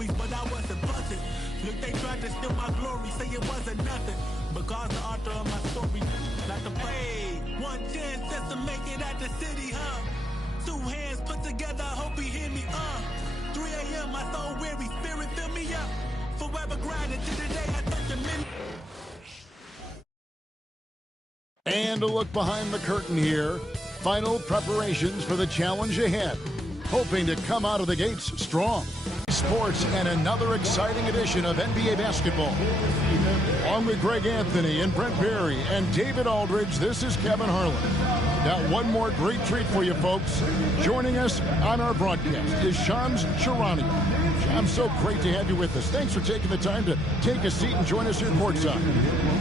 stories, but I wasn't busted. Look, they tried to steal my glory, say it wasn't nothing. But God's the author of my story. Not to pray, one chance just to make it at the city, huh? Two hands put together, I hope he hear me, 3 a.m., my soul weary, spirit fill me up. Forever grinding to the day I touch the minute. And a look behind the curtain here. Final preparations for the challenge ahead. Hoping to come out of the gates strong. Sports and another exciting edition of NBA basketball. Along with Greg Anthony and Brent Barry and David Aldridge, this is Kevin Harlan. Now, one more great treat for you folks. Joining us on our broadcast is Shams Charania. Shams, so great to have you with us. Thanks for taking the time to take a seat and join us here courtside.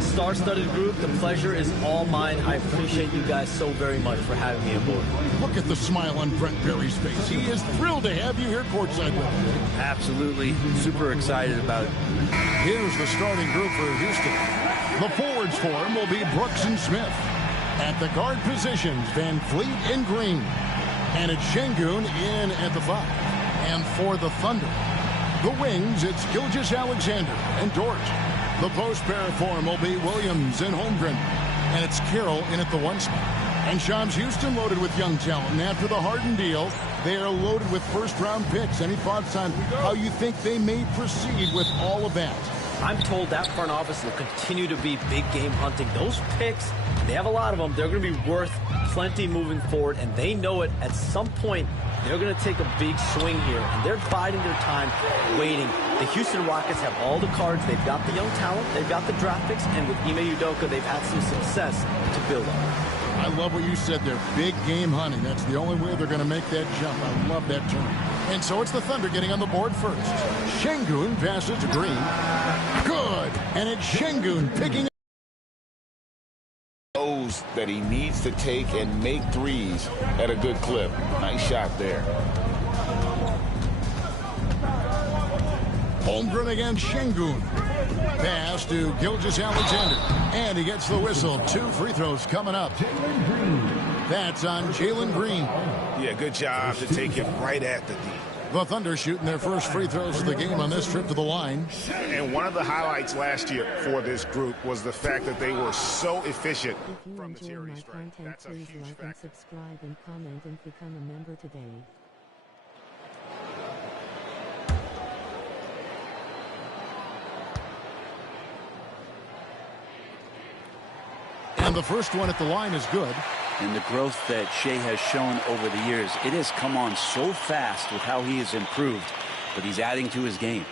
Star-studded group, the pleasure is all mine. I appreciate you guys so very much for having me aboard. Look at the smile on Brent Barry's face. He is thrilled to have you here courtside with us. Absolutely. Super excited about it. Here's the starting group for Houston. The forwards for him will be Brooks and Smith. At the guard positions, Van Fleet and Green. And it's Şengün in at the 5. And for the Thunder, the wings, it's Gilgeous-Alexander and Dort. The post pair for him will be Williams and Holmgren. And it's Carroll in at the 1 spot. And Shams, Houston loaded with young talent. And after the Harden deal, they are loaded with first-round picks. Any thoughts on how you think they may proceed with all of that? I'm told that front office will continue to be big game hunting. Those picks, they have a lot of them. They're going to be worth plenty moving forward, and they know it. At some point, they're going to take a big swing here, and they're biding their time, waiting. The Houston Rockets have all the cards. They've got the young talent. They've got the draft picks, and with Ime Udoka, they've had some success to build on. I love what you said there. Big game hunting. That's the only way they're going to make that jump. I love that term. And so it's the Thunder getting on the board first. Şengün passes to Green. Good. And it's Şengün picking up. Knows that he needs to take and make threes at a good clip. Nice shot there. Holmgren against Şengün. Pass to Gilgeous-Alexander. And he gets the whistle. 2 free throws coming up. That's on Jalen Green. Yeah, good job to take it right at the D. The Thunder shooting their first free throws of the game on this trip to the line. And one of the highlights last year for this group was the fact that they were so efficient from the charity stripe. That's a huge factor. And subscribe and comment and become a member today. And the first one at the line is good. And the growth that Shai has shown over the years, it has come on so fast with how he has improved, but he's adding to his game.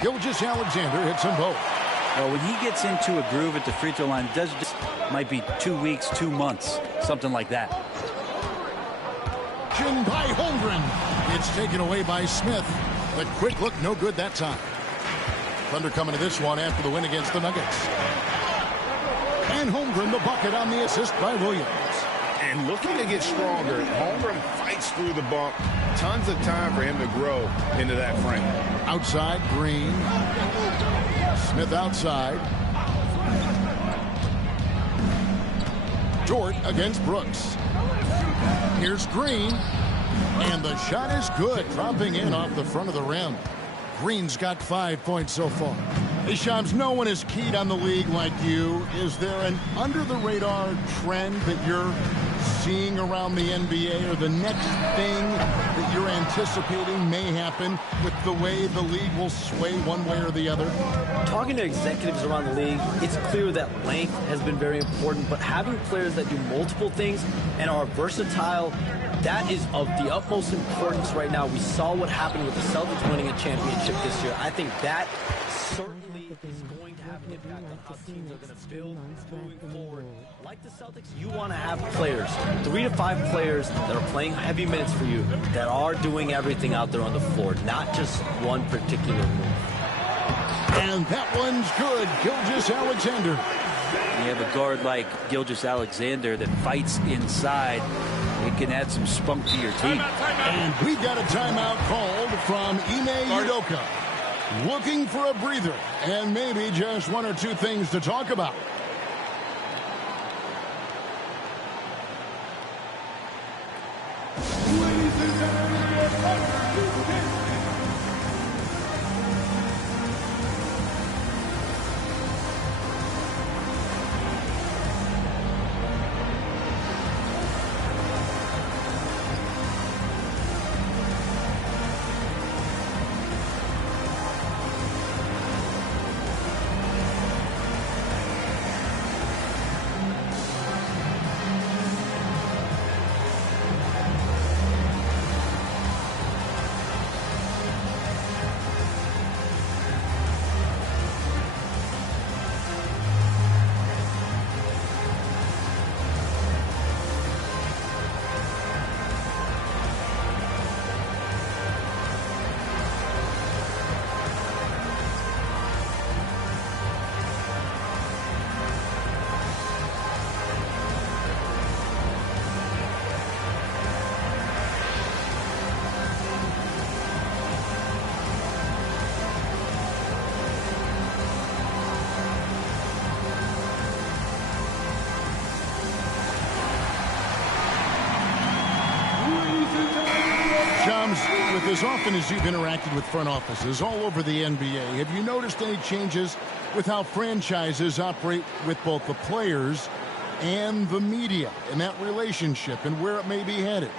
Gilgeous-Alexander hits them both. Well, when he gets into a groove at the free throw line, it does just might be 2 weeks, 2 months, something like that. By Holmgren. It's taken away by Smith. The quick look, no good that time. Thunder coming to this one after the win against the Nuggets. And Holmgren the bucket on the assist by Williams. And looking to get stronger, Holmgren fights through the bump. Tons of time for him to grow into that frame. Outside, Green. Smith outside. Dort against Brooks. Here's Green. And the shot is good, dropping in off the front of the rim. Green's got 5 points so far. Hey, Shams, no one is keyed on the league like you. Is there an under-the-radar trend that you're seeing around the NBA, or the next thing that you're anticipating may happen with the way the league will sway one way or the other? Talking to executives around the league, it's clear that length has been very important, but having players that do multiple things and are versatile, that is of the utmost importance right now. We saw what happened with the Celtics winning a championship this year. I think that certainly is going to have an impact on how teams are going to build moving forward. Like the Celtics, you want to have players, 3 to 5 players that are playing heavy minutes for you, that are doing everything out there on the floor, not just one particular move. And that one's good. Gilgeous-Alexander. You have a guard like Gilgeous-Alexander that fights inside. It can add some spunk to your team. And we got a timeout called from Ime Udoka. looking for a breather and maybe just one or two things to talk about. With as often as you've interacted with front offices all over the NBA, have you noticed any changes with how franchises operate with both the players and the media and that relationship and where it may be headed?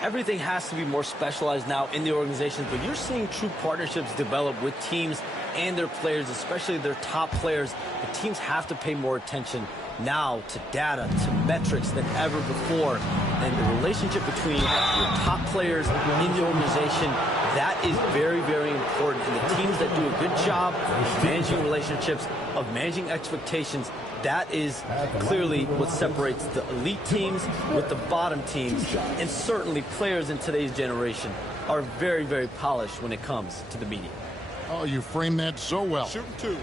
Everything has to be more specialized now in the organizations, but you're seeing true partnerships develop with teams and their players, especially their top players. The teams have to pay more attention now to data, to metrics than ever before. And the relationship between your top players in the organization, that is very, very important. And the teams that do a good job of managing relationships, of managing expectations, that is clearly what separates the elite teams with the bottom teams. And certainly players in today's generation are very, very polished when it comes to the media. Oh, you framed that so well. Shooting two.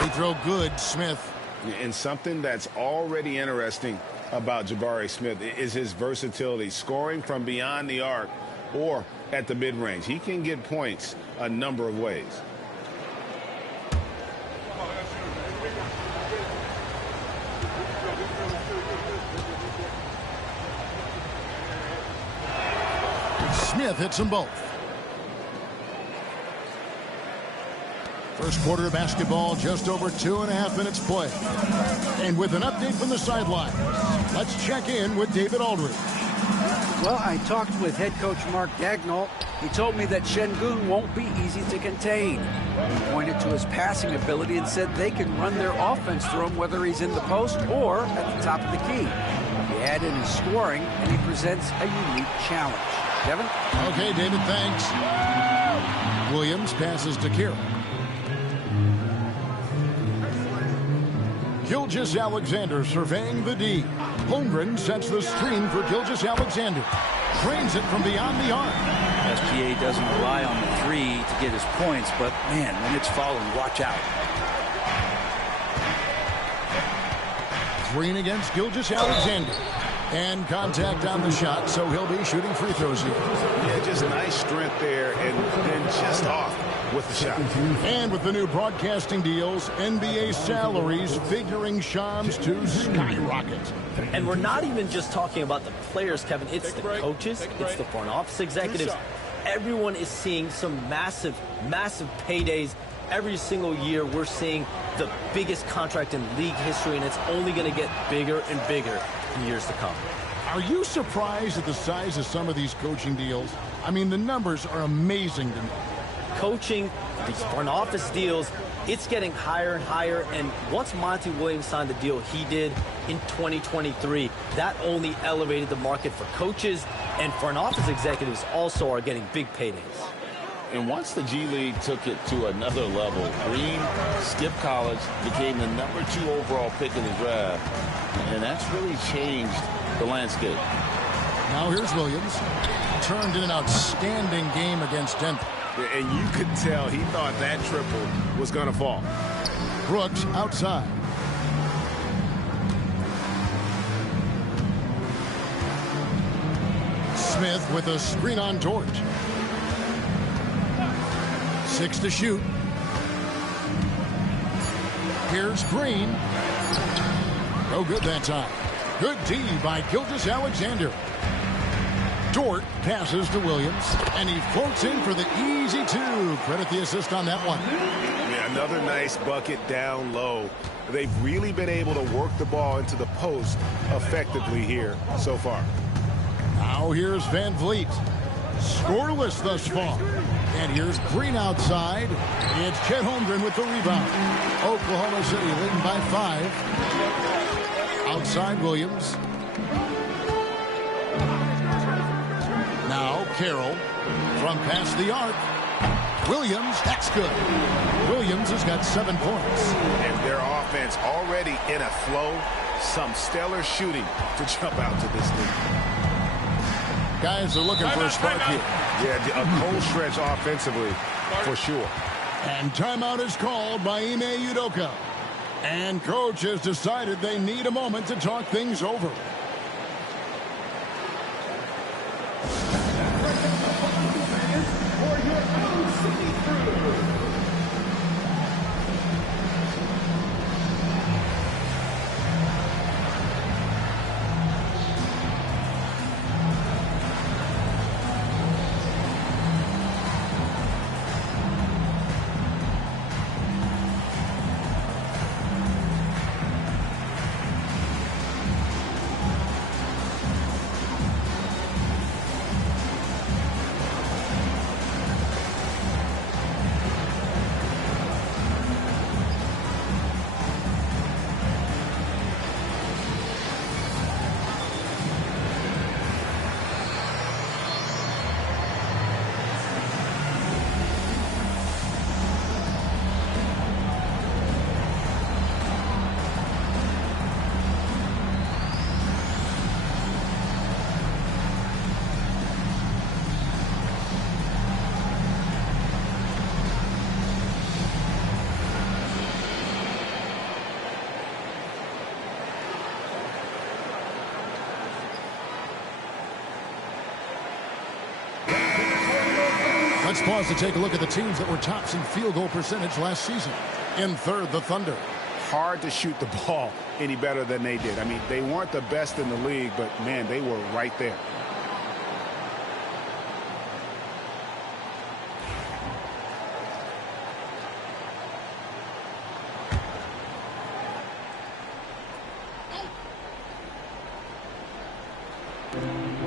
They throw good, Smith. And something that's already interesting about Jabari Smith is his versatility, scoring from beyond the arc or at the mid-range. He can get points a number of ways. Smith hits them both. First quarter of basketball, just over 2.5 minutes play. And with an update from the sideline, let's check in with David Aldridge. Well, I talked with head coach Mark Daigneault. He told me that Şengün won't be easy to contain. He pointed to his passing ability and said they can run their offense through him whether he's in the post or at the top of the key. He added his scoring, and he presents a unique challenge. Kevin? Okay, David, thanks. Williams passes to Kira. Gilgeous-Alexander surveying the D. Holmgren sets the screen for Gilgeous-Alexander. Drains it from beyond the arc. SGA doesn't rely on the three to get his points, but man, when it's falling, watch out. Green against Gilgeous-Alexander. And contact on the shot, so he'll be shooting free throws here. Yeah, just nice strength there and then just off with the shot. And with the new broadcasting deals, NBA salaries figuring Shams to skyrocket. And we're not even just talking about the players, Kevin. It's the coaches. It's the front office executives. Everyone is seeing some massive, massive paydays. Every single year, we're seeing the biggest contract in league history, and it's only going to get bigger and bigger in years to come. Are you surprised at the size of some of these coaching deals? I mean, the numbers are amazing to me. Coaching, these front office deals, it's getting higher and higher. And once Monty Williams signed the deal he did in 2023, that only elevated the market for coaches, and front office executives also are getting big paydays. And once the G League took it to another level, Green skipped college, became the #2 overall pick in the draft, and that's really changed the landscape. Now here's Williams. Turned in an outstanding game against Denver. And you could tell he thought that triple was going to fall. Brooks outside. Smith with a screen on George. 6 to shoot. Here's Green. No good that time. Good D by Gilgeous-Alexander. Dort passes to Williams, and he floats in for the easy 2. Credit the assist on that one. Yeah, another nice bucket down low. They've really been able to work the ball into the post effectively here so far. Now here's Van Vliet. Scoreless thus far. And here's Green outside. It's Chet Holmgren with the rebound. Oklahoma City leading by 5. Outside Williams. Now Carroll from past the arc. Williams, that's good. Williams has got 7 points. And their offense already in a flow. Some stellar shooting to jump out to this league. Guys are looking for a spark here. Yeah, a cold stretch offensively for sure. And timeout is called by Ime Udoka. And coach has decided they need a moment to talk things over. Let's pause to take a look at the teams that were tops in field goal percentage last season. In third, the Thunder. Hard to shoot the ball any better than they did. I mean, they weren't the best in the league, but, man, they were right there.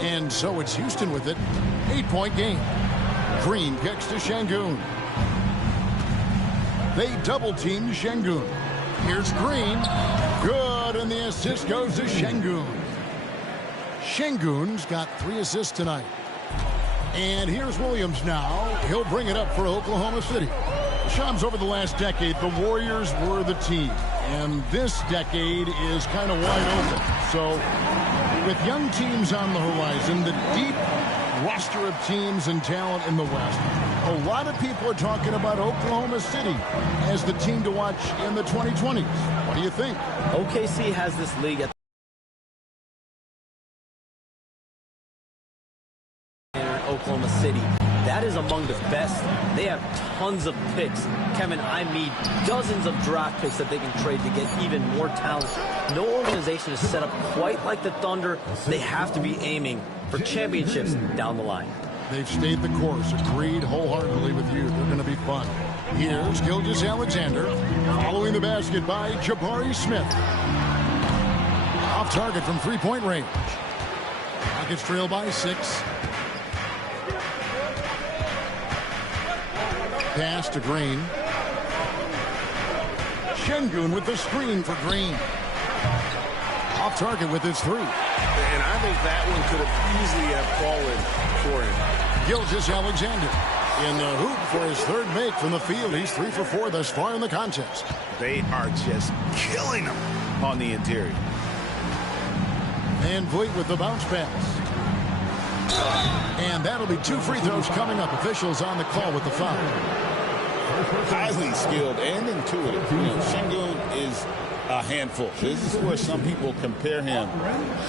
And so it's Houston with it. 8-point game. Green kicks to Şengün. They double-team Şengün. Here's Green. Good, and the assist goes to Şengün. Şengün's got 3 assists tonight. And here's Williams now. He'll bring it up for Oklahoma City. Shams, over the last decade, the Warriors were the team. And this decade is kind of wide open. So with young teams on the horizon, the deep roster of teams and talent in the West, a lot of people are talking about Oklahoma City as the team to watch in the 2020s. What do you think? OKC has this league at Oklahoma City. That is among the best. They have tons of picks. Kevin, I mean dozens of draft picks that they can trade to get even more talent. No organization is set up quite like the Thunder. They have to be aiming for championships down the line. They've stayed the course. Agreed wholeheartedly with you. They're going to be fun. Here's Gilgeous-Alexander following the basket by Jabari Smith. Off target from three-point range. Rockets trail by 6. Pass to Green. Şengün with the screen for Green. Off target with his 3. And I think that one could have easily have fallen for him. Gilgeous-Alexander in the hoop for his 3rd make from the field. He's 3 for 4 thus far in the contest. They are just killing him on the interior. Van Vliet with the bounce pass. And that'll be 2 free throws coming up. Officials on the call with the foul. highly skilled and intuitive. You know, Şengün is a handful. This is where some people compare him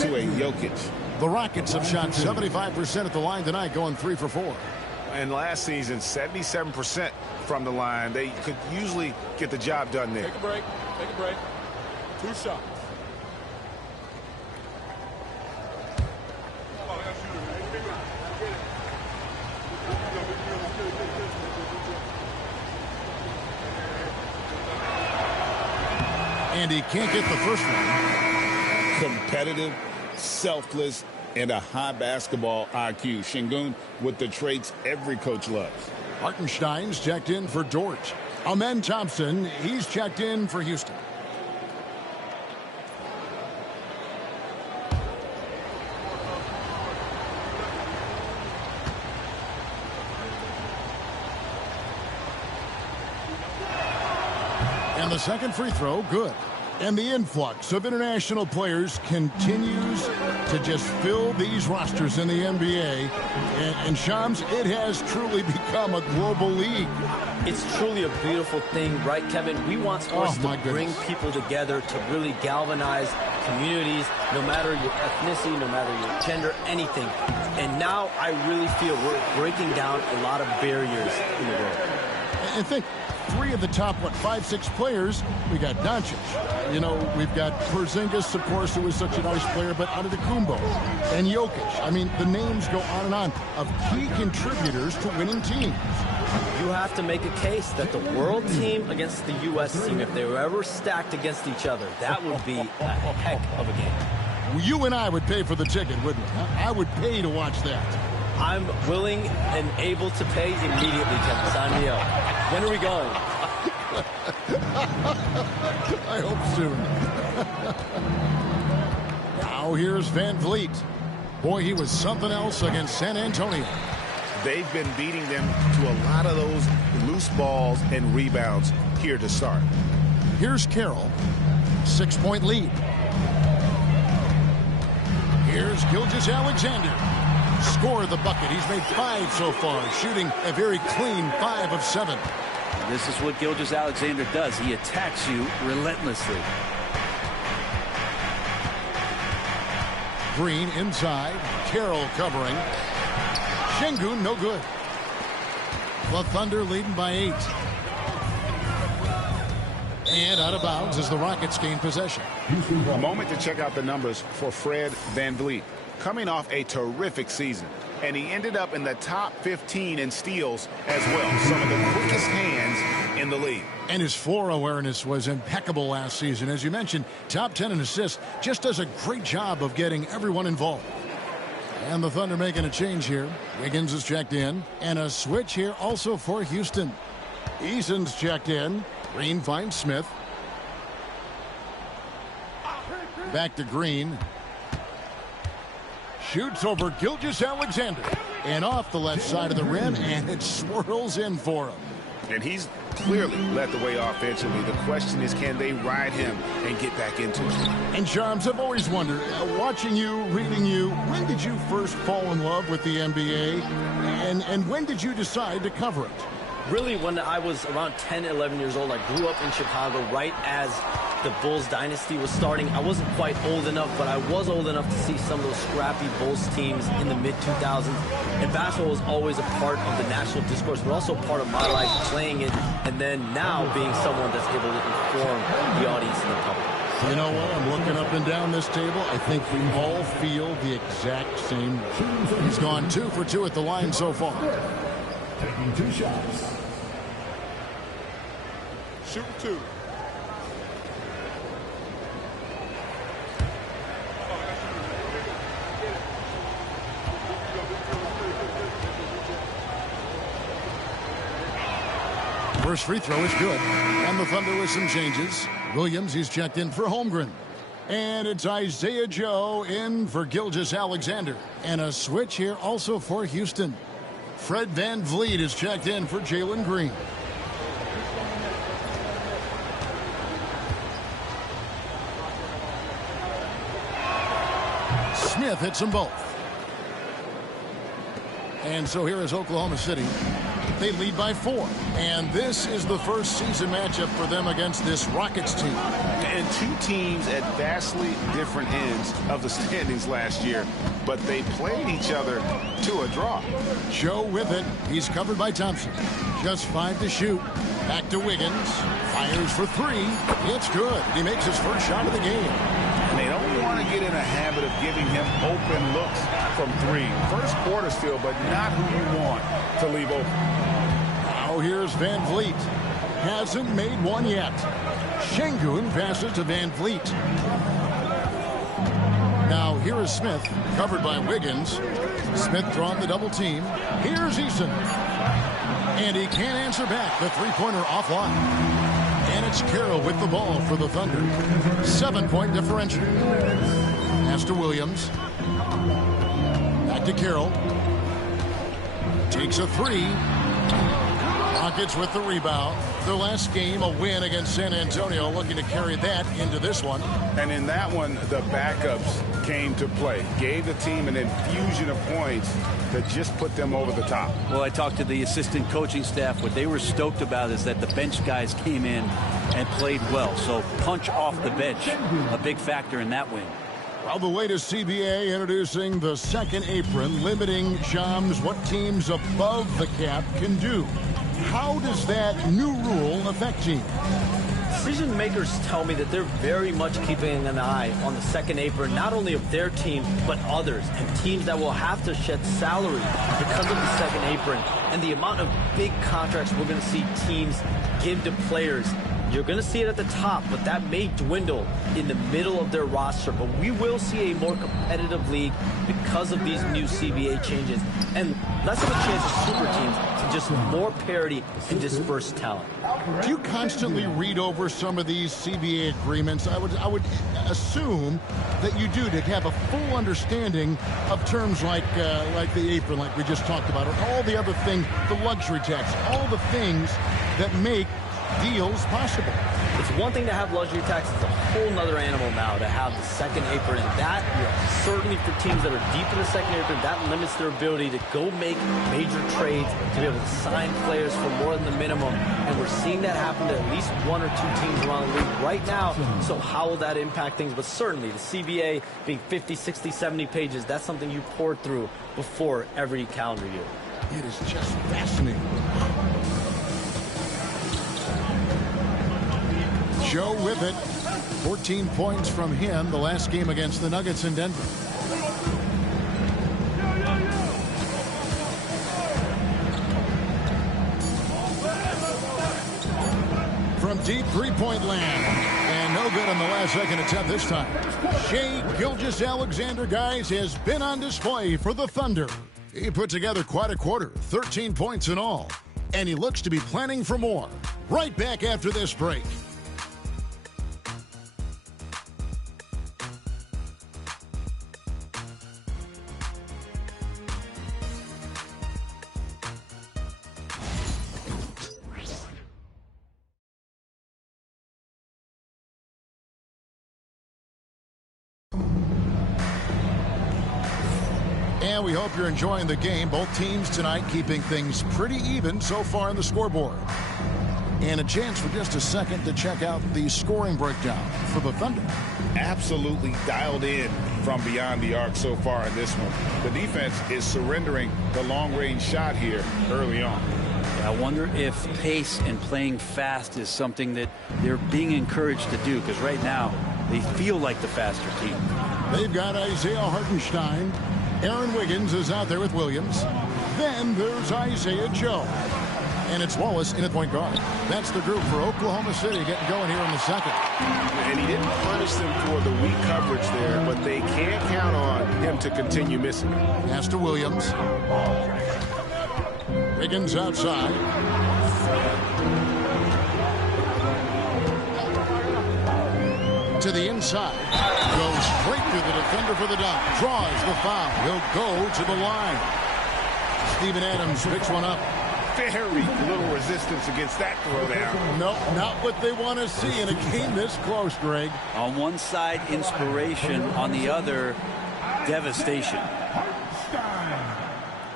to a Jokic. The Rockets have shot 75% at the line tonight, going 3 for 4. And last season, 77% from the line. They could usually get the job done there. Take a break. Take a break. 2 shots. And he can't get the first one. Competitive, selfless, and a high basketball IQ. Şengün with the traits every coach loves. Hartenstein's checked in for Dort. Amen Thompson, he's checked in for Houston. And the second free throw, good. And the influx of international players continues to just fill these rosters in the NBA. And Shams, it has truly become a global league. It's truly a beautiful thing, right, Kevin? We want sports to bring people together, to really galvanize communities, no matter your ethnicity, no matter your gender, anything. And now I really feel we're breaking down a lot of barriers in the world. And think, 3 of the top, 5, 6 players, we got Doncic. You know, we've got Porzingis, of course, who is such a nice player, but Antetokounmpo and Jokic. I mean, the names go on of key contributors to winning teams. You have to make a case that the world team against the U.S. team, if they were ever stacked against each other, that would be a heck of a game. You and I would pay for the ticket, wouldn't we? I would pay to watch that. I'm willing and able to pay immediately, Kevin. Sign me up. When are we going? I hope soon. Now here's Van Vliet. Boy, he was something else against San Antonio. They've been beating them to a lot of those loose balls and rebounds here to start. Here's Carroll. 6-point lead. Here's Gilgeous-Alexander. Score the bucket. He's made 5 so far, shooting a very clean 5 of 7. This is what Gilgeous-Alexander does. He attacks you relentlessly. Green inside. Carroll covering. Şengün no good. The Thunder leading by 8. And out of bounds as the Rockets gain possession. A moment to check out the numbers for Fred VanVleet. Coming off a terrific season, and he ended up in the top 15 in steals as well. Some of the quickest hands in the league. And his floor awareness was impeccable last season. As you mentioned, top 10 in assists. Just does a great job of getting everyone involved. And the Thunder making a change here. Wiggins is checked in. And a switch here also for Houston. Eason's checked in. Green finds Smith. Back to Green. Shoots over Gilgeous-Alexander. And off the left side of the rim, and it swirls in for him. And he's clearly led the way offensively. The question is, can they ride him and get back into it? And Shams, I've always wondered, watching you, reading you, when did you first fall in love with the NBA? And when did you decide to cover it? Really, when I was around 10, 11 years old, I grew up in Chicago right as the Bulls dynasty was starting. I wasn't quite old enough, but I was old enough to see some of those scrappy Bulls teams in the mid-2000s. And basketball was always a part of the national discourse, but also part of my life playing it, and then now being someone that's able to inform the audience and the public. You know what? I'm looking up and down this table. I think we all feel the exact same way. He's gone 2 for 2 at the line so far. Taking 2 shots. Shooting 2. First free throw is good. And the Thunder with some changes. Williams, he's checked in for Holmgren. And it's Isaiah Joe in for Gilgeous-Alexander. And a switch here also for Houston. Fred VanVleet is checked in for Jalen Green. Smith hits them both. And so here is Oklahoma City. They lead by 4. And this is the first season matchup for them against this Rockets team. And two teams at vastly different ends of the standings last year, but they played each other to a draw. Joe with it. He's covered by Thompson. Just 5 to shoot. Back to Wiggins. Fires for 3. It's good. He makes his first shot of the game. And they don't want to get in a habit of giving him open looks from 3. First quarter still, but not who you want to leave open. Now here's Van Vliet. Hasn't made one yet. Şengün passes to Van Vliet. Now here is Smith, covered by Wiggins. Smith drawn the double team. Here's Eason. And he can't answer back. The three-pointer offline. And it's Carroll with the ball for the Thunder. 7-point differential. Pass to Williams. Back to Carroll. Takes a 3. Rockets with the rebound. Their last game, a win against San Antonio, looking to carry that into this one. And in that one, the backups came to play. Gave the team an infusion of points that just put them over the top. Well, I talked to the assistant coaching staff. What they were stoked about is that the bench guys came in and played well. So punch off the bench, a big factor in that win. Well, the latest CBA introducing the second apron, limiting Shams what teams above the cap can do. How does that new rule affect teams? Decision makers tell me that they're very much keeping an eye on the second apron, not only of their team, but others, and teams that will have to shed salary because of the second apron and the amount of big contracts we're going to see teams give to players. You're going to see it at the top, but that may dwindle in the middle of their roster. But we will see a more competitive league because of these new CBA changes and less of a chance of super teams to just more parity and dispersed talent. Do you constantly read over some of these CBA agreements? I would assume that you do, to have a full understanding of terms like the apron, like we just talked about, or all the other things, the luxury tax, all the things that make deals possible. It's one thing to have luxury tax. It's a whole nother animal now to have the second apron. And that, certainly for teams that are deep in the second apron, that limits their ability to go make major trades, to be able to sign players for more than the minimum. And we're seeing that happen to at least 1 or 2 teams around the league right now. So how will that impact things? But certainly the CBA being 50, 60, 70 pages, that's something you pour through before every calendar year. It is just fascinating. Joe with it. 14 points from him the last game against the Nuggets in Denver. From deep three-point land. And no good on the last second attempt this time. Shai Gilgeous-Alexander, guys, has been on display for the Thunder. He put together quite a quarter, 13 points in all. And he looks to be planning for more. Right back after this break. And we hope you're enjoying the game. Both teams tonight keeping things pretty even so far on the scoreboard. And a chance for just a second to check out the scoring breakdown for the Thunder. Absolutely dialed in from beyond the arc so far in this one. The defense is surrendering the long-range shot here early on. I wonder if pace and playing fast is something that they're being encouraged to do, because right now they feel like the faster team. They've got Isaiah Hartenstein. Aaron Wiggins is out there with Williams. Then there's Isaiah Joe. And it's Wallace in at point guard. That's the group for Oklahoma City getting going here in the second. And he didn't punish them for the weak coverage there, but they can't count on him to continue missing. Pass to Williams. Wiggins outside. To the inside. Goes straight through the defender for the dunk. Draws the foul. He'll go to the line. Steven Adams picks one up. Very little resistance against that throwdown. No, not what they want to see in a game this close, Greg. On one side, inspiration. On the other, devastation.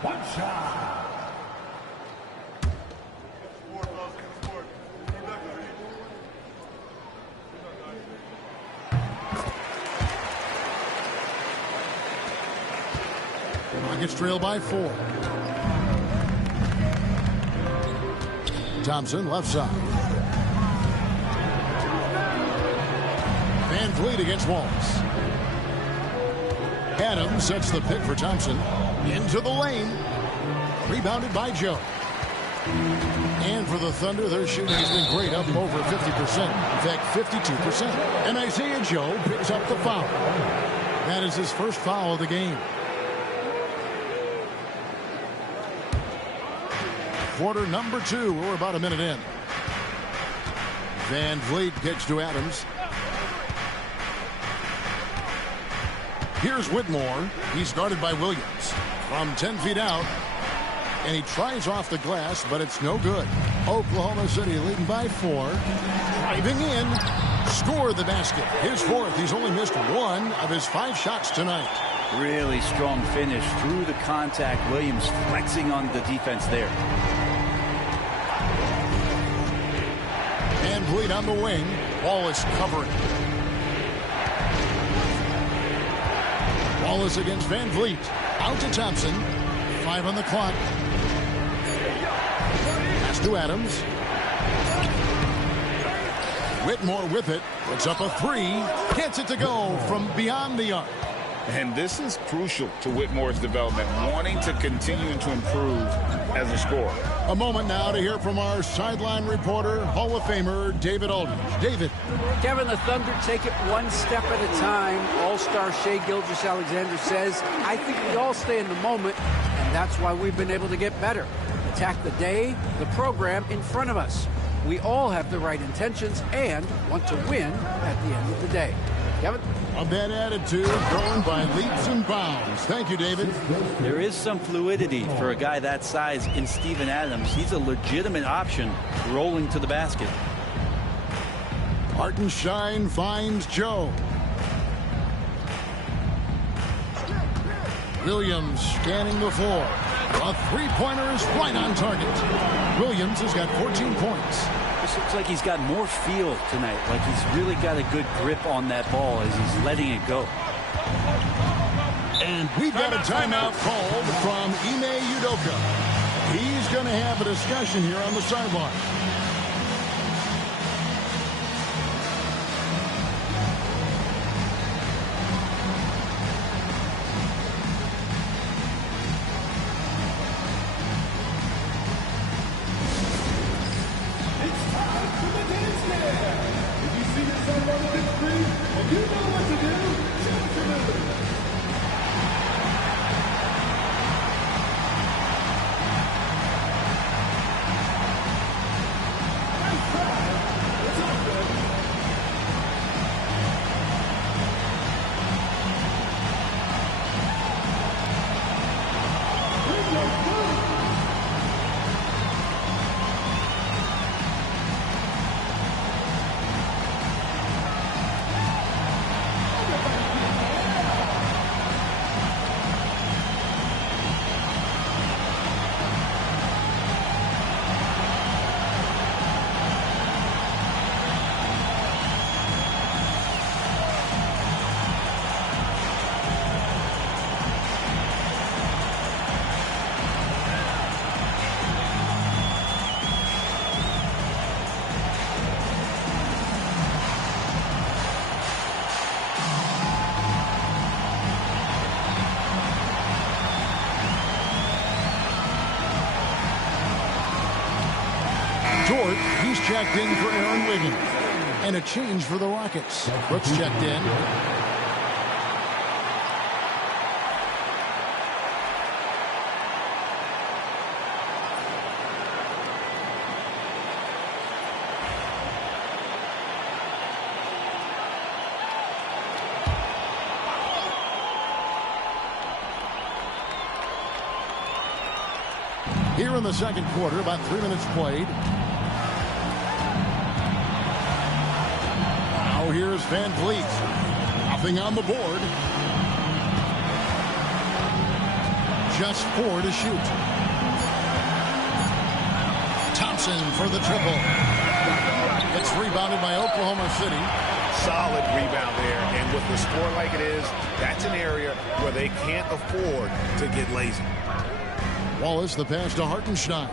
One shot. Rockets trail by 4. Thompson, left side. Van Vliet against Wallace. Adams sets the pick for Thompson. Into the lane. Rebounded by Joe. And for the Thunder, their shooting has been great, up over 50%. In fact, 52%. And Isaiah Joe picks up the foul. That is his first foul of the game. Quarter number 2. We're about a minute in. Van Vliet gets to Adams. Here's Whitmore. He's guarded by Williams. From 10 feet out. And he tries off the glass, but it's no good. Oklahoma City leading by 4. Driving in. Scored the basket. His 4th. He's only missed 1 of his 5 shots tonight. Really strong finish through the contact. Williams flexing on the defense there. Van Vliet on the wing. Wallace covering. Wallace against Van Vliet. Out to Thompson. 5 on the clock. Pass to Adams. Whitmore with it. Puts up a 3. Gets it to go from beyond the arc. And this is crucial to Whitmore's development, wanting to continue to improve as a scorer. A moment now to hear from our sideline reporter, Hall of Famer David Aldridge. David. Kevin, the Thunder take it one step at a time. All-star Shai Gilgeous-Alexander says, I think we all stay in the moment, and that's why we've been able to get better. Attack the day, the program in front of us. We all have the right intentions and want to win at the end of the day. Kevin? A bad attitude grown by leaps and bounds. Thank you, David. There is some fluidity for a guy that size in Steven Adams. He's a legitimate option rolling to the basket. Hartenstein finds Joe. Williams scanning the floor. A three-pointer is right on target. Williams has got 14 points. This looks like he's got more feel tonight, like he's really got a good grip on that ball as he's letting it go. And we've got a timeout called from Ime Udoka. He's going to have a discussion here on the sideline. Dort, he's checked in for Aaron Wiggins. And a change for the Rockets. Brooks checked in. Here in the second quarter, about 3 minutes played. Now here's Van Vliet. Nothing on the board. Just 4 to shoot. Thompson for the triple. It's rebounded by Oklahoma City. Solid rebound there. And with the score like it is, that's an area where they can't afford to get lazy. Wallace, the pass to Hartenstein.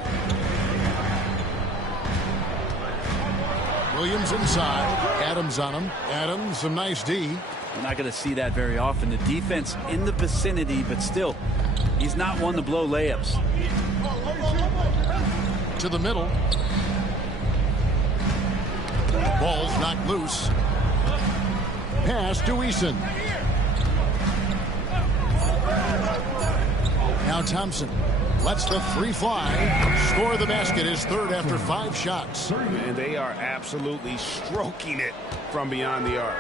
Williams inside. Adams on him. Adams, some nice D. We're not going to see that very often. The defense in the vicinity, but still, he's not one to blow layups. To the middle. Ball's knocked loose. Pass to Eason. Now Thompson lets the three fly. Score the basket, his third after 5 shots. And they are absolutely stroking it from beyond the arc.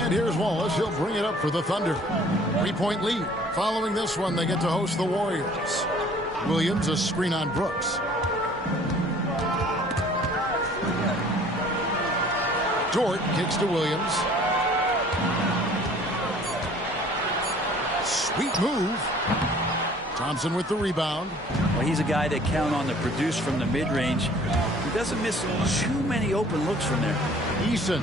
And here's Wallace. He'll bring it up for the Thunder. 3-point lead. Following this one, they get to host the Warriors. Williams, a screen on Brooks. Dort kicks to Williams. Sweet move. Thompson with the rebound. Well, he's a guy that count on to produce from the mid-range. He doesn't miss too many open looks from there. Eason.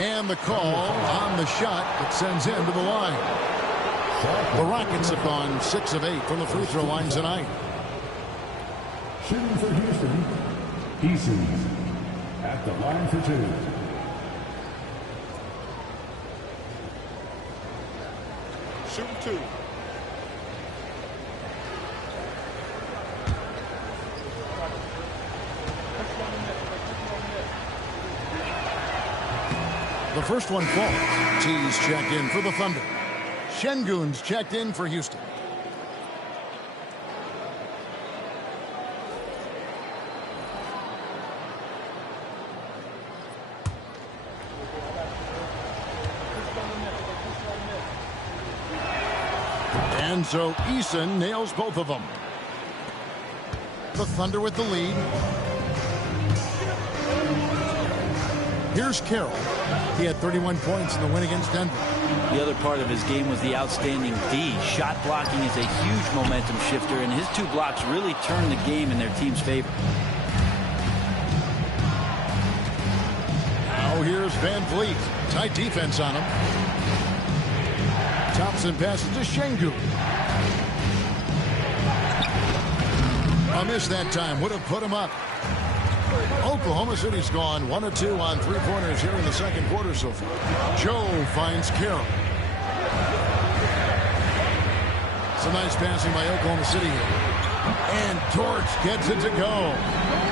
And the call on the shot that sends him to the line. The Rockets have gone 6 of 8 from the free throw line tonight. Shooting for Houston, Eason at the line for 2. Shooting 2. The first one falls. T's checked in for the Thunder. Şengün's checked in for Houston. And so Eason nails both of them. The Thunder with the lead. Here's Carroll. He had 31 points in the win against Denver. The other part of his game was the outstanding D. Shot blocking is a huge momentum shifter, and his 2 blocks really turned the game in their team's favor. Now here's Van Vliet. Tight defense on him. Thompson passes to Şengün. A miss that time. Would have put him up. Oklahoma City's gone 1 of 2 on 3-pointers here in the second quarter so far. Joe finds Carroll. Some nice passing by Oklahoma City here. And Dort gets it to go.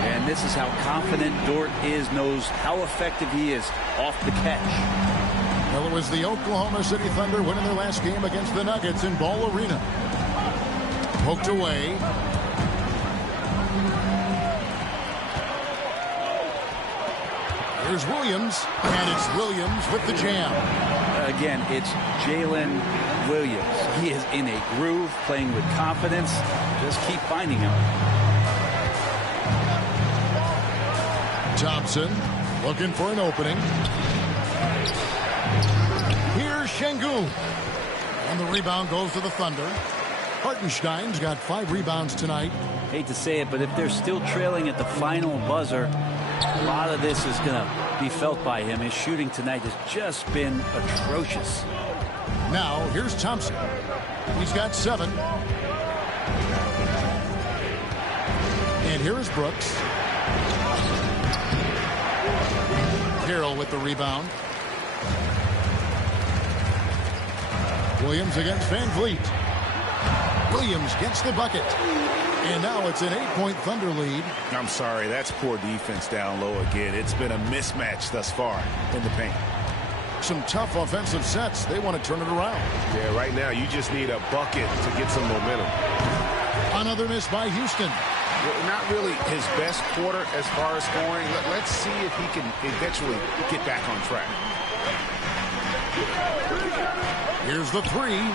And this is how confident Dort is, knows how effective he is off the catch. Well, it was the Oklahoma City Thunder winning their last game against the Nuggets in Ball Arena. Poked away. Here's Williams, and it's Williams with the jam. Again, it's Jalen Williams. He is in a groove, playing with confidence. Just keep finding him. Thompson looking for an opening. Here's Şengün. And the rebound goes to the Thunder. Hartenstein's got 5 rebounds tonight. Hate to say it, but if they're still trailing at the final buzzer, a lot of this is going to be felt by him. His shooting tonight has just been atrocious. Now, here's Thompson. He's got 7. And here is Brooks. Carroll with the rebound. Williams against Van Vliet. Williams gets the bucket. And now it's an 8-point Thunder lead. I'm sorry, that's poor defense down low again. It's been a mismatch thus far in the paint. Some tough offensive sets. They want to turn it around. Yeah, right now you just need a bucket to get some momentum. Another miss by Houston. Well, not really his best quarter as far as scoring. Let's see if he can eventually get back on track. Here's the 3.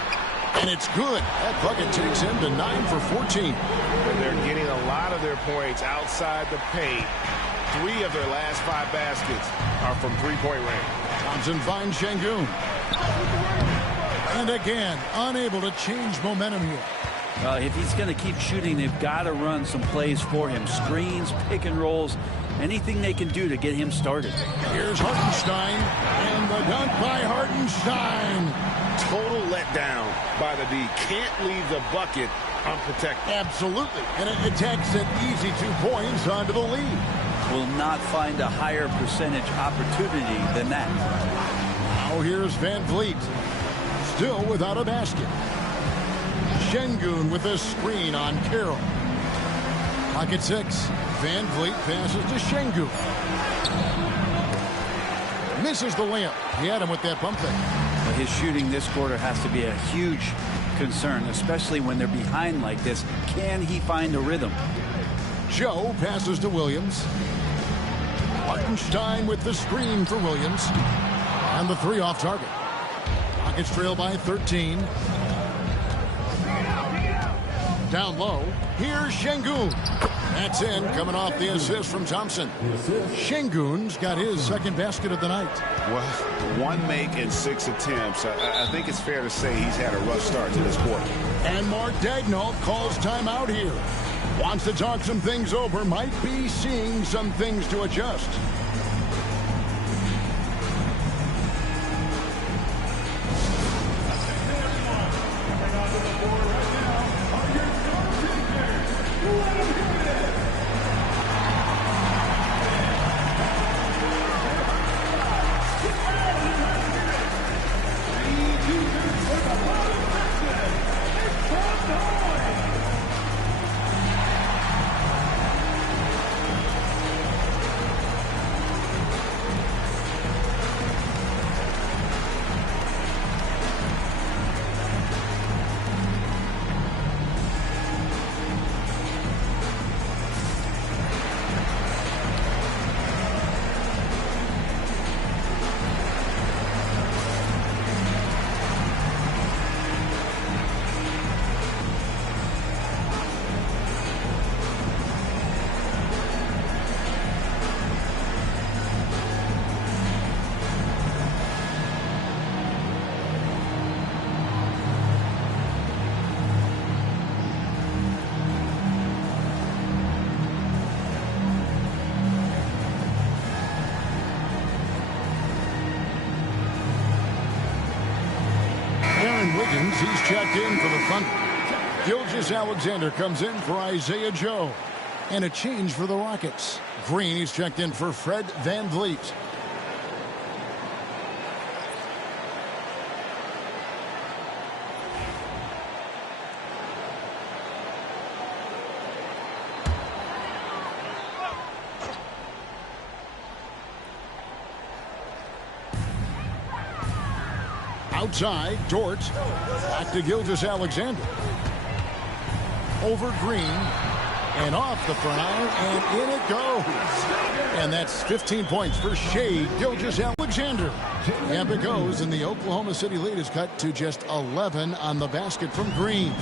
And it's good. That bucket takes him to 9 for 14. And they're getting a lot of their points outside the paint. 3 of their last 5 baskets are from 3-point range. Thompson finds Şengün. And again, unable to change momentum here. If he's going to keep shooting, they've got to run some plays for him. Screens, pick and rolls, anything they can do to get him started. Here's Hartenstein, and the dunk by Hartenstein. Total letdown by the D. Can't leave the bucket unprotected. Absolutely. And it takes an easy 2 points onto the lead. Will not find a higher percentage opportunity than that. Now here's Van Vliet. Still without a basket. Şengün with a screen on Carroll. Pocket 6. Van Vliet passes to Şengün. Misses the layup. He had him with that pump fake. His shooting this quarter has to be a huge concern, especially when they're behind like this. Can he find a rhythm? Joe passes to Williams. Hartenstein with the screen for Williams. And the 3 off target. Rockets trail by 13. Down low. Here's Şengün. That's in, coming off the assist from Thompson. Şengün's got his second basket of the night. Well, 1 make in 6 attempts. I think it's fair to say he's had a rough start to this quarter. And Mark Daigneault calls timeout here. Wants to talk some things over. Might be seeing some things to adjust. He's checked in for the Thunder. Gilgeous-Alexander comes in for Isaiah Joe. And a change for the Rockets. Green, he's checked in for Fred Van Vliet. Outside, Dort. Back to Gilgeous-Alexander. Over Green. And off the front iron, and in it goes. And that's 15 points for Shai Gilgeous-Alexander. And it goes, and the Oklahoma City lead is cut to just 11 on the basket from Green.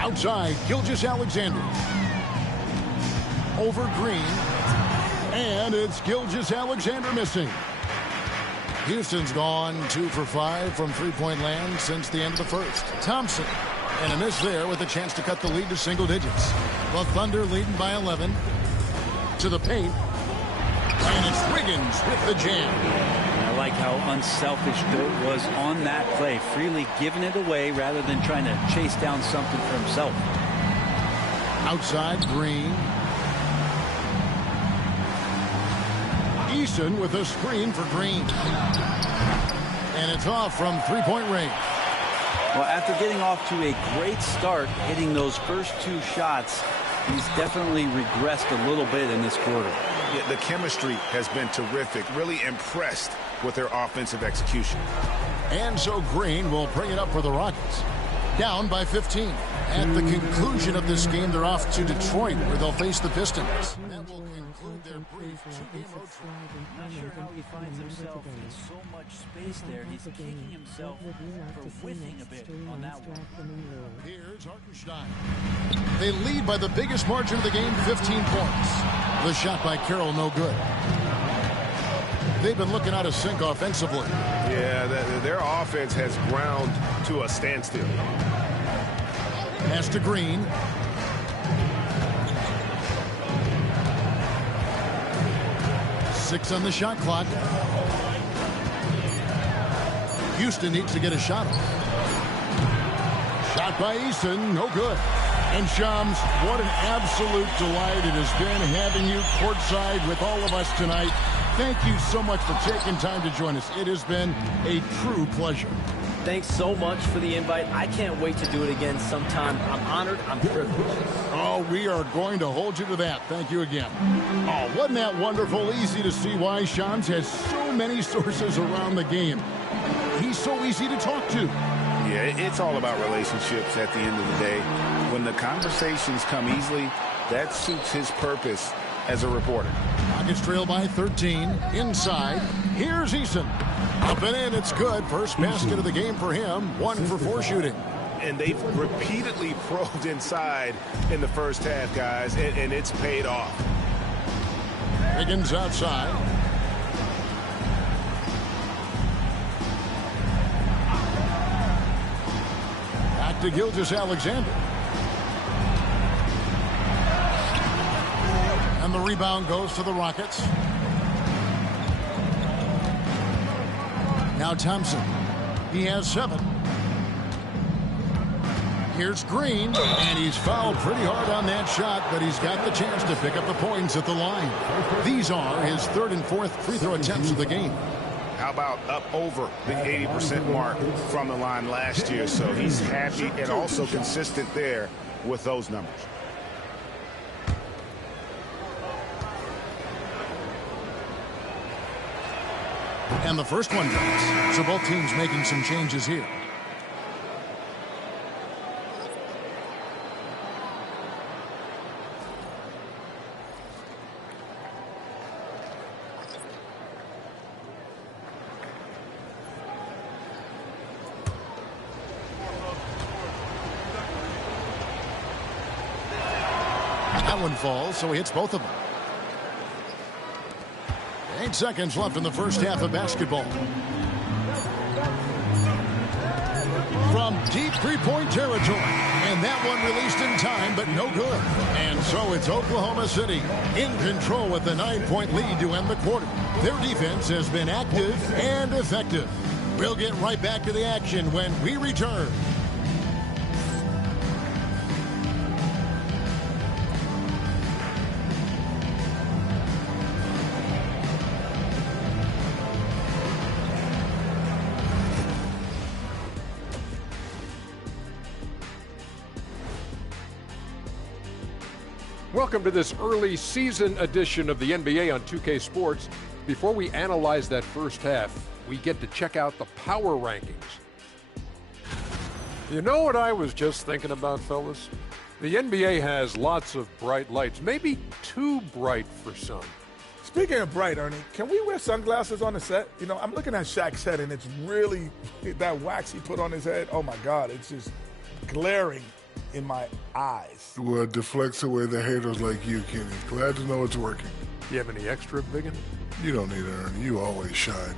Outside, Gilgeous-Alexander. Over Green. And it's Gilgeous-Alexander missing. Houston's gone 2 for 5 from three-point land since the end of the first. Thompson, and a miss there with a chance to cut the lead to single digits. The Thunder leading by 11. To the paint. And it's Wiggins with the jam. I like how unselfish Dort was on that play, freely giving it away rather than trying to chase down something for himself. Outside, Green. Eason with a screen for Green. And it's off from three-point range. Well, after getting off to a great start, hitting those first 2 shots, he's definitely regressed a little bit in this quarter. Yeah, the chemistry has been terrific. Really impressed with their offensive execution. And so Green will bring it up for the Rockets. Down by 15. At the conclusion of this game, they're off to Detroit, where they'll face the Pistons. That will conclude their brief 2-game road trip. Not sure how he finds himself in so much space there. He's kicking himself for whiffing a bit on that one. Here's Hartenstein. They lead by the biggest margin of the game, 15 points. The shot by Carroll, no good. They've been looking out of sync offensively. Yeah, Their offense has ground to a standstill. Pass to Green. Six on the shot clock. Houston needs to get a shot off. Shot by Eason, no good. And Shams, what an absolute delight it has been having you courtside with all of us tonight. Thank you so much for taking time to join us. It has been a true pleasure. Thanks so much for the invite. I can't wait to do it again sometime. I'm honored. I'm privileged. Oh, we are going to hold you to that. Thank you again. Oh, wasn't that wonderful? Easy to see why Shams has so many sources around the game. He's so easy to talk to. Yeah, it's all about relationships at the end of the day. When the conversations come easily, that suits his purpose as a reporter. Rockets trail by 13. Inside. Here's Eason. Up and in. It's good. First basket of the game for him. 1 for 4 shooting. And they've repeatedly probed inside in the first half, guys, and it's paid off. Higgins outside. Back to Gilgeous-Alexander. And the rebound goes to the Rockets. Now Thompson. He has 7. Here's Green, and he's fouled pretty hard on that shot, but he's got the chance to pick up the points at the line. These are his 3rd and 4th free throw attempts of the game. How about up over the 80% mark from the line last year? So he's happy and also consistent there with those numbers. And the first one drops. So both teams making some changes here. That one falls, so he hits both of them. 8 seconds left in the first half of basketball. From deep three-point territory. And that one released in time, but no good. And so it's Oklahoma City in control with a 9-point lead to end the quarter. Their defense has been active and effective. We'll get right back to the action when we return. Welcome to this early season edition of the NBA on 2K Sports. Before we analyze that first half, we get to check out the power rankings. You know what I was just thinking about, fellas? The NBA has lots of bright lights, maybe too bright for some. Speaking of bright, Ernie, can we wear sunglasses on the set? You know, I'm looking at Shaq's head, and it's really, that wax he put on his head, oh my God, it's just glaring in my eyes. Well, it deflects away the haters like you, Kenny. Glad to know it's working. You have any extra, Biggin? You don't need it, Ernie. You always shine.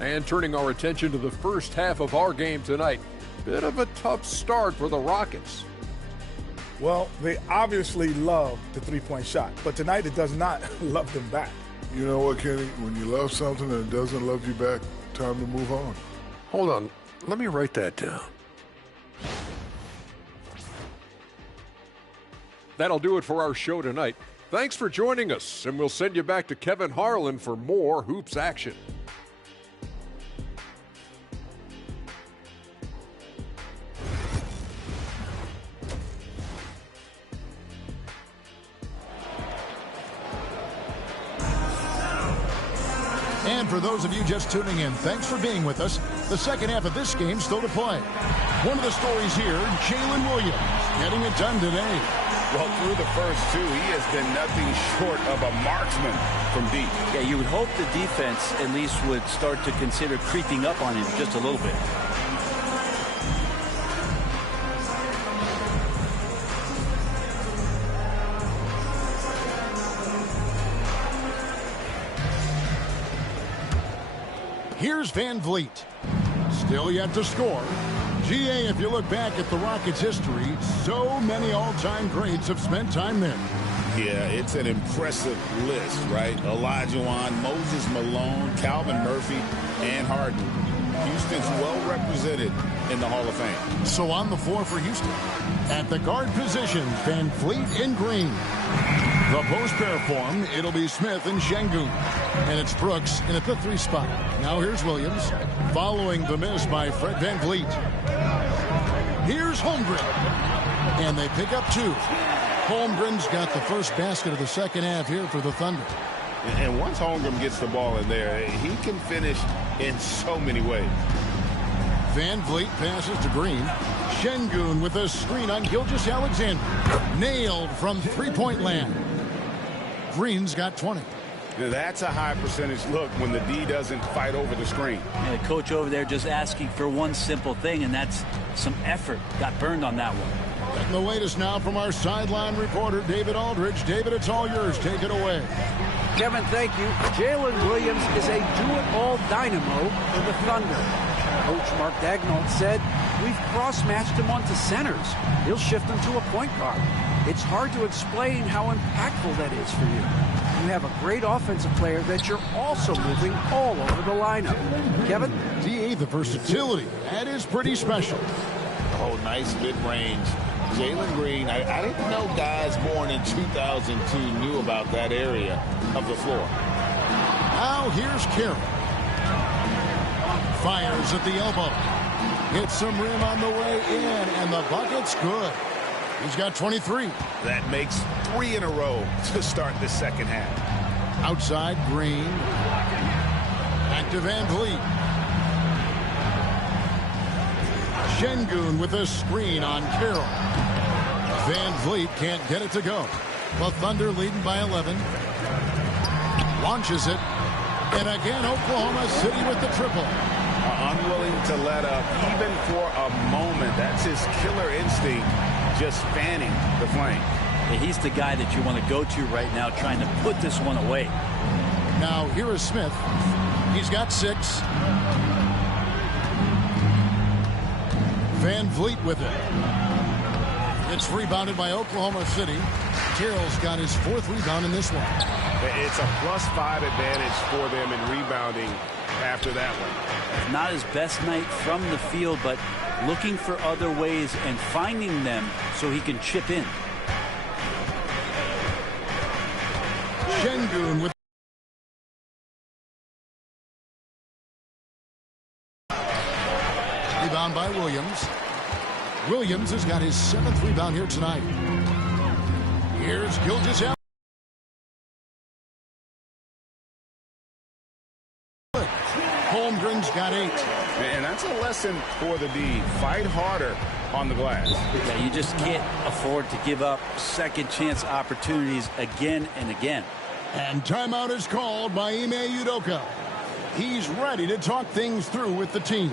And turning our attention to the first half of our game tonight, bit of a tough start for the Rockets. Well, they obviously love the three-point shot, but tonight it does not love them back. You know what, Kenny? When you love something and it doesn't love you back, time to move on. Hold on. Let me write that down. That'll do it for our show tonight. Thanks for joining us, and we'll send you back to Kevin Harlan for more hoops action. And for those of you just tuning in, thanks for being with us. The second half of this game still to play. One of the stories here, Jalen Williams getting it done today. Well, through the first 2, he has been nothing short of a marksman from deep. Yeah, you would hope the defense at least would start to consider creeping up on him just a little bit. Here's Van Vliet. Still yet to score. GA, if you look back at the Rockets' history, so many all-time greats have spent time there. Yeah, it's an impressive list, right? Olajuwon, Moses Malone, Calvin Murphy, and Harden. Houston's well represented in the Hall of Fame. So on the floor for Houston. At the guard positions, Van Vliet and Green. The post pair form, it'll be Smith and Şengün. And it's Brooks in at the 3 spot. Now here's Williams, following the miss by Fred Van Vliet. Here's Holmgren. And they pick up 2. Holmgren's got the first basket of the second half here for the Thunder. And once Holmgren gets the ball in there, he can finish in so many ways. Van Vliet passes to Green. Şengün with a screen on Gilgeous-Alexander. Nailed from three-point land. Green's got 20. That's a high percentage look when the D doesn't fight over the screen. And the coach over there just asking for one simple thing, and that's some effort. Got burned on that one. And the latest now from our sideline reporter, David Aldridge. David, it's all yours. Take it away. Kevin, thank you. Jalen Williams is a do-it-all dynamo for the Thunder. Coach Mark Daigneault said, we've cross-matched him onto centers. He'll shift him to a point guard. It's hard to explain how impactful that is for you. You have a great offensive player that you're also moving all over the lineup. Kevin? DA, the versatility. That is pretty special. Oh, nice mid-range. Jalen Green, I didn't know guys born in 2002 knew about that area of the floor. Now here's Carroll. Fires at the elbow. Hits some rim on the way in, and the bucket's good. He's got 23. That makes 3 in a row to start the second half. Outside, Green. Back to Van Vliet. Şengün with a screen on Carroll. Van Vliet can't get it to go. The Thunder leading by 11. Launches it. And again, Oklahoma City with the triple. Unwilling to let up, even for a moment. That's his killer instinct, just fanning the flame. Yeah, he's the guy that you want to go to right now, trying to put this one away. Now, here is Smith. He's got 6. Van Vliet with it. It's rebounded by Oklahoma City. Terrell's got his 4th rebound in this one. It's a +5 advantage for them in rebounding after that one. Not his best night from the field, but looking for other ways and finding them so he can chip in. Şengün with rebound by Williams. Williams has got his 7th rebound here tonight. Here's Gilgeous-Alexander. Holmgren's got 8. And that's a lesson for the D. Fight harder on the glass. Yeah, you just can't afford to give up second chance opportunities again and again. And timeout is called by Ime Udoka. He's ready to talk things through with the team.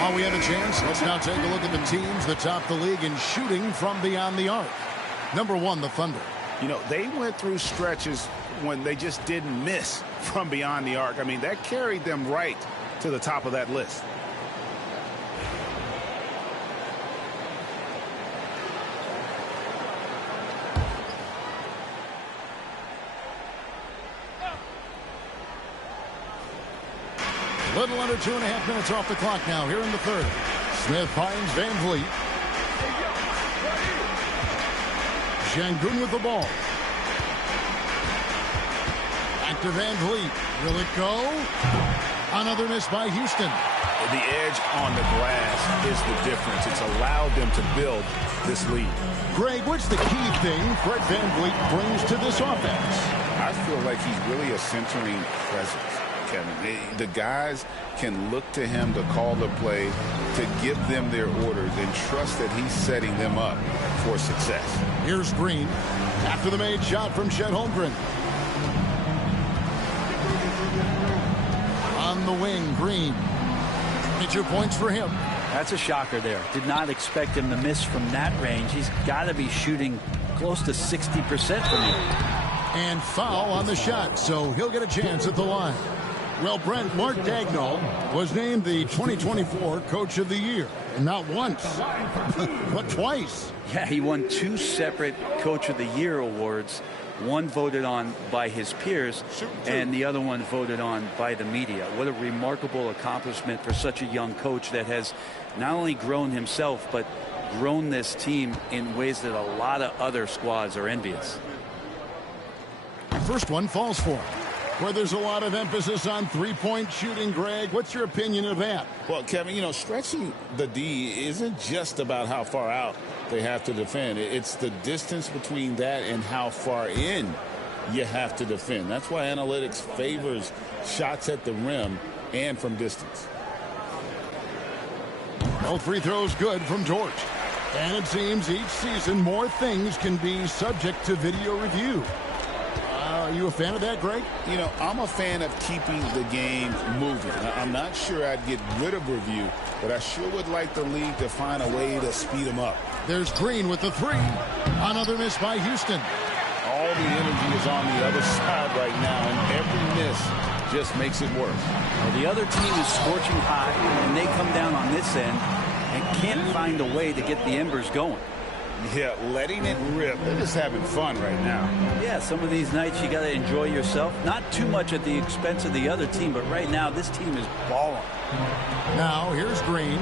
While we have a chance, let's now take a look at the teams that top the league in shooting from beyond the arc. Number 1, the Thunder. You know, they went through stretches when they just didn't miss from beyond the arc. I mean, that carried them right to the top of that list. Little under 2.5 minutes off the clock now here in the third. Smith finds Van Vliet. Sengun with the ball. Back to Van Vliet. Will it go? Another miss by Houston. The edge on the glass is the difference. It's allowed them to build this lead. Greg, what's the key thing Fred Van Vliet brings to this offense? I feel like he's really a centering presence, Kevin. The guys can look to him to call the play, to give them their orders, and trust that he's setting them up for success. Here's Green after the made shot from Chet Holmgren. On the wing, Green. 22 points for him. That's a shocker there. Did not expect him to miss from that range. He's got to be shooting close to 60% from here. And foul on the shot, so he'll get a chance at the line. Well, Brent, Mark Daigneault was named the 2024 Coach of the Year. And not once, but twice. Yeah, he won 2 separate Coach of the Year awards. One voted on by his peers, and the other one voted on by the media. What a remarkable accomplishment for such a young coach that has not only grown himself, but grown this team in ways that a lot of other squads are envious. First one falls for him. Where there's a lot of emphasis on three-point shooting, Greg. What's your opinion of that? Well, Kevin, you know, stretching the D isn't just about how far out they have to defend. It's the distance between that and how far in you have to defend. That's why analytics favors shots at the rim and from distance. Both free throws good from Dort. And it seems each season more things can be subject to video review. Are you a fan of that, Greg? You know, I'm a fan of keeping the game moving. I'm not sure I'd get rid of review, but I sure would like the league to find a way to speed them up. There's Green with the three. Another miss by Houston. All the energy is on the other side right now, and every miss just makes it worse. Well, the other team is scorching hot, and they come down on this end and can't find a way to get the embers going. Yeah, letting it rip. They're just having fun right now. Yeah, some of these nights you got to enjoy yourself. Not too much at the expense of the other team, but right now this team is balling. Now here's Green.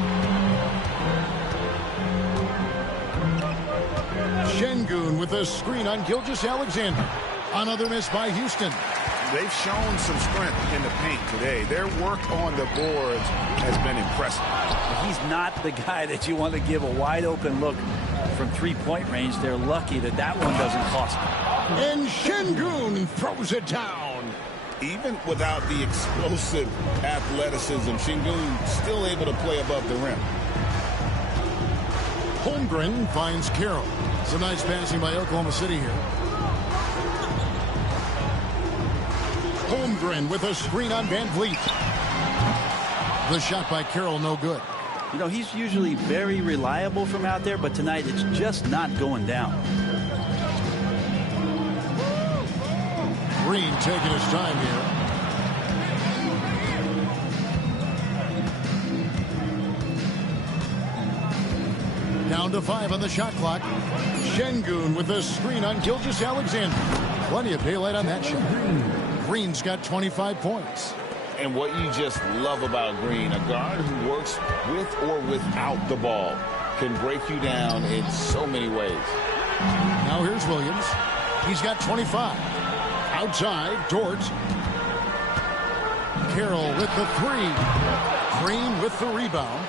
Sengun with a screen on Gilgeous-Alexander. Another miss by Houston. They've shown some strength in the paint today. Their work on the boards has been impressive. He's not the guy that you want to give a wide open look from three-point range. They're lucky that that one doesn't cost them. And Sengun throws it down. Even without the explosive athleticism, Sengun still able to play above the rim. Holmgren finds Carroll. Some nice passing by Oklahoma City here. Holmgren with a screen on Van Vliet. The shot by Carroll, no good. You know, he's usually very reliable from out there, but tonight it's just not going down. Green taking his time here. Down to 5 on the shot clock. Sengun with a screen on Gilgeous-Alexander. Plenty of daylight on that shot. Green's got 25 points. And what you just love about Green, a guard who works with or without the ball, can break you down in so many ways. Now here's Williams. He's got 25. Outside, Dort. Carroll with the three. Green with the rebound.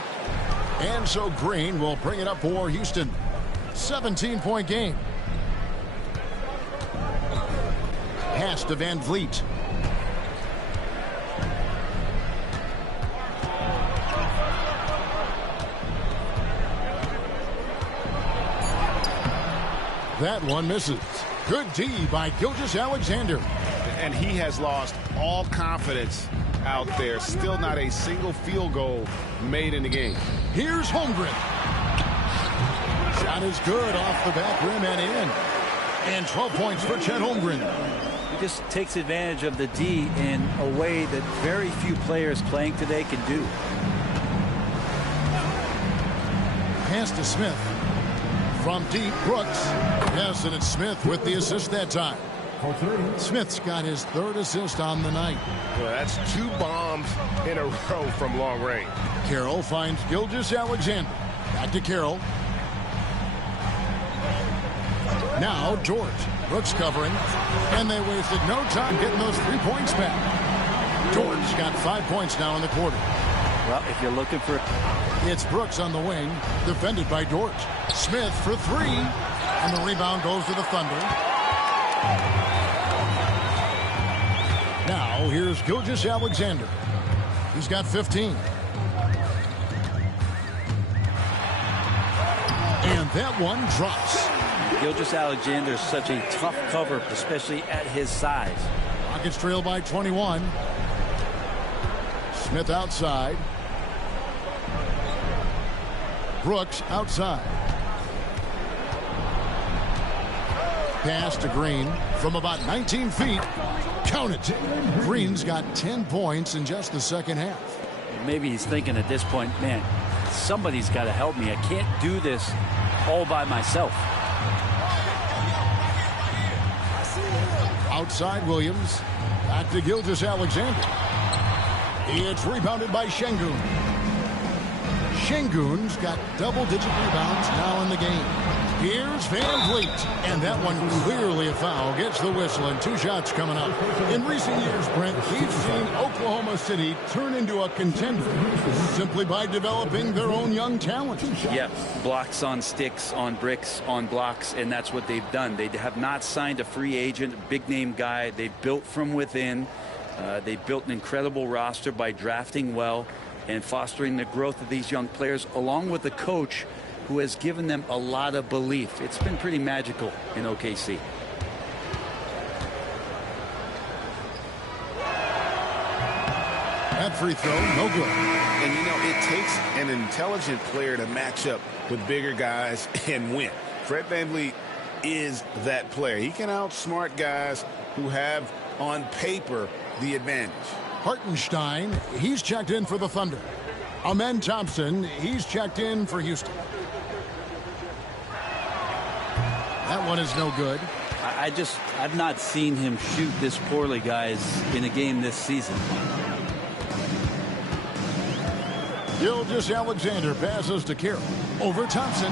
And so Green will bring it up for Houston. 17-point game. Pass to Van Vliet. That one misses. Good D by Gilgeous-Alexander. And he has lost all confidence out there. Still not a single field goal made in the game. Here's Holmgren. Shot is good off the back rim and in. And 12 points for Chet Holmgren. He just takes advantage of the D in a way that very few players playing today can do. Pass to Smith. From deep, Brooks. Yes, and it's Smith with the assist that time. Smith's got his 3rd assist on the night. Well, that's 2 bombs in a row from long range. Carroll finds Gilgeous-Alexander. Back to Carroll. Now George. Brooks covering. And they wasted no time getting those 3 points back. George got 5 points now in the quarter. Well, if you're looking for... It's Brooks on the wing, defended by George. Smith for 3. And the rebound goes to the Thunder. Now here's Gilgeous-Alexander. He's got 15. And that one drops. Gilgeous-Alexander is such a tough cover, especially at his size. Rockets trail by 21. Smith outside. Brooks outside. Pass to Green from about 19 feet. Count it. Green's got 10 points in just the second half. Maybe he's thinking at this point, man, somebody's got to help me. I can't do this all by myself. Outside Williams. Back to Gilgeous-Alexander. It's rebounded by Şengün. Şengün's got double-digit rebounds now in the game. Here's Van Vliet. And that one clearly a foul. Gets the whistle and 2 shots coming up. In recent years, Brent, we've seen Oklahoma City turn into a contender simply by developing their own young talent. Yeah, blocks on sticks, on bricks, on blocks, and that's what they've done. They have not signed a free agent, big-name guy. They built from within. They built an incredible roster by drafting well and fostering the growth of these young players, along with the coach who has given them a lot of belief. It's been pretty magical in OKC. That free throw, no good. And, you know, it takes an intelligent player to match up with bigger guys and win. Fred VanVleet is that player. He can outsmart guys who have, on paper, the advantage. Hartenstein, he's checked in for the Thunder. Amen Thompson, he's checked in for Houston. That one is no good. I've not seen him shoot this poorly, guys, in a game this season. Gilgeous-Alexander passes to Carroll. Over Thompson.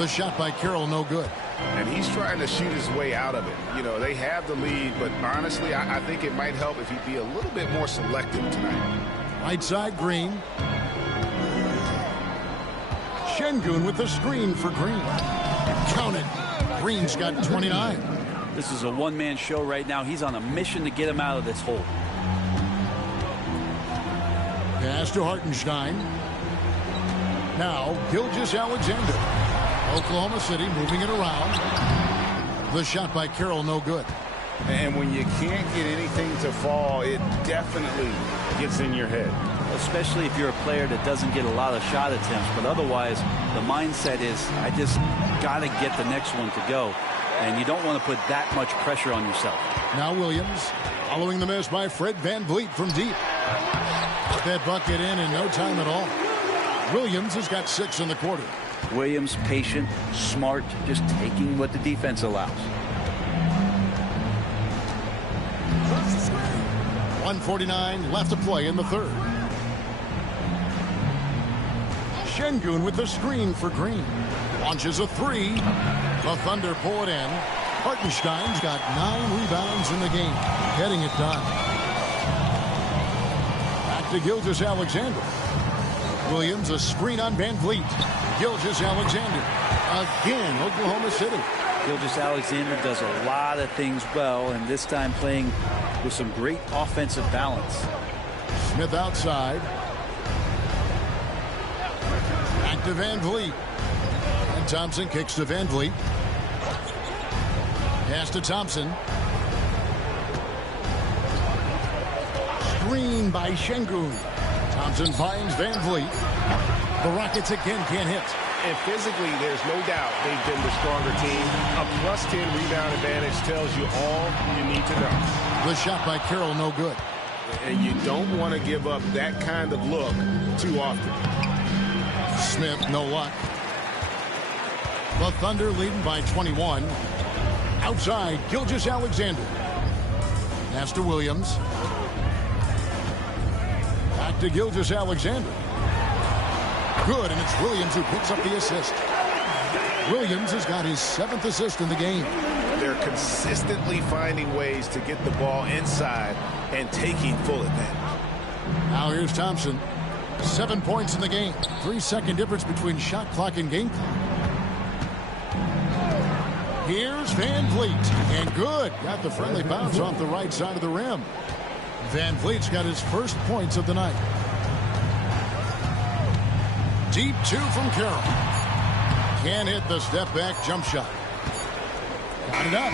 The shot by Carroll, no good. And he's trying to shoot his way out of it. You know, they have the lead, but honestly, I think it might help if he'd be a little bit more selective tonight. Right side, Green. Şengün with the screen for Green. Count it. Green's got 29. This is a one-man show right now. He's on a mission to get him out of this hole. Pass to Hartenstein. Now, Gilgeous-Alexander. Oklahoma City moving it around. The shot by Carroll, no good. And when you can't get anything to fall, it definitely gets in your head. Especially if you're a player that doesn't get a lot of shot attempts. But otherwise, the mindset is, I just got to get the next one to go. And you don't want to put that much pressure on yourself. Now Williams, following the miss by Fred VanVleet from deep. Put that bucket in no time at all. Williams has got 6 in the quarter. Williams, patient, smart, just taking what the defense allows. 1:49 left to play in the third. Şengün with the screen for Green. Launches a 3. The Thunder pull it in. Hartenstein's got 9 rebounds in the game. Getting it done. Back to Gilgeous-Alexander. Williams, a screen on VanVleet. Gilgeous-Alexander. Again, Oklahoma City. Gilgeous-Alexander does a lot of things well, and this time playing with some great offensive balance. Smith outside. Back to VanVleet. And Thompson kicks to VanVleet. Pass to Thompson. Screen by Şengün. Thompson finds VanVleet. The Rockets again can't hit. And physically, there's no doubt they've been the stronger team. A +10 rebound advantage tells you all you need to know. The shot by Carroll, no good. And you don't want to give up that kind of look too often. Smith, no luck. The Thunder leading by 21. Outside, Gilgeous-Alexander. Pass to Williams. Back to Gilgeous-Alexander. Good, and it's Williams who picks up the assist. Williams has got his 7th assist in the game. They're consistently finding ways to get the ball inside and taking full advantage. Now here's Thompson. 7 points in the game. 3-second difference between shot clock and game clock. Here's Van Vliet. And good. Got the friendly bounce off the right side of the rim. Van Vliet's got his first points of the night. Deep 2 from Carroll. Can't hit the step back jump shot. Got it up.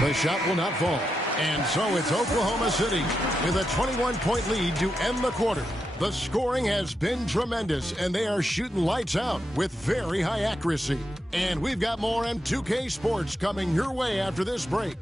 The shot will not fall. And so it's Oklahoma City with a 21-point lead to end the quarter. The scoring has been tremendous, and they are shooting lights out with very high accuracy. And we've got more M2K Sports coming your way after this break.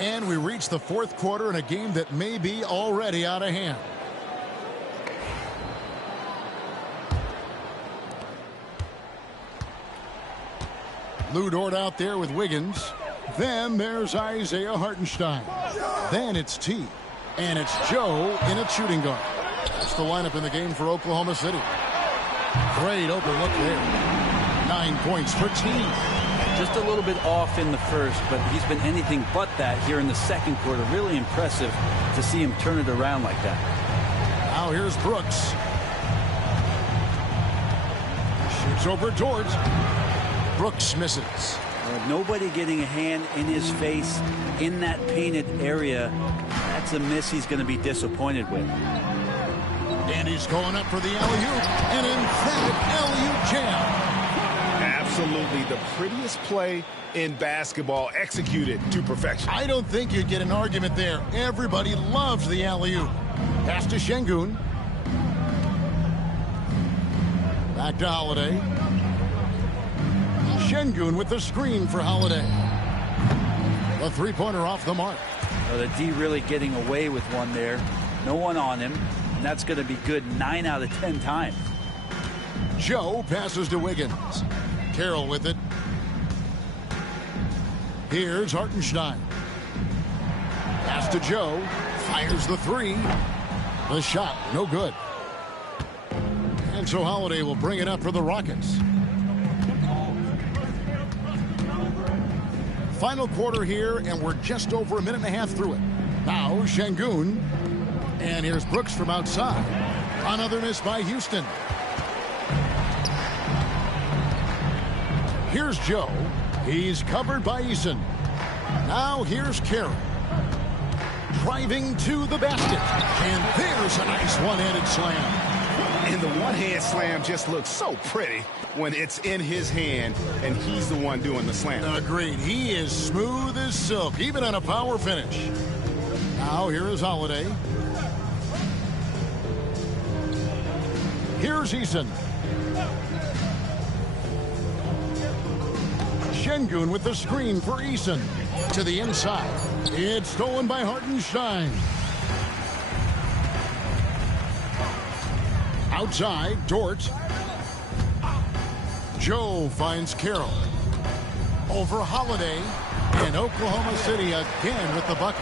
And we reach the fourth quarter in a game that may be already out of hand. Lou Dort out there with Wiggins. Then there's Isaiah Hartenstein. Then it's T. And it's Joe in a shooting guard. That's the lineup in the game for Oklahoma City. Great open look there. 9 points for T. Just a little bit off in the first, but he's been anything but that here in the second quarter. Really impressive to see him turn it around like that. Now here's Brooks. Shoots over Dort. Brooks misses. Nobody getting a hand in his face in that painted area. That's a miss he's going to be disappointed with. And he's going up for the alley-oop. An emphatic alley-oop jam. Absolutely the prettiest play in basketball, executed to perfection. I don't think you'd get an argument there. Everybody loves the alley-oop. Pass to Şengün. Back to Holiday. Şengün with the screen for Holiday. A three-pointer off the mark. Well, the D really getting away with one there. No one on him. And that's going to be good 9 out of 10 times. Joe passes to Wiggins. Carroll with it. Here's Hartenstein. Pass to Joe. Fires the three. The shot, no good. And so Holiday will bring it up for the Rockets. Final quarter here, and we're just over a minute and a half through it. Now Şengün. And here's Brooks from outside. Another miss by Houston. Here's Joe. He's covered by Eason. Now here's Carroll. Driving to the basket. And there's a nice one-handed slam. And the one-hand slam just looks so pretty when it's in his hand and he's the one doing the slam. Agreed. He is smooth as silk, even on a power finish. Now here is Holiday. Here's Eason. Şengün with the screen for Eason. To the inside. It's stolen by Hartenstein. Outside, Dort. Joe finds Carroll. Over Holiday. And Oklahoma City again with the bucket.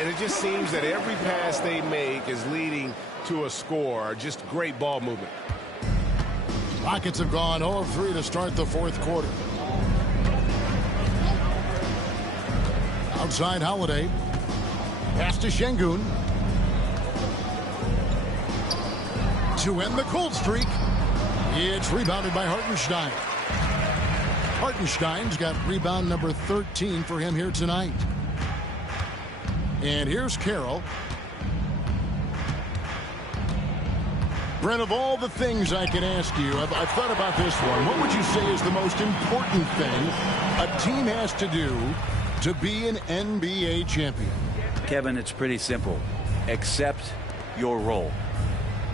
And it just seems that every pass they make is leading to a score. Just great ball movement. Rockets have gone 0 of 3 to start the fourth quarter. Outside Holiday. Pass to Şengün. To end the cold streak. It's rebounded by Hartenstein. Hartenstein's got rebound number 13 for him here tonight. And here's Carroll. Brent, of all the things I can ask you, I've thought about this one. What would you say is the most important thing a team has to do to be an NBA champion? Kevin, it's pretty simple. Accept your role.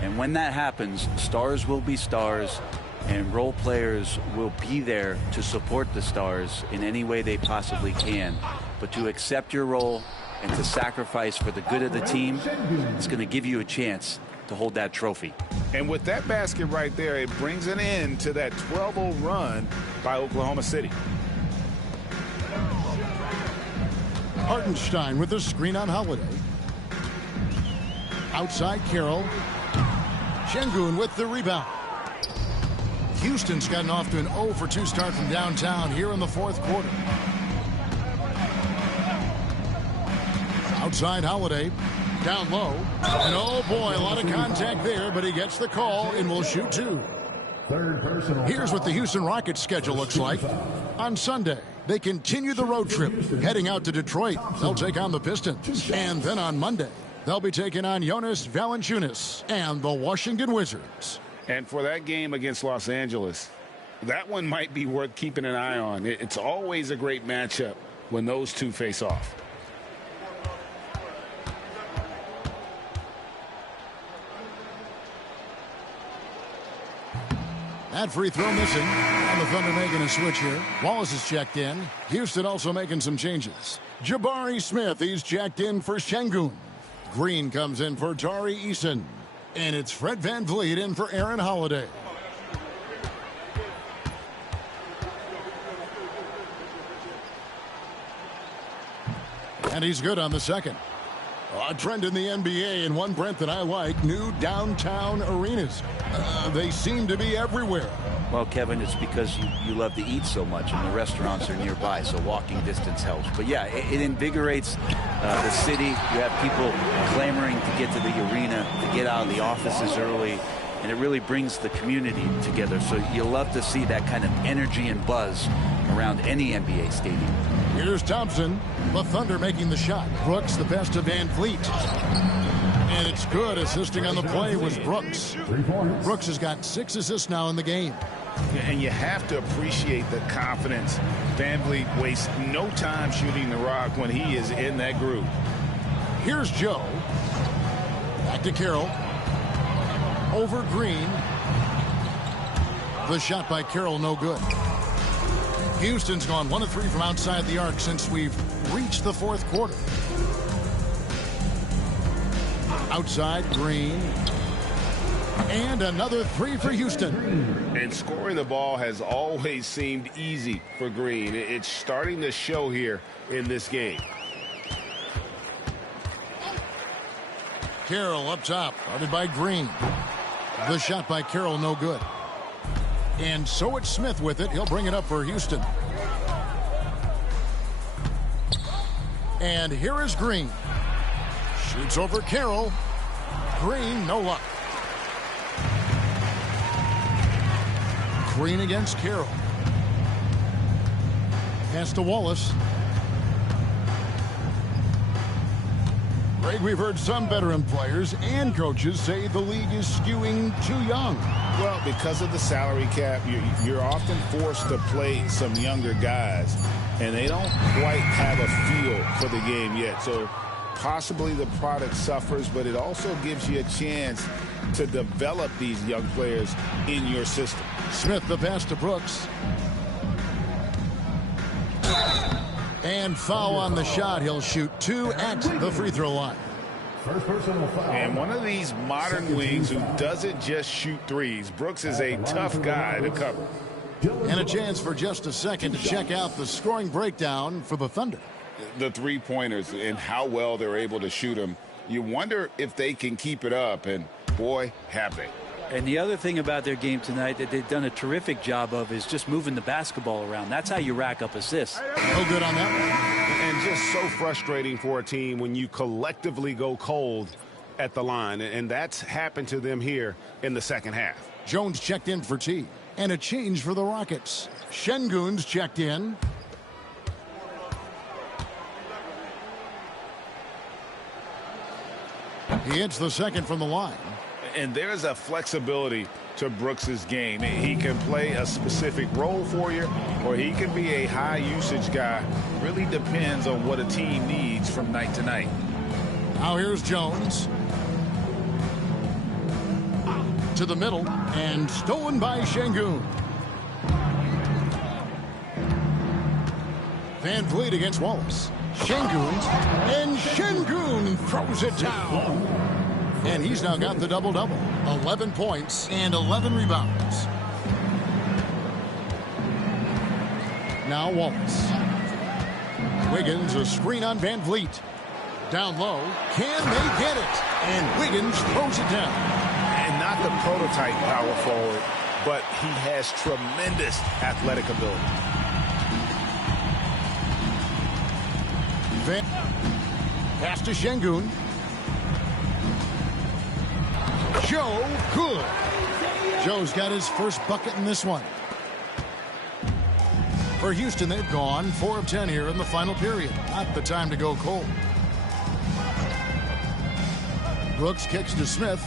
And when that happens, stars will be stars, and role players will be there to support the stars in any way they possibly can. But to accept your role and to sacrifice for the good of the team, it's going to give you a chance to hold that trophy. And with that basket right there, it brings an end to that 12-0 run by Oklahoma City. Hartenstein with the screen on Holiday. Outside Carroll. Şengün with the rebound. Houston's gotten off to an 0 for 2 start from downtown here in the fourth quarter. Outside Holiday. Down low. And oh boy, a lot of contact there, but he gets the call and will shoot 2. Here's what the Houston Rockets schedule looks like. On Sunday, they continue the road trip, heading out to Detroit. They'll take on the Pistons. And then on Monday, they'll be taking on Jonas Valanciunas and the Washington Wizards. And for that game against Los Angeles, that one might be worth keeping an eye on. It's always a great matchup when those two face off. That free throw missing. And the Thunder making a switch here. Wallace is checked in. Houston also making some changes. Jabari Smith, he's checked in for Şengün. Green comes in for Tari Eason. And it's Fred VanVleet in for Aaron Holiday. And he's good on the second. A trend in the NBA, and one, Brent, that I like, new downtown arenas. They seem to be everywhere. Well, Kevin, it's because you love to eat so much, and the restaurants are nearby, so walking distance helps. But yeah, it invigorates the city. You have people clamoring to get to the arena, to get out of the offices early, and it really brings the community together. So you love to see that kind of energy and buzz around any NBA stadium. Here's Thompson. The Thunder making the shot. Brooks, the best of VanVleet. And it's good. Assisting on the play was Brooks. Brooks has got 6 assists now in the game. And you have to appreciate the confidence. VanVleet wastes no time shooting the rock when he is in that groove. Here's Joe. Back to Carroll. Over Green. The shot by Carroll, no good. Houston's gone 1 of 3 from outside the arc since we've reached the fourth quarter. Outside, Green. And another 3 for Houston. And scoring the ball has always seemed easy for Green. It's starting to show here in this game. Carroll up top, guarded by Green. The shot by Carroll, no good. And so it's Smith with it. He'll bring it up for Houston. And here is Green. Shoots over Carroll. Green, no luck. Green against Carroll. Pass to Wallace. Greg, we've heard some veteran players and coaches say the league is skewing too young. Well, because of the salary cap, you're often forced to play some younger guys, and they don't quite have a feel for the game yet. So possibly the product suffers, but it also gives you a chance to develop these young players in your system. Smith, the pass to Brooks. And foul on the shot. He'll shoot 2 at the free throw line. And one of these modern wings who doesn't just shoot threes. Brooks is a tough guy to cover. And a chance for just a second to check out the scoring breakdown for the Thunder. The three-pointers and how well they're able to shoot them. You wonder if they can keep it up, and boy, have they. And the other thing about their game tonight that they've done a terrific job of is just moving the basketball around. That's how you rack up assists. No good on that one. And just so frustrating for a team when you collectively go cold at the line. And that's happened to them here in the second half. Jones checked in for T. And a change for the Rockets. Şengün's checked in. He hits the second from the line. And there's a flexibility to Brooks's game. He can play a specific role for you, or he can be a high-usage guy. Really depends on what a team needs from night to night. Now here's Jones. To the middle, and stolen by Şengün. Van Vliet against Wallace. Şengün, and Şengün throws it down. And he's now got the double-double. 11 points and 11 rebounds. Now Wallace. Wiggins, a screen on Van Vliet. Down low. Can they get it? And Wiggins throws it down. And not the prototype power forward, but he has tremendous athletic ability. Pass to Şengün. Joe, good. Joe's got his first bucket in this one. For Houston, they've gone 4 of 10 here in the final period. Not the time to go cold. Brooks kicks to Smith.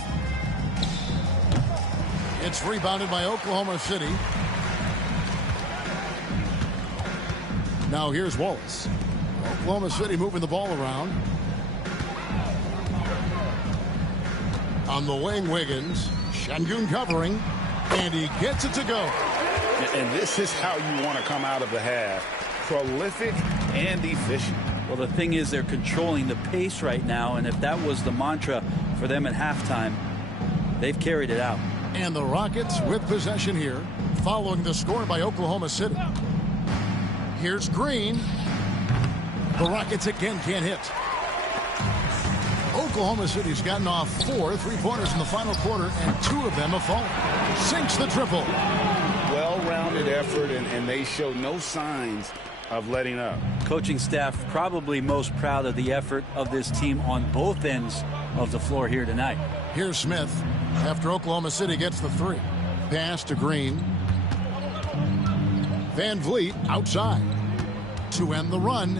It's rebounded by Oklahoma City. Now here's Wallace. Oklahoma City moving the ball around. On the wing, Wiggins. Şengün covering. And he gets it to go. And this is how you want to come out of the half. Prolific and efficient. Well, the thing is, they're controlling the pace right now, and if that was the mantra for them at halftime, they've carried it out. And the Rockets with possession here, following the score by Oklahoma City. Here's Green. The Rockets again can't hit. Oklahoma City's gotten off 4 3-pointers in the final quarter, and 2 of them have fallen. Sinks the triple. Well-rounded effort, and they show no signs of letting up. Coaching staff probably most proud of the effort of this team on both ends of the floor here tonight. Here's Smith after Oklahoma City gets the 3. Pass to Green. Van Vliet outside to end the run.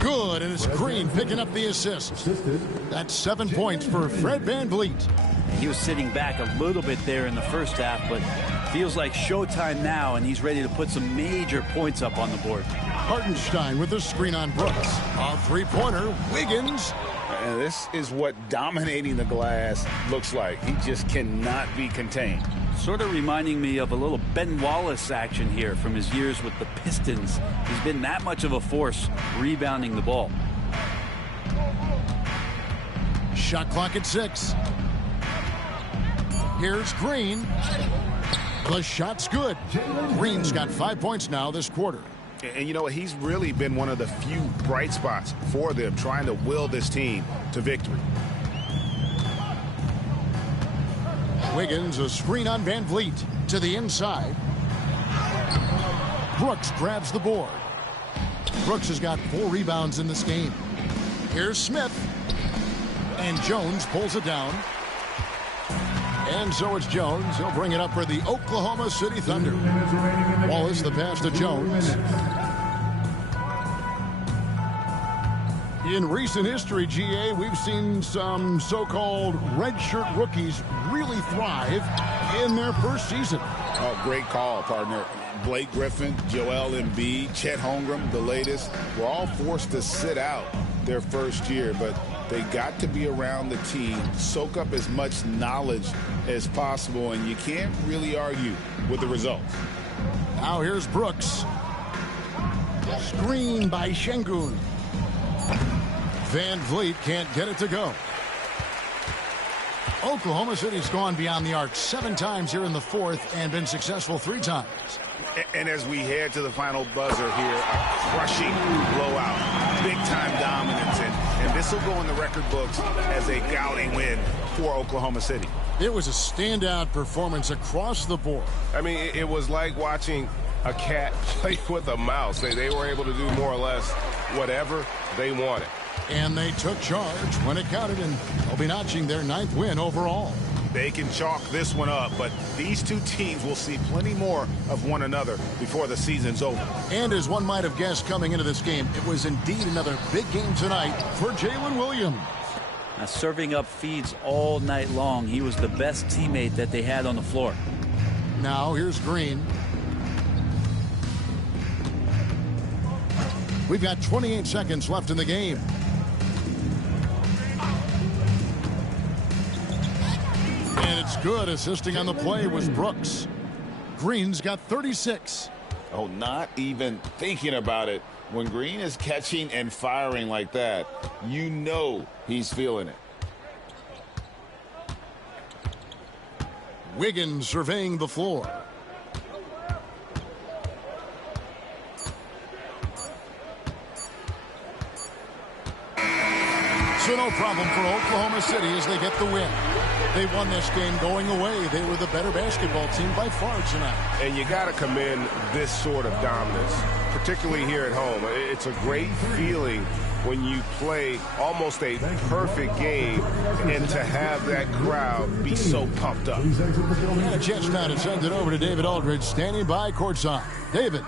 Good, and it's Green picking up the assist. That's 7 points for Fred Van Vliet. He was sitting back a little bit there in the first half, but feels like showtime now, and he's ready to put some major points up on the board. Hartenstein with the screen on Brooks. A 3-pointer, Wiggins. And this is what dominating the glass looks like. He just cannot be contained. Sort of reminding me of a little Ben Wallace action here from his years with the Pistons. He's been that much of a force rebounding the ball. Shot clock at 6. Here's Green. The shot's good. Green's got 5 points now this quarter. And you know what? He's really been one of the few bright spots for them, trying to will this team to victory. Wiggins, a screen on Van Vliet to the inside. Brooks grabs the board. Brooks has got 4 rebounds in this game. Here's Smith. And Jones pulls it down. And so it's Jones. He'll bring it up for the Oklahoma City Thunder. Wallace, the pass to Jones. In recent history, GA, we've seen some so-called redshirt rookies really thrive in their first season. Oh, great call, partner. Blake Griffin, Joel Embiid, Chet Holmgren, the latest, were all forced to sit out their first year, but they got to be around the team, soak up as much knowledge as possible, and you can't really argue with the results. Now here's Brooks. Screen by Şengün. Van Vliet can't get it to go. Oklahoma City's gone beyond the arc 7 times here in the fourth and been successful 3 times. And as we head to the final buzzer here, a crushing blowout, big-time dominance, and this will go in the record books as a gaudy win for Oklahoma City. It was a standout performance across the board. I mean, it was like watching a cat play with a mouse. They were able to do more or less whatever they wanted. And they took charge when it counted, and they'll be notching their 9th win overall. They can chalk this one up, but these 2 teams will see plenty more of one another before the season's over. And as one might have guessed coming into this game, it was indeed another big game tonight for Jalen Williams. Serving up feeds all night long. He was the best teammate that they had on the floor. Now here's Green. We've got 28 seconds left in the game. And it's good. Assisting on the play was Brooks. Green's got 36. Oh, not even thinking about it. When Green is catching and firing like that, you know he's feeling it. Wiggins surveying the floor. So no problem for Oklahoma City as they get the win. They won this game going away. They were the better basketball team by far tonight. And you got to commend this sort of dominance, particularly here at home. It's a great feeling when you play almost a perfect game and to have that crowd be so pumped up. And a chance now to send it over to David Aldridge, standing by courtside. David.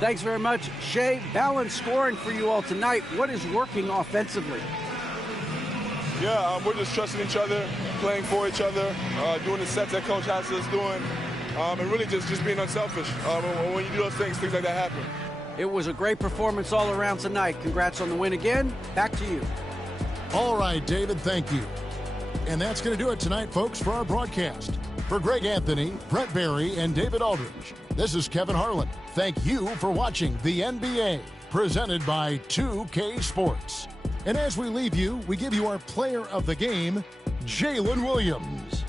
Thanks very much, Shea. Balanced scoring for you all tonight. What is working offensively? Yeah, we're just trusting each other, playing for each other, doing the sets that Coach has us doing, and really just being unselfish. When you do those things like that happen. It was a great performance all around tonight. Congrats on the win again. Back to you. All right, David, thank you. And that's going to do it tonight, folks, for our broadcast. For Greg Anthony, Brett Barry, and David Aldridge, this is Kevin Harlan. Thank you for watching the NBA, presented by 2K Sports. And as we leave you, we give you our player of the game, Jalen Williams.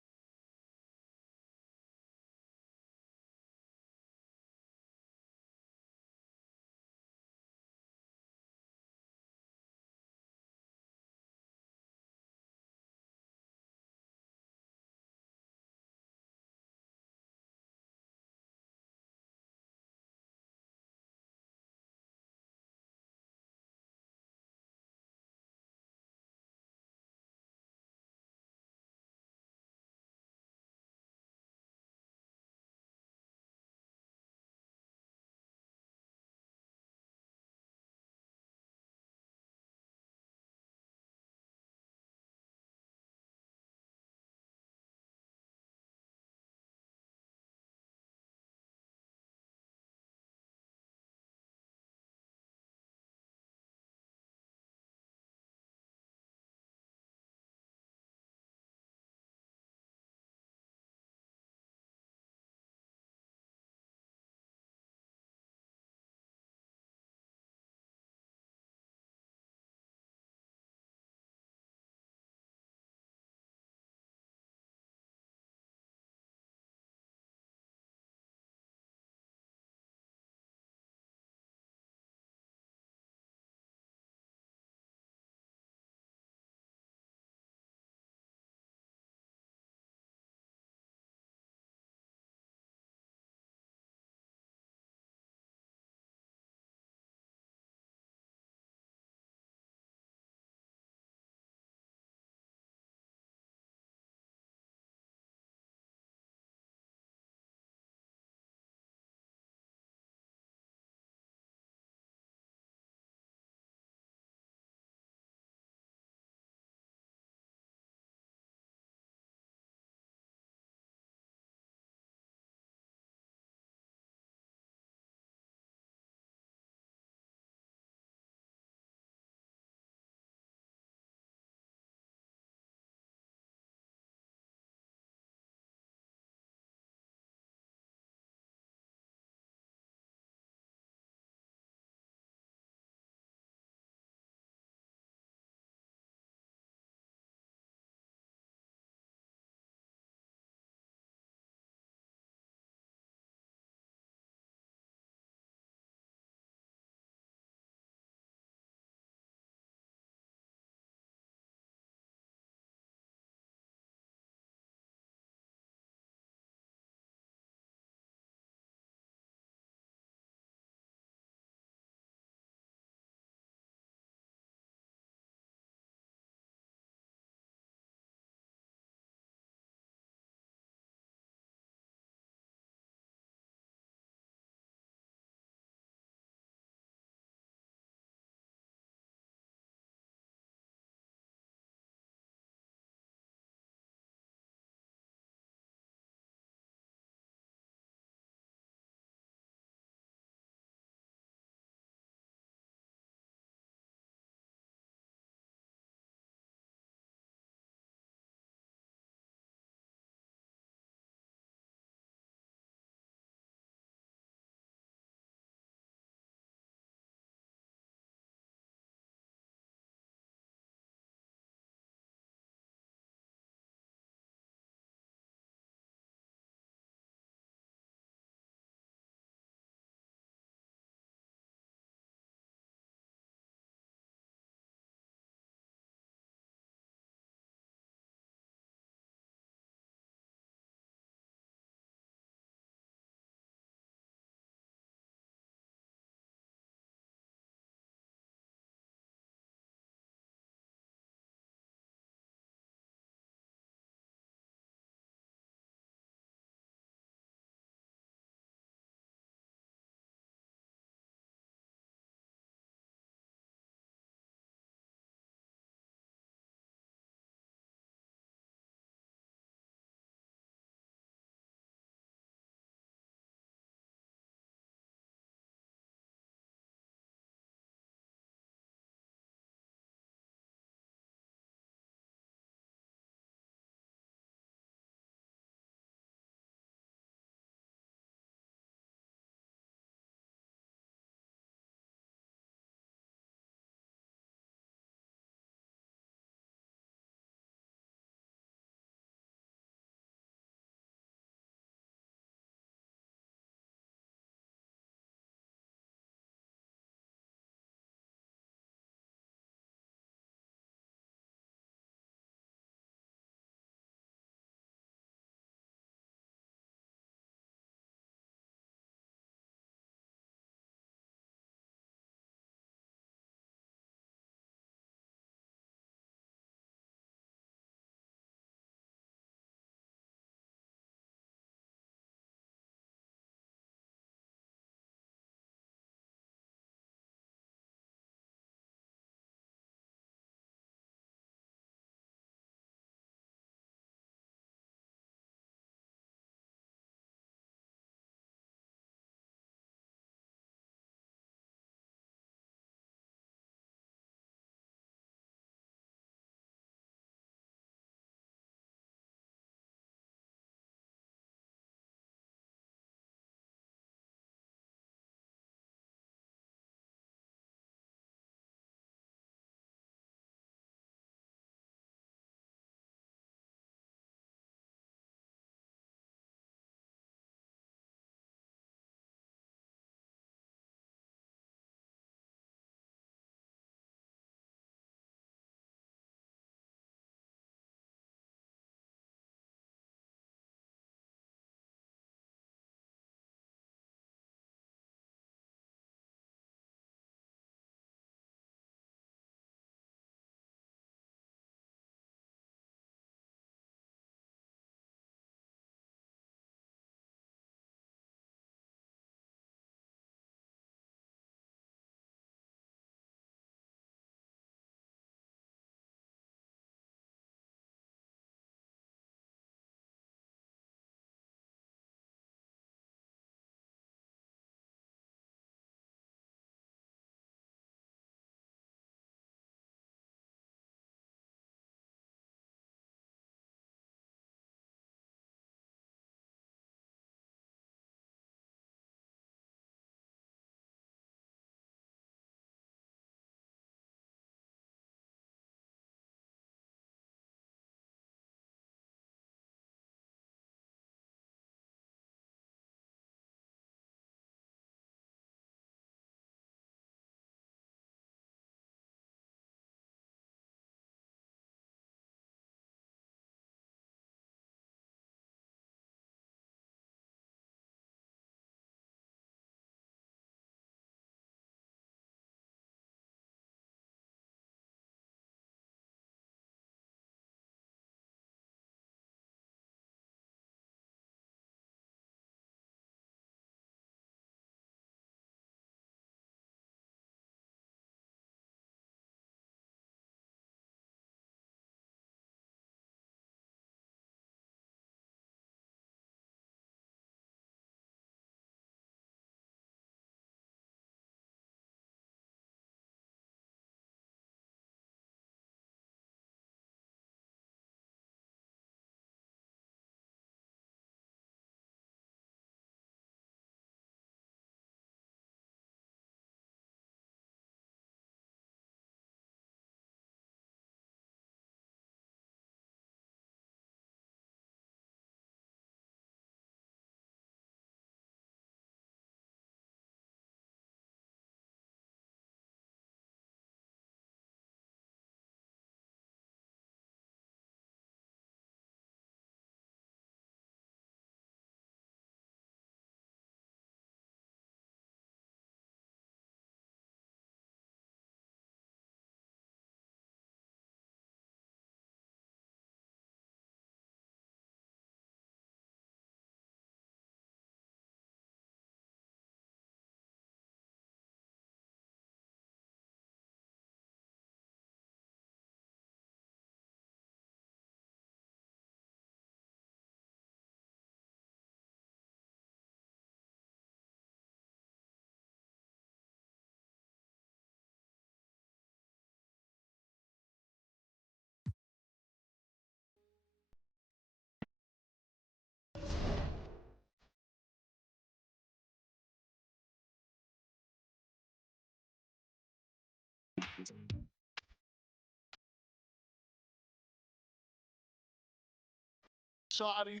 Shotty.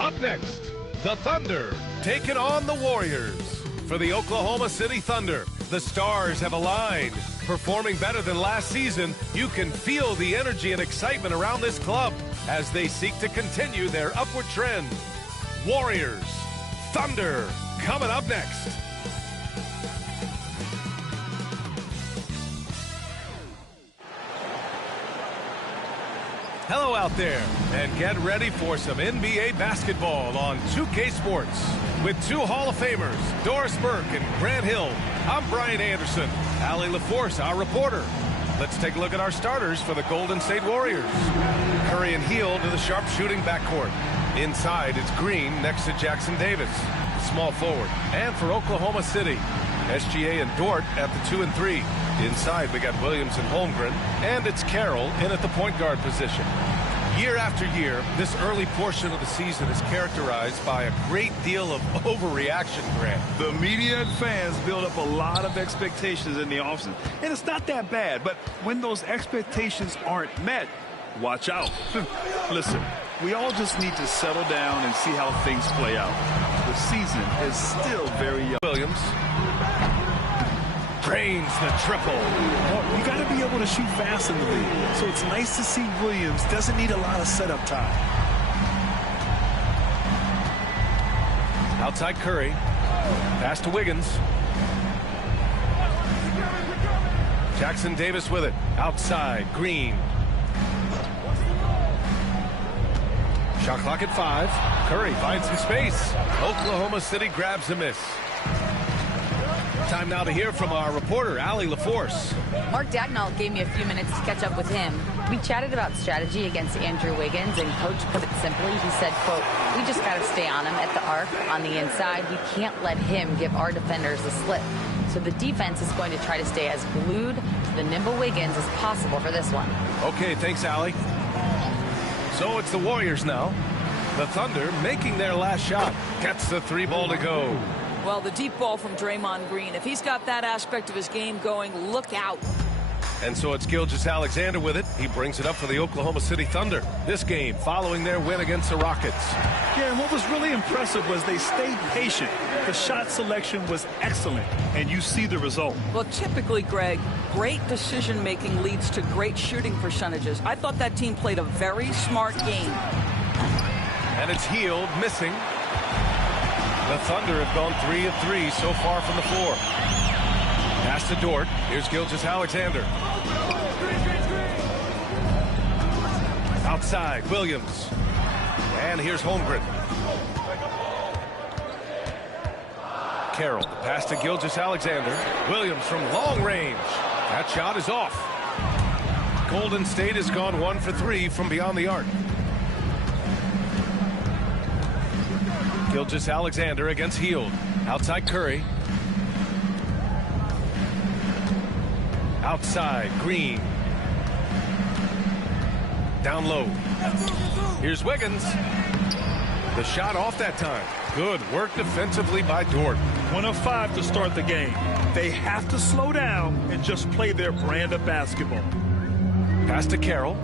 Up next, the Thunder taking on the Warriors. For the Oklahoma City Thunder, the stars have aligned. Performing better than last season, you can feel the energy and excitement around this club as they seek to continue their upward trend. Warriors, Thunder, coming up next. Hello out there, and get ready for some NBA basketball on 2K Sports. With two Hall of Famers, Doris Burke and Grant Hill, I'm Brian Anderson. Allie LaForce, our reporter. Let's take a look at our starters for the Golden State Warriors. Curry and Hield to the sharpshooting backcourt. Inside, it's Green next to Jackson Davis, small forward. And for Oklahoma City, SGA and Dort at the 2 and 3. Inside, we got Williams and Holmgren, and it's Carroll in at the point guard position. Year after year, this early portion of the season is characterized by a great deal of overreaction, Grant. The media and fans build up a lot of expectations in the offseason, and it's not that bad, but when those expectations aren't met, watch out. Listen, we all just need to settle down and see how things play out. The season is still very young. Williams drains the triple. Well, you got to be able to shoot fast in the league. So it's nice to see Williams doesn't need a lot of setup time. Outside Curry. Pass to Wiggins. Jackson Davis with it. Outside Green. Shot clock at 5. Curry finds some space. Oklahoma City grabs a miss. Time now to hear from our reporter, Allie LaForce. Mark Daigneault gave me a few minutes to catch up with him. We chatted about strategy against Andrew Wiggins, and Coach put it simply. He said, quote, we just got to stay on him at the arc on the inside. We can't let him give our defenders the slip. So the defense is going to try to stay as glued to the nimble Wiggins as possible for this one. Okay, thanks, Allie. So it's the Warriors now. The Thunder making their last shot. Gets the 3 ball to go. Well, the deep ball from Draymond Green. If he's got that aspect of his game going, look out. And so it's Gilgeous-Alexander with it. He brings it up for the Oklahoma City Thunder. This game following their win against the Rockets. Yeah, and what was really impressive was they stayed patient. The shot selection was excellent, and you see the result. Well, typically, Greg, great decision-making leads to great shooting percentages. I thought that team played a very smart game. And it's Hield missing. The Thunder have gone 3 of 3 so far from the floor. Pass to Dort. Here's Gilgeous-Alexander. Outside, Williams. And here's Holmgren. Carroll, the pass to Gilgeous-Alexander. Williams from long range. That shot is off. Golden State has gone 1 for 3 from beyond the arc. Gilgeous-Alexander against Hield. Outside Curry. Outside Green. Down low. Here's Wiggins. The shot off that time. Good work defensively by Dort. 1 of 5 to start the game. They have to slow down and just play their brand of basketball. Pass to Carroll.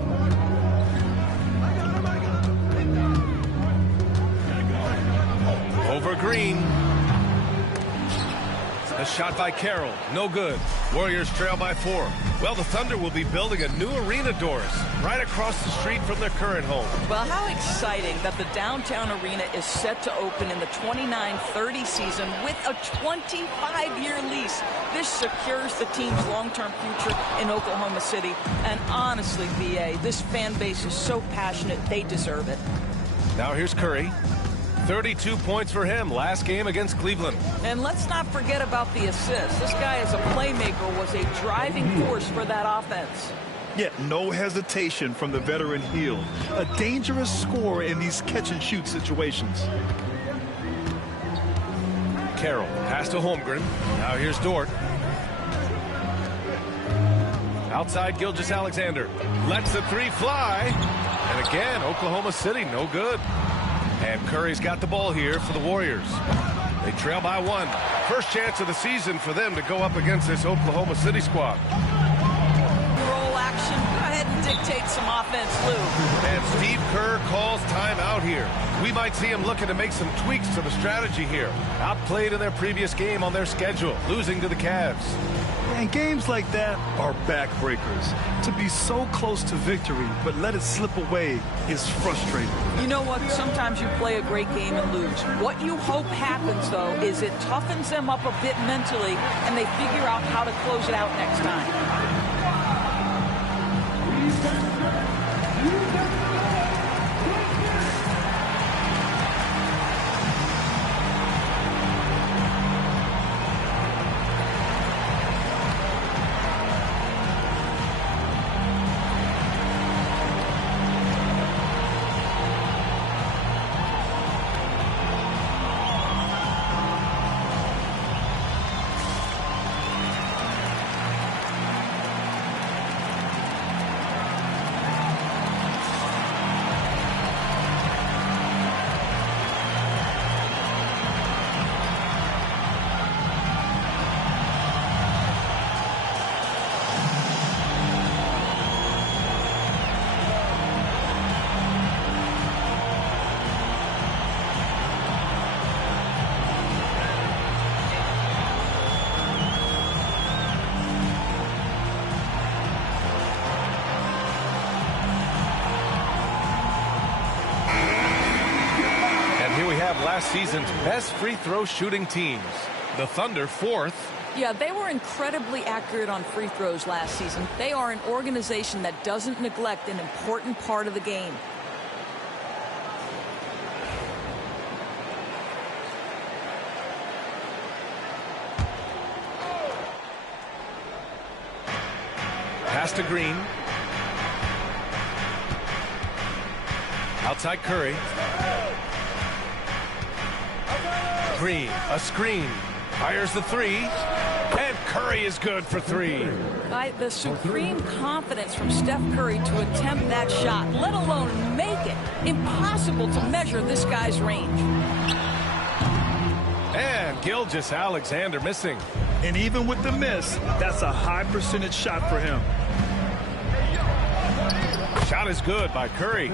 Over Green. A shot by Carroll. No good. Warriors trail by 4. Well, the Thunder will be building a new arena, Doris, right across the street from their current home. Well, how exciting that the downtown arena is set to open in the 29-30 season with a 25-year lease. This secures the team's long-term future in Oklahoma City. And honestly, BA, this fan base is so passionate, they deserve it. Now here's Curry. 32 points for him last game against Cleveland. And let's not forget about the assist. This guy as a playmaker was a driving force for that offense. Yet no hesitation from the veteran Hield. A dangerous scorer in these catch-and-shoot situations. Carroll, pass to Holmgren. Now here's Dort. Outside Gilgeous-Alexander. Lets the 3 fly. And again, Oklahoma City, no good. And Curry's got the ball here for the Warriors. They trail by 1. First chance of the season for them to go up against this Oklahoma City squad. Roll action. Go ahead and dictate some offense, Lou. And Steve Kerr calls timeout here. We might see him looking to make some tweaks to the strategy here. Outplayed in their previous game on their schedule, losing to the Cavs. And games like that are backbreakers. To be so close to victory, but let it slip away is frustrating. You know what? Sometimes you play a great game and lose. What you hope happens, though, is it toughens them up a bit mentally, and they figure out how to close it out next time. Last season's best free throw shooting teams. The Thunder 4th. Yeah, they were incredibly accurate on free throws last season. They are an organization that doesn't neglect an important part of the game. Pass to Green. Outside Curry. Green, a screen, fires the 3, and Curry is good for 3. The supreme confidence from Steph Curry to attempt that shot, let alone make it. Impossible to measure this guy's range. And Gilgeous-Alexander missing. And even with the miss, that's a high percentage shot for him. Shot is good by Curry.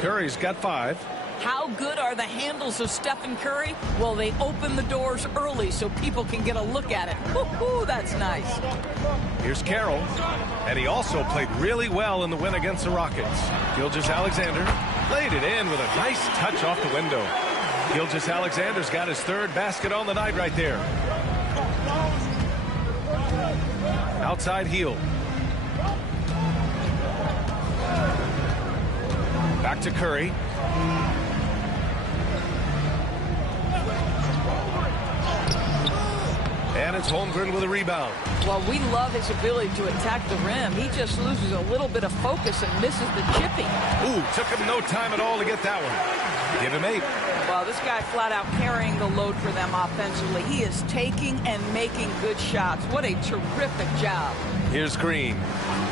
Curry's got 5. How good are the handles of Stephen Curry? Well, they open the doors early so people can get a look at it. Woo-hoo, that's nice. Here's Carroll, and he also played really well in the win against the Rockets. Gilgeous-Alexander laid it in with a nice touch off the window. Gilgeous-Alexander's got his 3rd basket on the night right there. Outside Hield. Back to Curry. And it's Holmgren with a rebound. Well, we love his ability to attack the rim. He just loses a little bit of focus and misses the chipping. Ooh, took him no time at all to get that one. Give him 8. Well, this guy flat out carrying the load for them offensively. He is taking and making good shots. What a terrific job. Here's Green.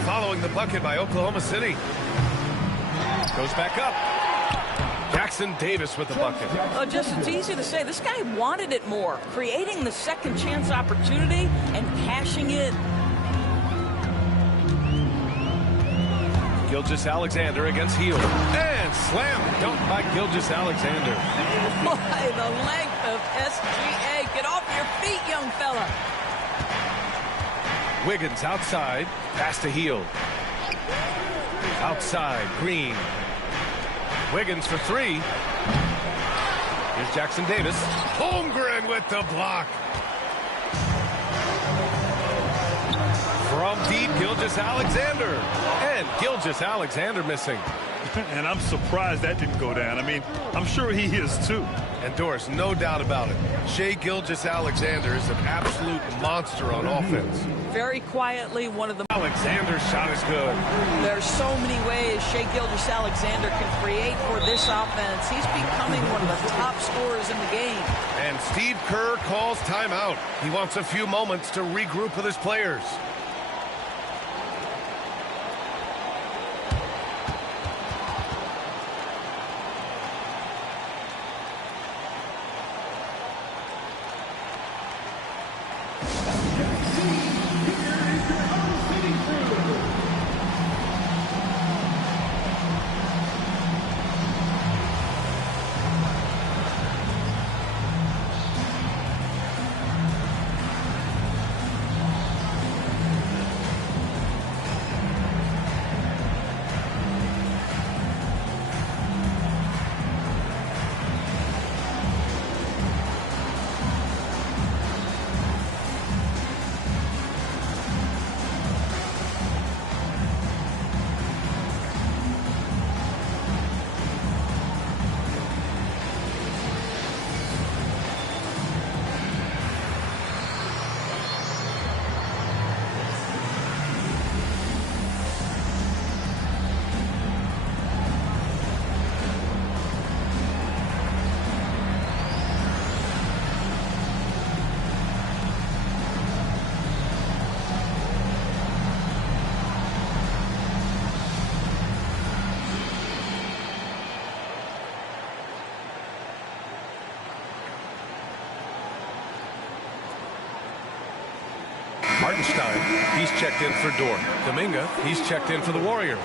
Following the bucket by Oklahoma City. Goes back up. Jackson Davis with the bucket. Just it's easy to say. This guy wanted it more, creating the second chance opportunity and cashing in. Gilgeous-Alexander against Hield. And slam dunk by Gilgeous-Alexander. Boy, the length of SGA. Get off your feet, young fella. Wiggins outside. Pass to Hield. Outside, Green. Wiggins for three. Here's Jackson Davis. Holmgren with the block. From deep, Gilgeous-Alexander. And Gilgeous-Alexander missing. And I'm surprised that didn't go down. I mean, I'm sure he is too. And Doris, no doubt about it. Shai Gilgeous-Alexander is an absolute monster on offense. Very quietly, one of the... Alexander's shot is good. There's so many ways Shai Gilgeous-Alexander can create for this offense. He's becoming one of the top scorers in the game. And Steve Kerr calls timeout. He wants a few moments to regroup with his players. Hartenstein, he's checked in for Dort. Kuminga, he's checked in for the Warriors.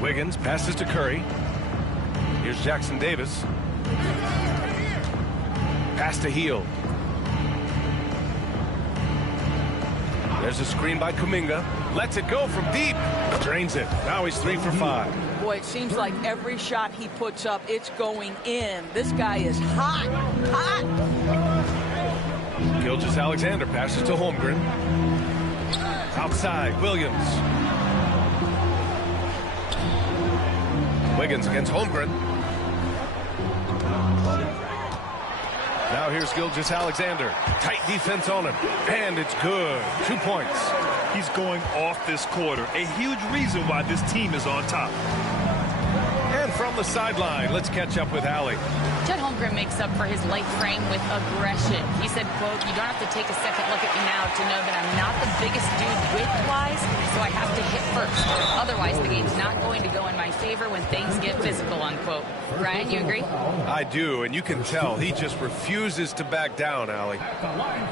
Wiggins passes to Curry. Here's Jackson Davis. Pass to Hield. There's a screen by Kuminga. Lets it go from deep. Drains it. Now he's 3 for 5. Boy, it seems like every shot he puts up, it's going in. This guy is hot. Hot. Gilgeous-Alexander passes to Holmgren. Outside, Williams. Wiggins against Holmgren. Now here's Gilgeous-Alexander. Tight defense on him. And it's good. 2 points. He's going off this quarter. A huge reason why this team is on top. And from the sideline, let's catch up with Allie. Chet Holmgren makes up for his light frame with aggression. He said, quote, "You don't have to take a second look at me now to know that I'm not the biggest dude width-wise, so I have to hit first. Otherwise, the game's not going to go in my favor when things get physical," unquote. Ryan, you agree? I do, and you can tell he just refuses to back down, Allie.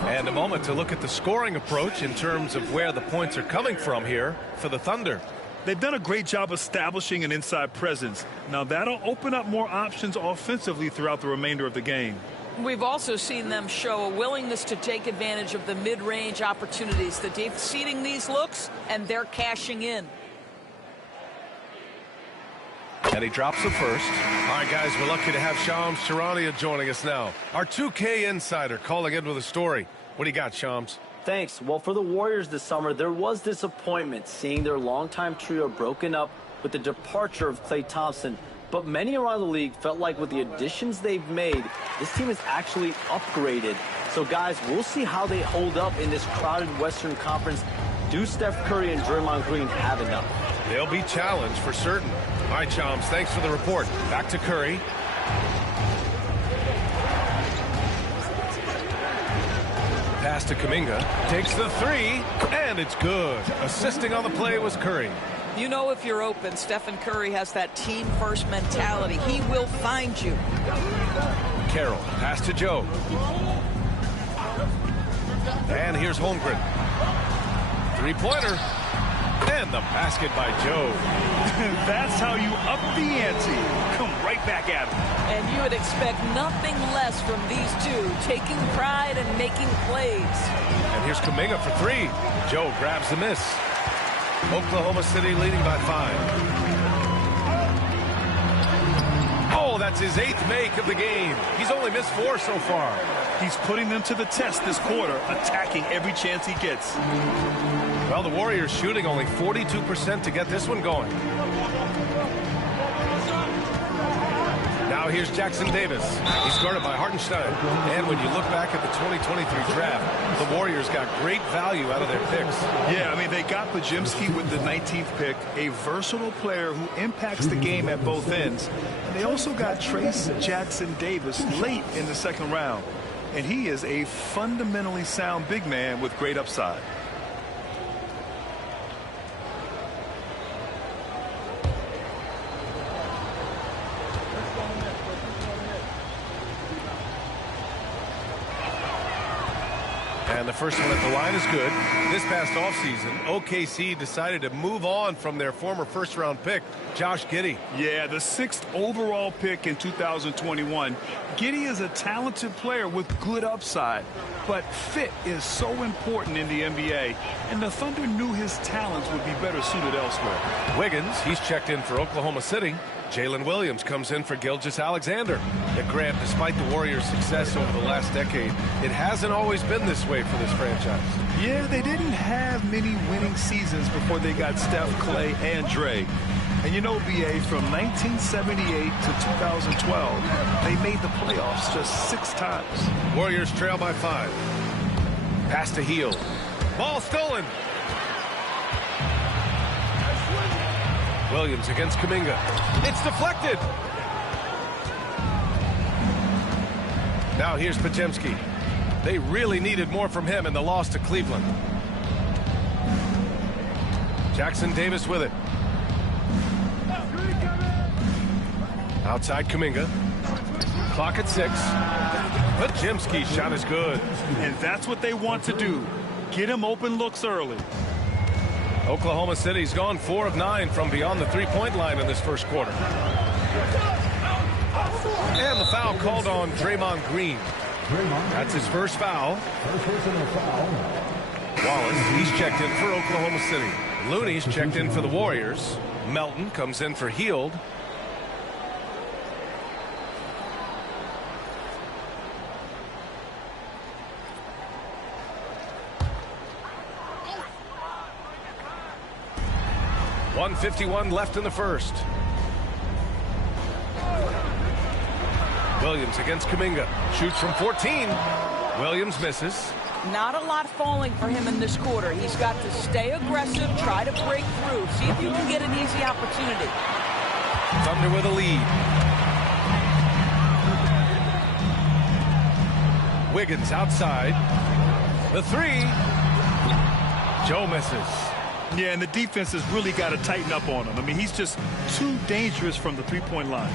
And a moment to look at the scoring approach in terms of where the points are coming from here for the Thunder. They've done a great job establishing an inside presence. Now that'll open up more options offensively throughout the remainder of the game. We've also seen them show a willingness to take advantage of the mid-range opportunities. The deep seeding these looks, and they're cashing in. And he drops the first. All right, guys, we're lucky to have Shams Charania joining us now. Our 2K insider calling in with a story. What do you got, Shams? Thanks. Well, for the Warriors this summer, there was disappointment seeing their longtime trio broken up with the departure of Klay Thompson. But many around the league felt like with the additions they've made, this team is actually upgraded. So, guys, we'll see how they hold up in this crowded Western Conference. Do Steph Curry and Draymond Green have enough? They'll be challenged for certain. All right, Chums, thanks for the report. Back to Curry. Pass to Kuminga. Takes the three, and it's good. Assisting on the play was Curry. You know, if you're open, Stephen Curry has that team-first mentality. He will find you. Carroll, pass to Joe. And here's Holmgren. Three-pointer. And the basket by Joe. That's how you up the ante. Come right back at him. And you would expect nothing less from these two, taking pride and making plays. And here's Kuminga for three. Joe grabs the miss. Oklahoma City leading by 5. Oh, that's his 8th make of the game. He's only missed 4 so far. He's putting them to the test this quarter, attacking every chance he gets. Well, the Warriors shooting only 42% to get this one going. Now here's Jackson Davis. He's guarded by Hartenstein. And when you look back at the 2023 draft, the Warriors got great value out of their picks. Yeah, I mean, they got Podziemski with the 19th pick, a versatile player who impacts the game at both ends. And they also got Trace Jackson Davis late in the 2nd round. And he is a fundamentally sound big man with great upside. And the first one at the line is good. This past offseason, OKC decided to move on from their former first-round pick, Josh Giddey. Yeah, the 6th overall pick in 2021. Giddey is a talented player with good upside, but fit is so important in the NBA, and the Thunder knew his talents would be better suited elsewhere. Wiggins, he's checked in for Oklahoma City. Jalen Williams comes in for Gilgeous-Alexander. Grant, despite the Warriors' success over the last decade, it hasn't always been this way for this franchise. Yeah, they didn't have many winning seasons before they got Steph, Clay, and Dre. And you know, B.A., from 1978 to 2012, they made the playoffs just 6 times. Warriors trail by 5. Pass to Hield. Ball stolen. Williams against Kuminga. It's deflected. Now here's Podziemski. They really needed more from him in the loss to Cleveland. Jackson Davis with it. Outside Kuminga. Clock at 6. Podziemski's shot is good. And that's what they want to do. Get him open looks early. Oklahoma City's gone 4 of 9 from beyond the three-point line in this first quarter. And the foul called on Draymond Green. That's his first foul. Wallace, he's checked in for Oklahoma City. Looney's checked in for the Warriors. Melton comes in for Hield. .151 left in the first. Williams against Kuminga. Shoots from 14. Williams misses. Not a lot falling for him in this quarter. He's got to stay aggressive, try to break through, see if you can get an easy opportunity. Thunder with a lead. Wiggins outside. The 3. Joe misses. Yeah, and the defense has really got to tighten up on him. I mean, he's just too dangerous from the three-point line.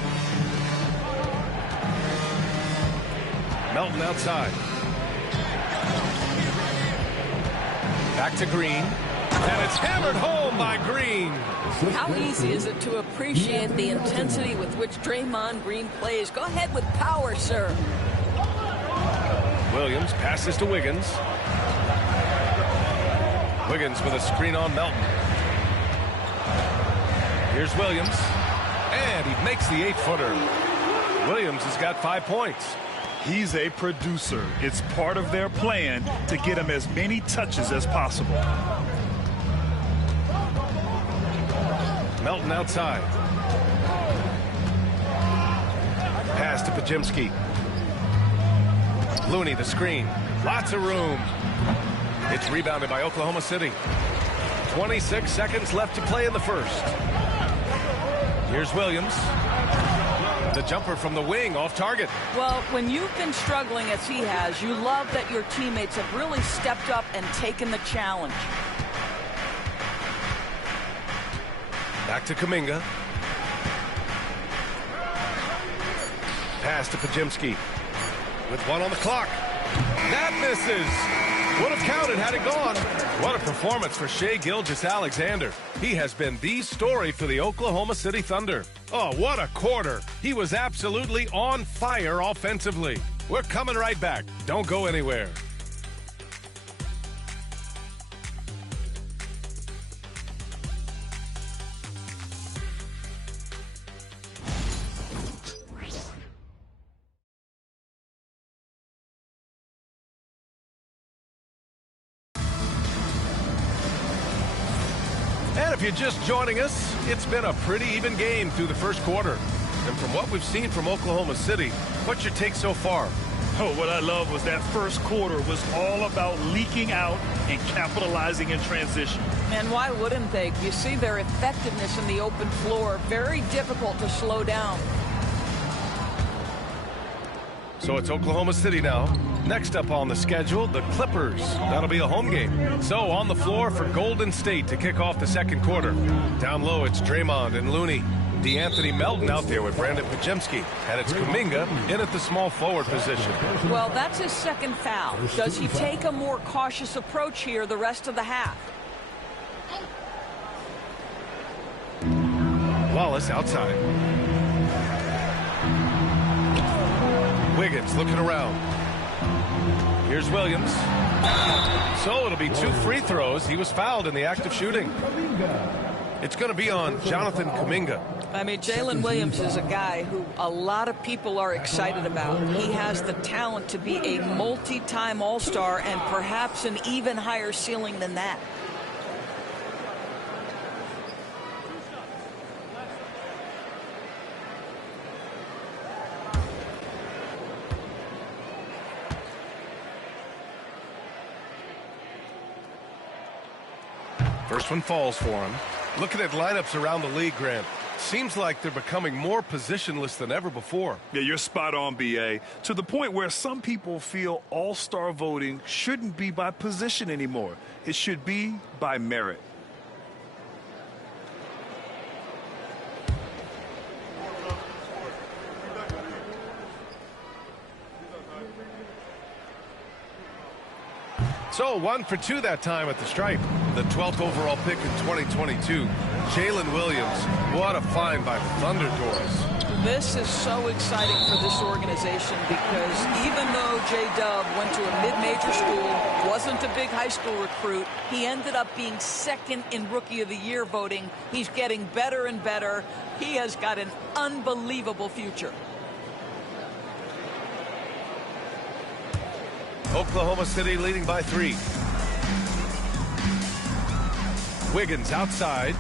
Melton outside. Back to Green. And it's hammered home by Green. How easy is it to appreciate the intensity with which Draymond Green plays? Go ahead with power, sir. Williams passes to Wiggins. Wiggins with a screen on Melton. Here's Williams. And he makes the 8-footer. Williams has got 5 points. He's a producer. It's part of their plan to get him as many touches as possible. Melton outside. Pass to Podziemski. Looney the screen. Lots of room. It's rebounded by Oklahoma City. 26 seconds left to play in the first. Here's Williams. The jumper from the wing off target. Well, when you've been struggling as he has, you love that your teammates have really stepped up and taken the challenge. Back to Kuminga. Pass to Podziemski. With 1 on the clock. That misses. Would have counted had it gone. What a performance for Shai Gilgeous-Alexander. He has been the story for the Oklahoma City Thunder. Oh, what a quarter. He was absolutely on fire offensively. We're coming right back. Don't go anywhere. And if you're just joining us, it's been a pretty even game through the first quarter. And from what we've seen from Oklahoma City, what's your take so far? Oh, what I love was that first quarter was all about leaking out and capitalizing in transition. And why wouldn't they? You see their effectiveness in the open floor. Very difficult to slow down. So it's Oklahoma City now. Next up on the schedule, the Clippers. That'll be a home game. So on the floor for Golden State to kick off the second quarter. Down low, it's Draymond and Looney. DeAnthony Melton out there with Brandon Podziemski. And it's Kuminga in at the small forward position. Well, that's his second foul. Does he take a more cautious approach here the rest of the half? Wallace outside. Wiggins looking around. Here's Williams. So it'll be 2 free throws. He was fouled in the act of shooting. It's going to be on Jonathan Kuminga. I mean, Jalen Williams is a guy who a lot of people are excited about. He has the talent to be a multi-time All-Star and perhaps an even higher ceiling than that. First one falls for him. Looking at lineups around the league, Grant, seems like they're becoming more positionless than ever before. Yeah, you're spot on, B.A. To the point where some people feel all-star voting shouldn't be by position anymore. It should be by merit. So 1 for 2 that time at the stripe. The 12th overall pick in 2022. Jalen Williams. What a find by the Thunder, Doris. This is so exciting for this organization because even though J-Dub went to a mid-major school, wasn't a big high school recruit, he ended up being second in Rookie of the Year voting. He's getting better and better. He has got an unbelievable future. Oklahoma City leading by 3. Wiggins outside.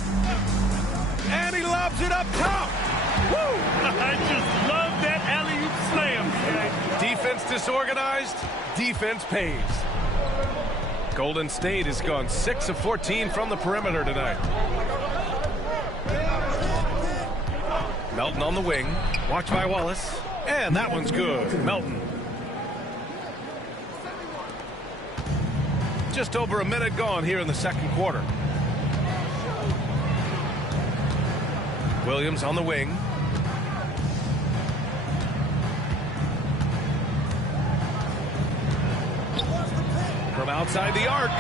And he lobs it up top. Woo! I just love that alley-oop slam. Defense disorganized. Defense pays. Golden State has gone 6 of 14 from the perimeter tonight. Melton on the wing. Watched by Wallace. And that one's good. Melton. Just over a minute gone here in the second quarter. Williams on the wing. From outside the arc.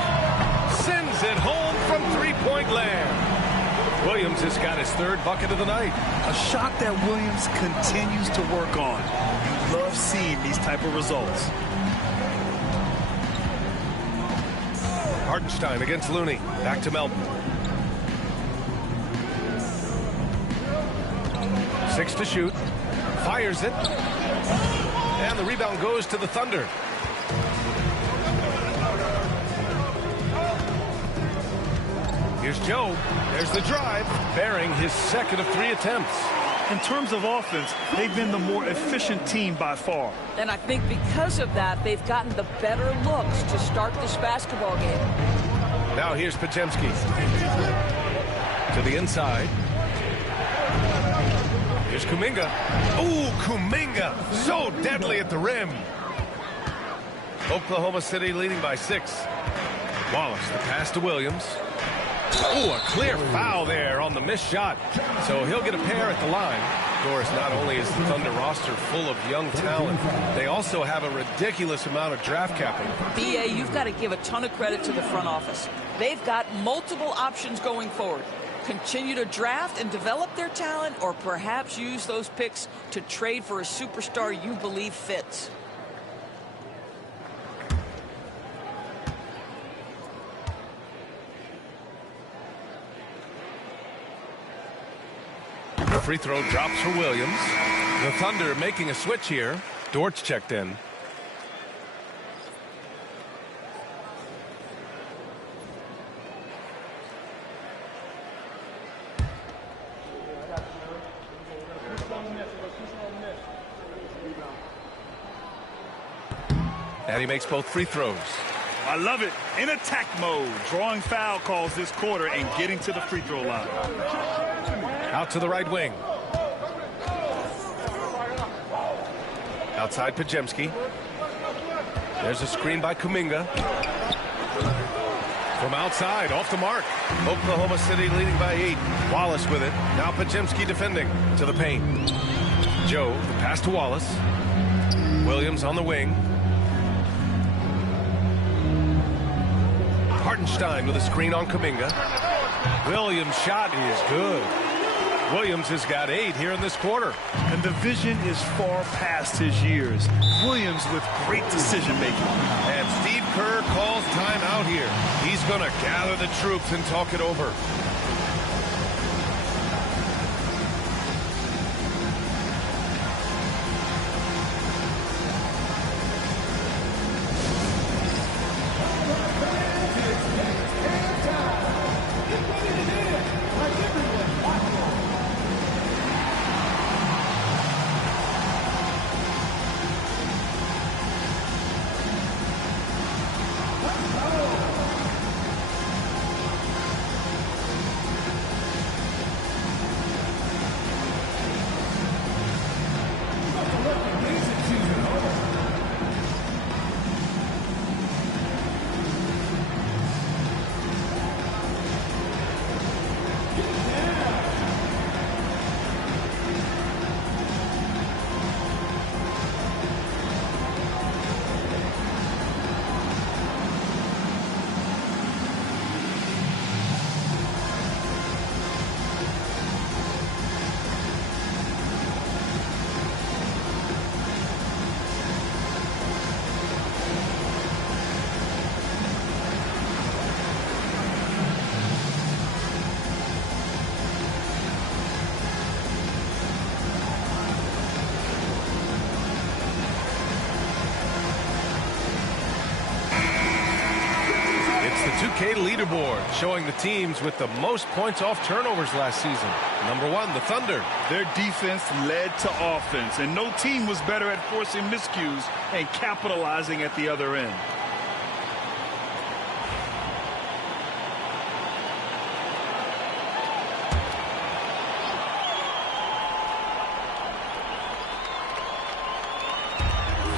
Sends it home from three-point land. Williams has got his 3rd bucket of the night. A shot that Williams continues to work on. You love seeing these type of results. Hartenstein against Looney. Back to Melton. 6 to shoot. Fires it. And the rebound goes to the Thunder. Here's Joe. There's the drive. Bearing his 2nd of 3 attempts. In terms of offense, they've been the more efficient team by far. And I think because of that, they've gotten the better looks to start this basketball game. Now here's Podziemski. To the inside. Here's Kuminga. Ooh, Kuminga. So deadly at the rim. Oklahoma City leading by 6. Wallace, the pass to Williams. Ooh, a clear foul there on the missed shot. So he'll get a pair at the line. Of course, not only is the Thunder roster full of young talent, they also have a ridiculous amount of draft capital. BA, you've got to give a ton of credit to the front office. They've got multiple options going forward. Continue to draft and develop their talent, or perhaps use those picks to trade for a superstar you believe fits. The free throw drops for Williams. The Thunder making a switch here. Dortch checked in. And he makes both free throws. I love it. In attack mode, drawing foul calls this quarter and getting to the free throw line. Out to the right wing. Outside Podziemski. There's a screen by Kuminga. From outside, off the mark. Oklahoma City leading by 8. Wallace with it. Now Podziemski defending to the paint. Joe, the pass to Wallace. Williams on the wing. Hartenstein with a screen on Kuminga. Williams' shot is good. Williams has got 8 here in this quarter. And the vision is far past his years. Williams with great decision making. And Steve Kerr calls timeout here. He's going to gather the troops and talk it over. The 2K leaderboard showing the teams with the most points off turnovers last season. Number 1, the Thunder. Their defense led to offense, and no team was better at forcing miscues and capitalizing at the other end.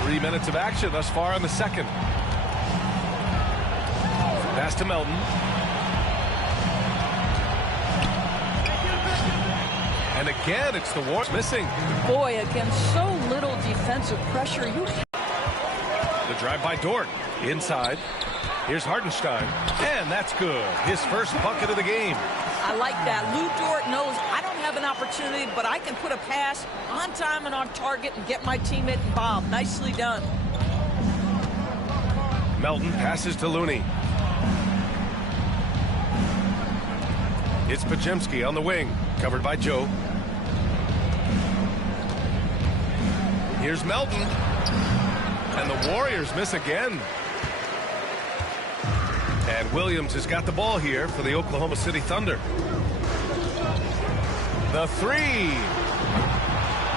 Three minutes of action thus far in the second. Pass to Melton. And again, it's the Warriors missing. Boy, against so little defensive pressure, you can't. The drive by Dort. Inside. Here's Hartenstein. And that's good. His first bucket of the game. I like that. Lou Dort knows I don't have an opportunity, but I can put a pass on time and on target and get my teammate involved. Nicely done. Melton passes to Looney. It's Podziemski on the wing, covered by Joe. Here's Melton. And the Warriors miss again. And Williams has got the ball here for the Oklahoma City Thunder. The three.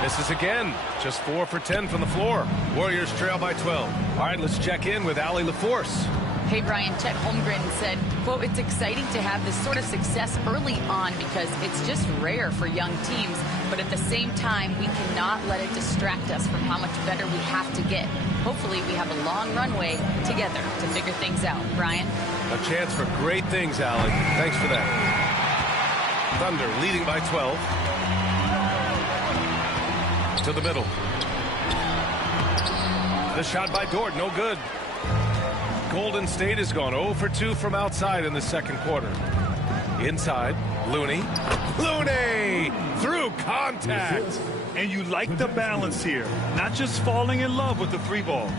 Misses again. Just 4 for 10 from the floor. Warriors trail by 12. All right, let's check in with Allie LaForce. Hey, Brian, Chet Holmgren said, quote, "It's exciting to have this sort of success early on because it's just rare for young teams. But at the same time, we cannot let it distract us from how much better we have to get. Hopefully, we have a long runway together to figure things out." Brian? A chance for great things, Allie. Thanks for that. Thunder leading by 12. To the middle. The shot by Dort, no good. Golden State has gone 0 for 2 from outside in the second quarter. Inside, Looney. Looney through contact. And you like the balance here, not just falling in love with the three ball.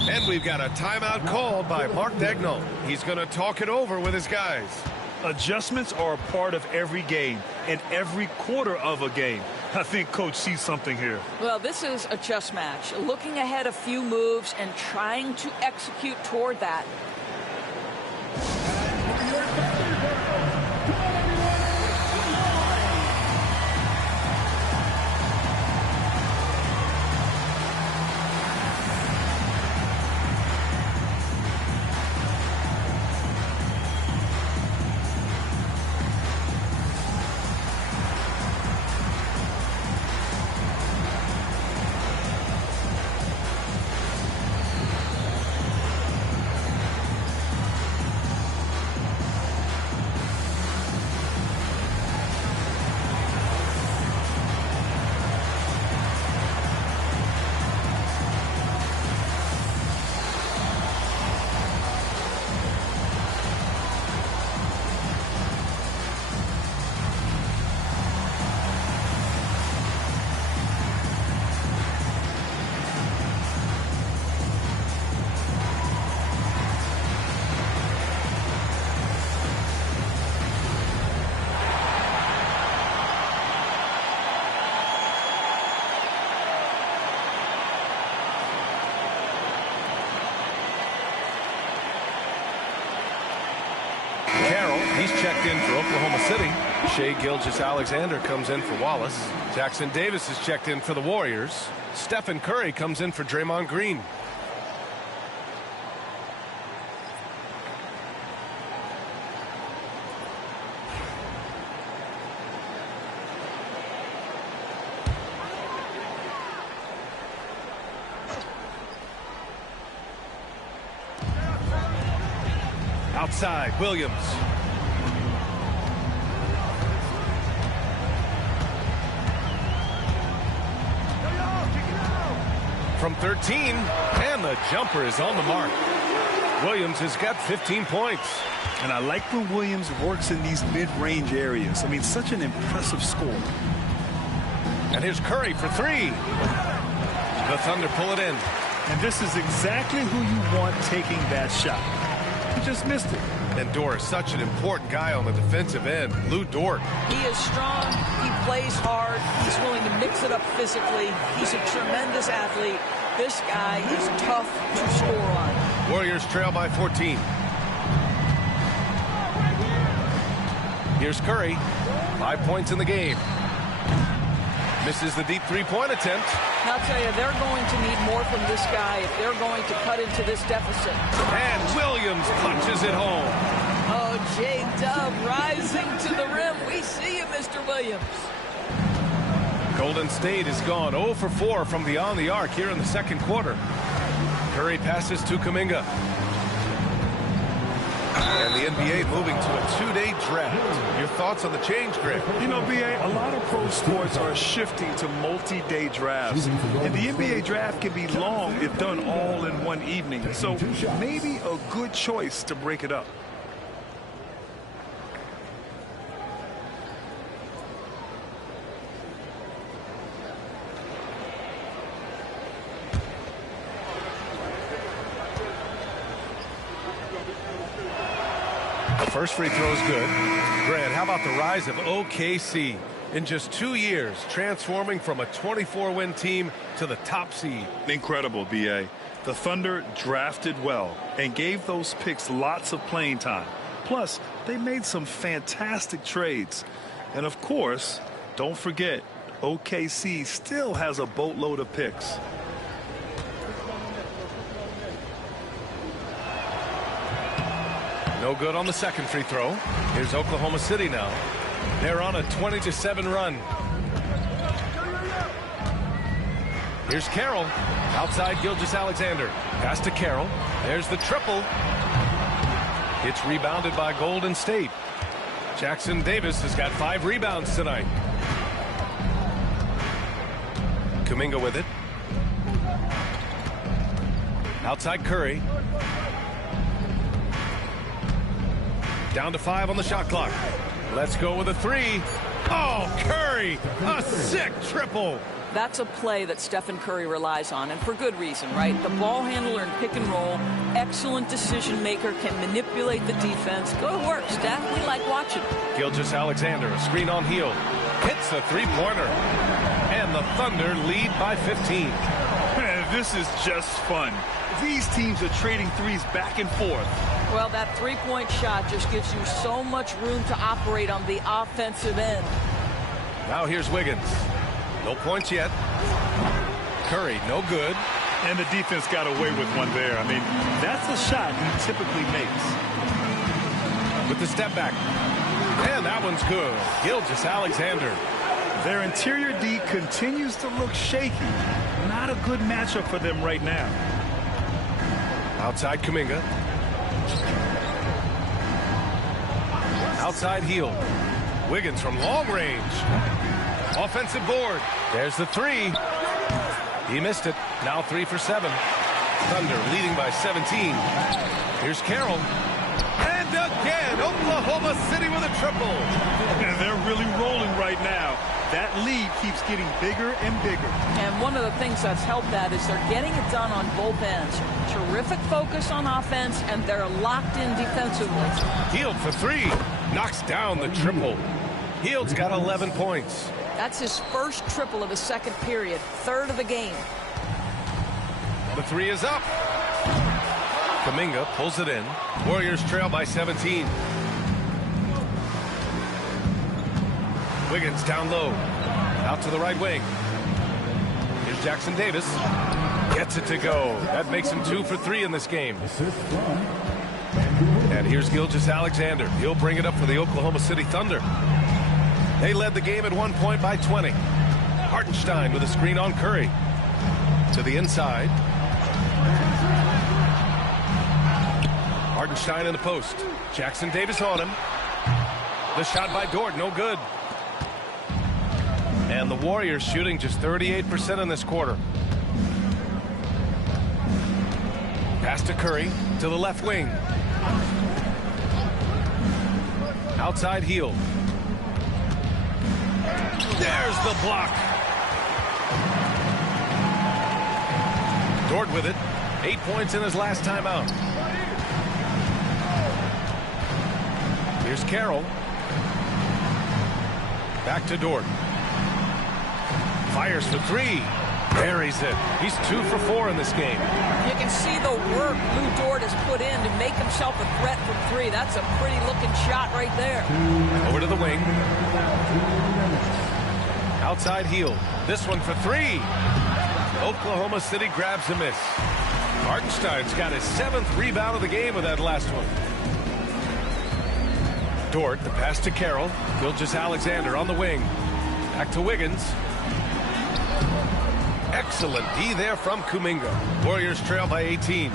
And we've got a timeout called by Mark Daigneault. He's going to talk it over with his guys. Adjustments are a part of every game and every quarter of a game. I think Coach sees something here. Well, this is a chess match. Looking ahead a few moves and trying to execute toward that. He's checked in for Oklahoma City. Shai Gilgeous-Alexander comes in for Wallace. Jackson Davis is checked in for the Warriors. Stephen Curry comes in for Draymond Green. Outside, Williams. From 13, and the jumper is on the mark. Williams has got 15 points. And I like when Williams works in these mid-range areas. I mean, such an impressive score. And here's Curry for 3. The Thunder pull it in. And this is exactly who you want taking that shot. He just missed it. And Dort is such an important guy on the defensive end. Lou Dort. He is strong. He plays hard. He's willing to mix it up physically. He's a tremendous athlete. This guy is tough to score on. Warriors trail by 14. Here's Curry. 5 points in the game. Misses the deep three-point attempt. And I'll tell you, they're going to need more from this guy if they're going to cut into this deficit. And Williams punches it home. Oh, J-Dub rising to the rim. We see you, Mr. Williams. Golden State has gone 0 for 4 from beyond the arc here in the second quarter. Curry passes to Kuminga. And the NBA moving to a 2-day draft. Your thoughts on the change, Greg? You know, BA, a lot of pro sports are shifting to multi-day drafts. And the NBA draft can be long if done all in one evening. So maybe a good choice to break it up. First free throw is good. Grant, how about the rise of OKC? In just 2 years, transforming from a 24-win team to the top seed. Incredible, BA. The Thunder drafted well and gave those picks lots of playing time. Plus, they made some fantastic trades. And of course, don't forget, OKC still has a boatload of picks. No good on the second free throw. Here's Oklahoma City now. They're on a 20-7 run. Here's Carroll. Outside Gilgeous-Alexander. Pass to Carroll. There's the triple. It's rebounded by Golden State. Jackson Davis has got 5 rebounds tonight. Kuminga with it. Outside Curry. Down to 5 on the shot clock. Let's go with a 3. Oh, Curry! A sick triple! That's a play that Stephen Curry relies on, and for good reason, right? The ball handler in pick and roll, excellent decision maker, can manipulate the defense. Go to work, Steph. We like watching. Gilgeous-Alexander, a screen on Hield. Hits a three-pointer. And the Thunder lead by 15. Man, this is just fun. These teams are trading threes back and forth. Well, that three-point shot just gives you so much room to operate on the offensive end. Now here's Wiggins. No points yet. Curry, no good. And the defense got away with one there. I mean, that's a shot he typically makes. With the step back. And that one's good. Gilgeous-Alexander. Their interior D continues to look shaky. Not a good matchup for them right now. Outside Kuminga. Outside Hield. Wiggins from long range. Offensive board. There's the 3. He missed it. Now 3 for 7. Thunder leading by 17. Here's Carroll. And again, Oklahoma City with a triple. And they're really rolling right now. That lead keeps getting bigger and bigger. And one of the things that's helped that is they're getting it done on both ends. Terrific focus on offense, and they're locked in defensively. Hield for 3. Knocks down the triple. Hield's got 11 points. That's his first triple of the second period, 3rd of the game. The 3 is up. Kuminga pulls it in. Warriors trail by 17. Wiggins down low. Out to the right wing. Here's Jackson Davis. Gets it to go. That makes him 2 for 3 in this game. And here's Gilgeous-Alexander. He'll bring it up for the Oklahoma City Thunder. They led the game at 1 point by 20. Hartenstein with a screen on Curry. To the inside. Hartenstein in the post. Jackson Davis on him. The shot by Dort, no good. And the Warriors shooting just 38% in this quarter. Pass to Curry, to the left wing. Outside Hield. There's the block. Dort with it. 8 points in his last time out. Here's Carroll. Back to Dort. Fires for 3. Buries it. He's 2 for 4 in this game. You can see the work Lou Dort has put in to make himself a threat from 3. That's a pretty looking shot right there. Over to the wing. Outside Hield. This one for 3. Oklahoma City grabs a miss. Hartenstein's got his 7th rebound of the game with that last one. Dort, the pass to Carroll. Gilgeous-Alexander on the wing. Back to Wiggins. Excellent D there from Kuminga. Warriors trail by 18.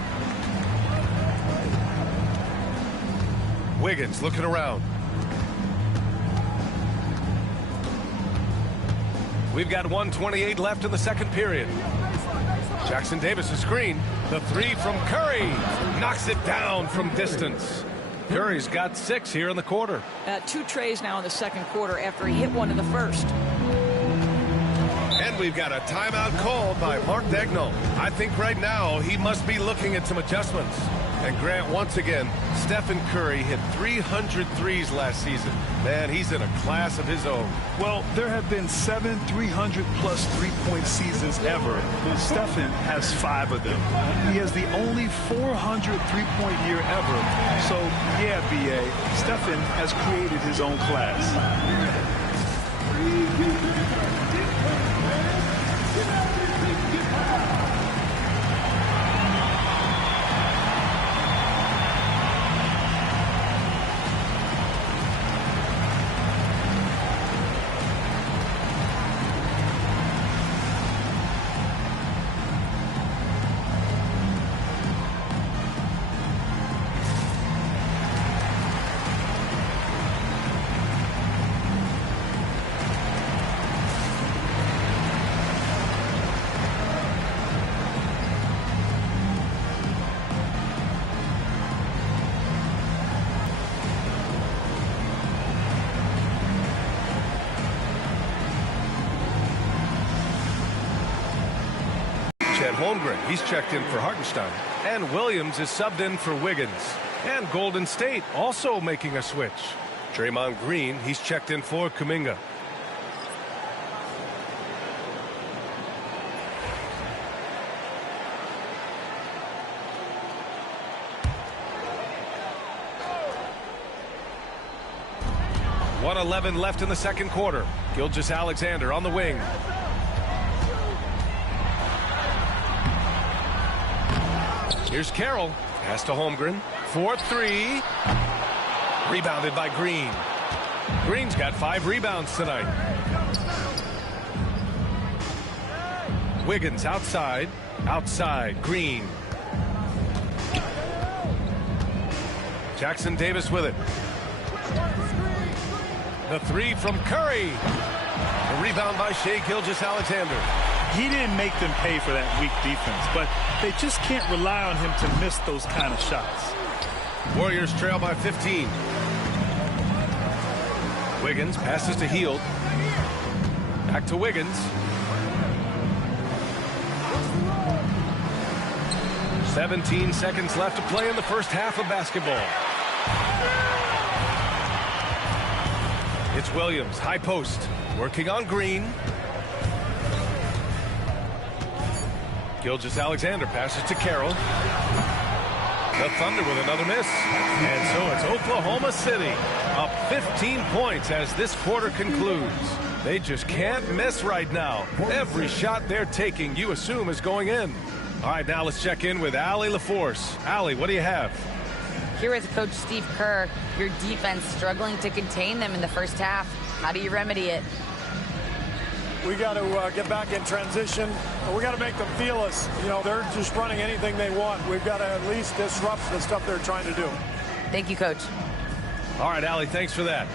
Wiggins looking around. We've got 1:28 left in the second period. Jackson Davis a screen. The 3 from Curry. Knocks it down from distance. Curry's got 6 here in the quarter. 2 trays now in the second quarter after he hit one in the first. And we've got a timeout called by Mark Daigneault. I think right now he must be looking at some adjustments. And Grant, once again, Stephen Curry hit 300 threes last season. Man, he's in a class of his own. Well, there have been 7 300-plus three-point seasons ever. Stephen has 5 of them. He has the only 400 three-point year ever. So, yeah, B.A., Stephen has created his own class. Chet Holmgren, he's checked in for Hartenstein. And Williams is subbed in for Wiggins. And Golden State also making a switch. Draymond Green, he's checked in for Kuminga. .111 left in the second quarter. Gilgeous-Alexander on the wing. Here's Carroll. Pass to Holmgren. 4-3. Rebounded by Green. Green's got 5 rebounds tonight. Wiggins outside. Outside. Green. Jackson Davis with it. The 3 from Curry. The rebound by Shai Gilgeous-Alexander. He didn't make them pay for that weak defense, but they just can't rely on him to miss those kind of shots. Warriors trail by 15. Wiggins passes to Hield. Back to Wiggins. "17 seconds left to play in the first half of basketball. It's Williams, high post, working on Green. Gilgeous-Alexander passes to Carroll. The Thunder with another miss. And so it's Oklahoma City up 15 points as this quarter concludes. They just can't miss right now. Every shot they're taking, you assume, is going in. All right, now let's check in with Allie LaForce. Allie, what do you have? Here is Coach Steve Kerr. Your defense struggling to contain them in the first half. How do you remedy it? We got to get back in transition. We got to make them feel us. You know, they're just running anything they want. We've got to at least disrupt the stuff they're trying to do. Thank you, Coach. All right, Allie, thanks for that.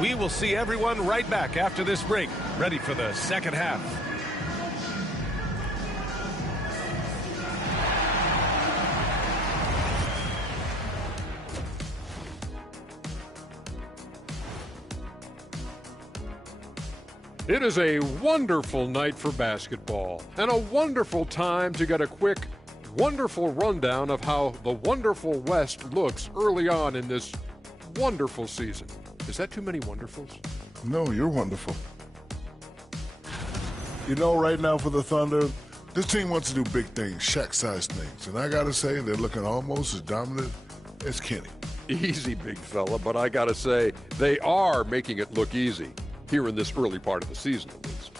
We will see everyone right back after this break, ready for the second half. It is a wonderful night for basketball and a wonderful time to get a quick, wonderful rundown of how the wonderful West looks early on in this wonderful season. Is that too many wonderfuls? No, you're wonderful. You know, right now for the Thunder, this team wants to do big things, Shaq-sized things. And I got to say, they're looking almost as dominant as Kenny. Easy, big fella, but I got to say, they are making it look easy. Here in this early part of the season, at least.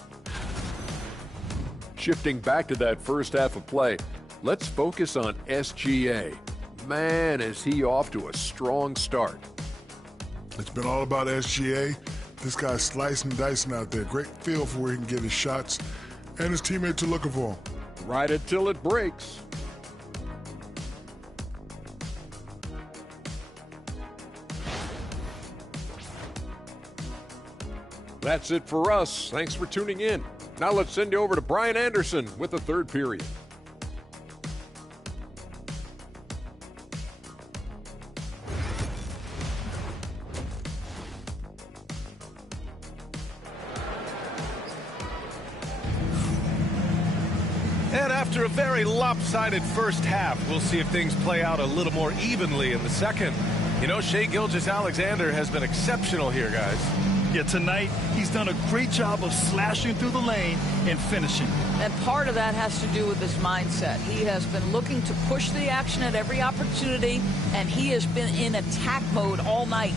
Shifting back to that first half of play, let's focus on SGA. Man, is he off to a strong start. It's been all about SGA. This guy's slicing and dicing out there. Great feel for where he can get his shots, and his teammates are looking for him. Right until it breaks. That's it for us. Thanks for tuning in. Now let's send you over to Brian Anderson with the third period. And after a very lopsided first half, we'll see if things play out a little more evenly in the second. You know, Shai Gilgeous-Alexander has been exceptional here, guys. Yeah, tonight he's done a great job of slashing through the lane and finishing. And part of that has to do with his mindset. He has been looking to push the action at every opportunity, and he has been in attack mode all night.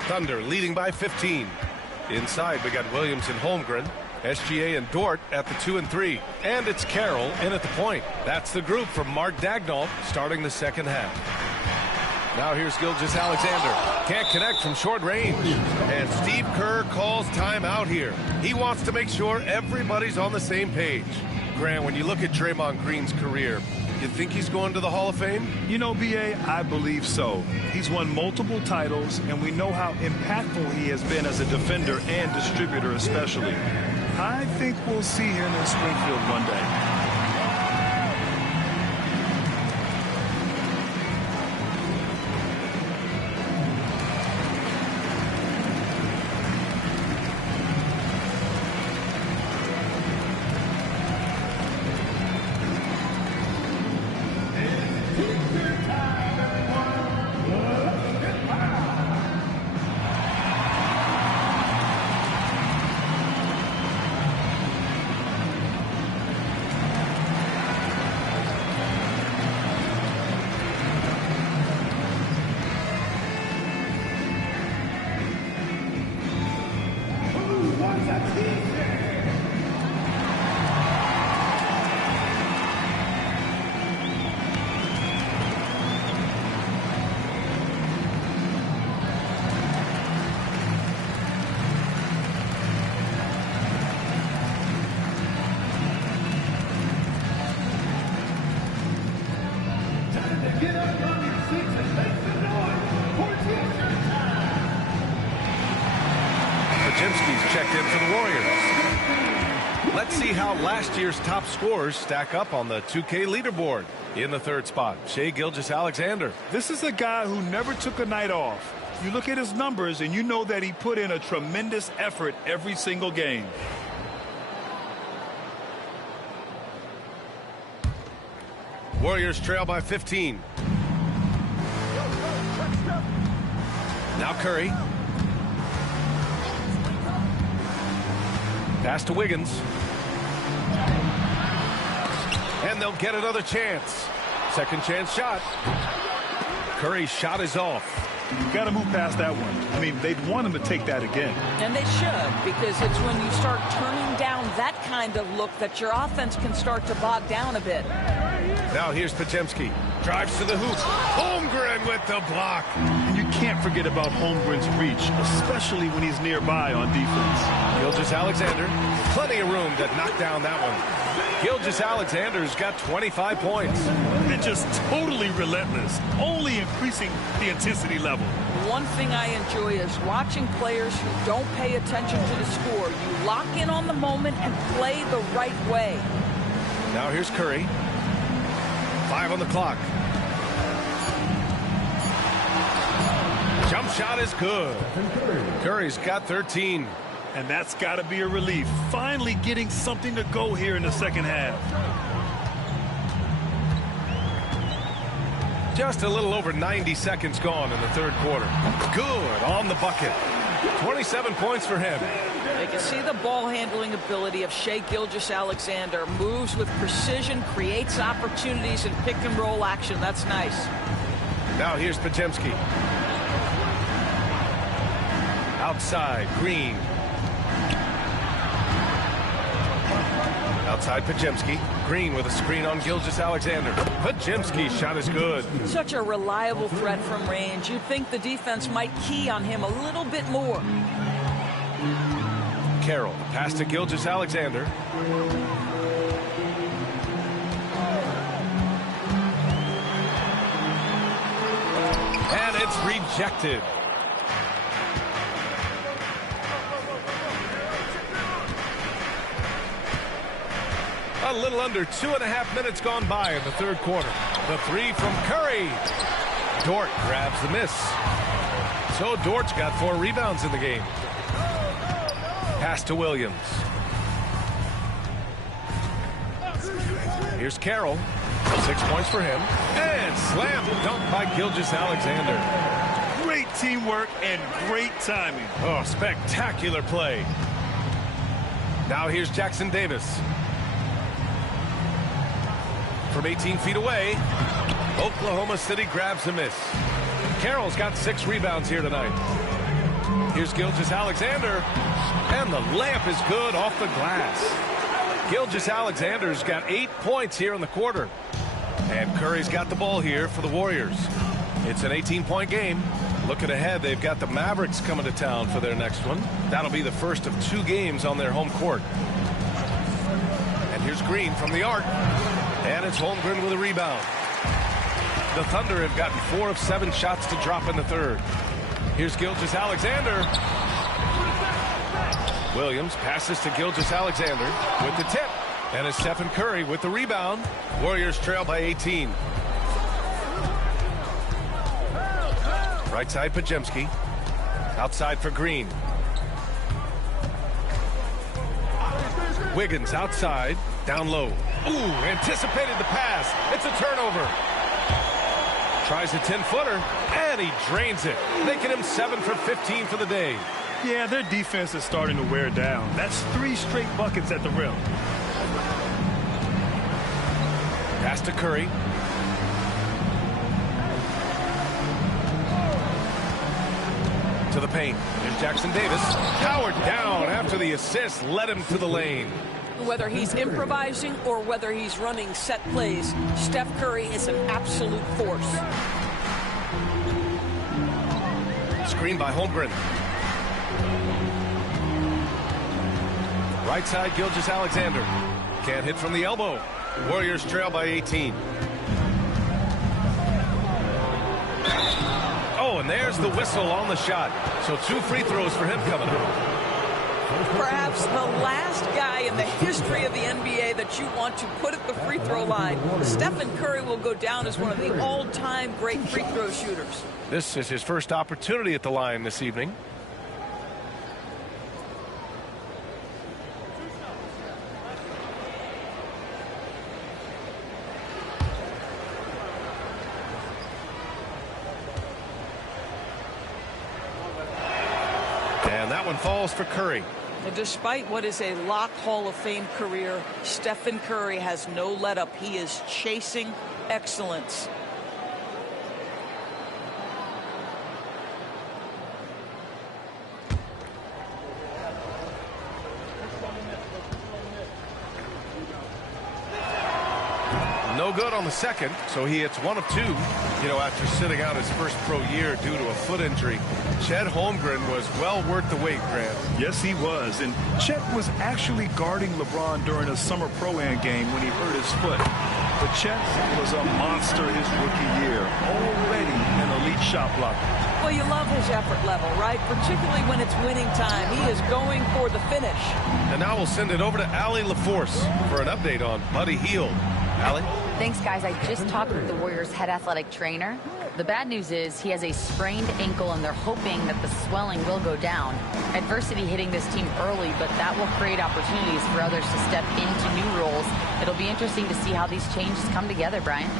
Thunder leading by 15. Inside, we got Williams and Holmgren. SGA and Dort at the 2 and 3. And it's Carroll in at the point. That's the group from Mark Daigneault starting the second half. Now here's Gilgeous-Alexander. Can't connect from short range. And Steve Kerr calls timeout here. He wants to make sure everybody's on the same page. Grant, when you look at Draymond Green's career, you think he's going to the Hall of Fame? You know, B.A., I believe so. He's won multiple titles, and we know how impactful he has been as a defender and distributor especially. I think we'll see him in Springfield one day. Podziemski's checked in for the Warriors. Let's see how last year's top scorers stack up on the 2K leaderboard. In the third spot, Shai Gilgeous-Alexander. This is a guy who never took a night off. You look at his numbers and you know that he put in a tremendous effort every single game. Warriors trail by 15. Now Curry. Pass to Wiggins. And they'll get another chance. Second chance shot. Curry's shot is off. You've got to move past that one. I mean, they'd want him to take that again. And they should, because it's when you start turning down that kind of look that your offense can start to bog down a bit. Now here's Podziemski. Drives to the hoop. Holmgren with the block. And you can't forget about Holmgren's reach, especially when he's nearby on defense. Gilgeous-Alexander. Plenty of room to knock down that one. Gilgeous-Alexander's got 25 points. And just totally relentless, only increasing the intensity level. One thing I enjoy is watching players who don't pay attention to the score. You lock in on the moment and play the right way. Now here's Curry. 5 on the clock. Jump shot is good. Curry's got 13. And that's got to be a relief. Finally getting something to go here in the second half. Just a little over 90 seconds gone in the third quarter. Good on the bucket. 27 points for him. You can see the ball handling ability of Shai Gilgeous-Alexander. Moves with precision, creates opportunities in pick and roll action. That's nice. Now here's Podziemski. Outside, Green. Outside Podziemski. Green with a screen on Gilgeous-Alexander. Podziemski's shot is good. Such a reliable threat from range. You'd think the defense might key on him a little bit more. Carroll, pass to Gilgeous-Alexander. And it's rejected. A little under 2.5 minutes gone by in the third quarter. The three from Curry. Dort grabs the miss. So Dort's got 4 rebounds in the game. Pass to Williams. Here's Carroll. 6 points for him. And slam dunk by Gilgeous-Alexander. Great teamwork and great timing. Oh, spectacular play. Now here's Jackson Davis. From 18 feet away, Oklahoma City grabs a miss. Carroll's got 6 rebounds here tonight. Here's Gilgeous-Alexander, and the layup is good off the glass. Gilgeous-Alexander's got 8 points here in the quarter. And Curry's got the ball here for the Warriors. It's an 18-point game. Looking ahead, they've got the Mavericks coming to town for their next one. That'll be the first of 2 games on their home court. And here's Green from the arc. And it's Holmgren with a rebound. The Thunder have gotten 4 of 7 shots to drop in the third. Here's Gilgeous-Alexander. Williams passes to Gilgeous-Alexander with the tip. And it's Stephen Curry with the rebound. Warriors trail by 18. Right side, Podziemski. Outside for Green. Wiggins outside. Down low. Ooh, anticipated the pass. It's a turnover. Tries a 10-footer, and he drains it, making him 7 for 15 for the day. Yeah, their defense is starting to wear down. That's 3 straight buckets at the rim. Pass to Curry. To to the paint. Here's Jackson Davis. Powered down after the assist. Led him to the lane. Whether he's improvising or whether he's running set plays, Steph Curry is an absolute force. Screen by Holmgren. Right side, Gilgeous-Alexander. Can't hit from the elbow. Warriors trail by 18. Oh, and there's the whistle on the shot. So 2 free throws for him coming up. Perhaps the last guy in the history of the NBA that you want to put at the free throw line. Stephen Curry will go down as one of the all-time great free throw shooters. This is his first opportunity at the line this evening. And that one falls for Curry. And despite what is a lock Hall of Fame career, Stephen Curry has no let-up. He is chasing excellence. No good on the second, so he hits 1 of 2. You know, after sitting out his first pro year due to a foot injury, Chet Holmgren was well worth the wait, Grant. Yes, he was. And Chet was actually guarding LeBron during a summer Pro-Am game when he hurt his foot. But Chet was a monster his rookie year, already an elite shot blocker. Well, you love his effort level, right? Particularly when it's winning time. He is going for the finish. And now we'll send it over to Allie LaForce for an update on Buddy Hield. Allie? Thanks, guys. I just talked with the Warriors' head athletic trainer. The bad news is he has a sprained ankle, and they're hoping that the swelling will go down. Adversity hitting this team early, but that will create opportunities for others to step into new roles. It'll be interesting to see how these changes come together, Brian.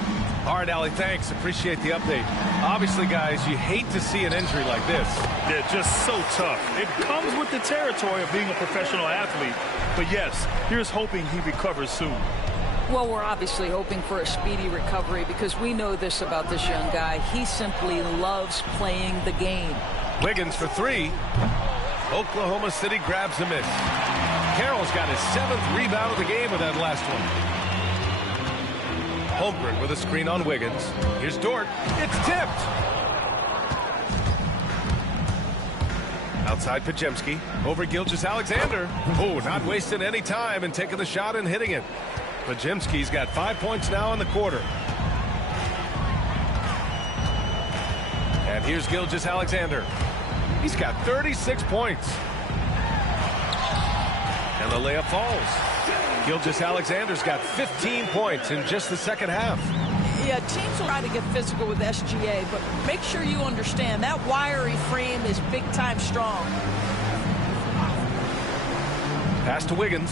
All right, Allie, thanks. Appreciate the update. Obviously, guys, you hate to see an injury like this. They're just so tough. It comes with the territory of being a professional athlete. But yes, here's hoping he recovers soon. Well, we're obviously hoping for a speedy recovery because we know this about this young guy. He simply loves playing the game. Wiggins for 3. Oklahoma City grabs a miss. Carroll's got his 7th rebound of the game with that last one. Holmgren with a screen on Wiggins. Here's Dort. It's tipped. Outside Podziemski. Over Gilgeous-Alexander. Oh, not wasting any time and taking the shot and hitting it. Podziemski's got 5 points now in the quarter. And here's Gilgeous-Alexander. He's got 36 points. And the layup falls. Gilgeous-Alexander's got 15 points in just the second half. Yeah, teams will try to get physical with SGA, but make sure you understand that wiry frame is big-time strong. Pass to Wiggins.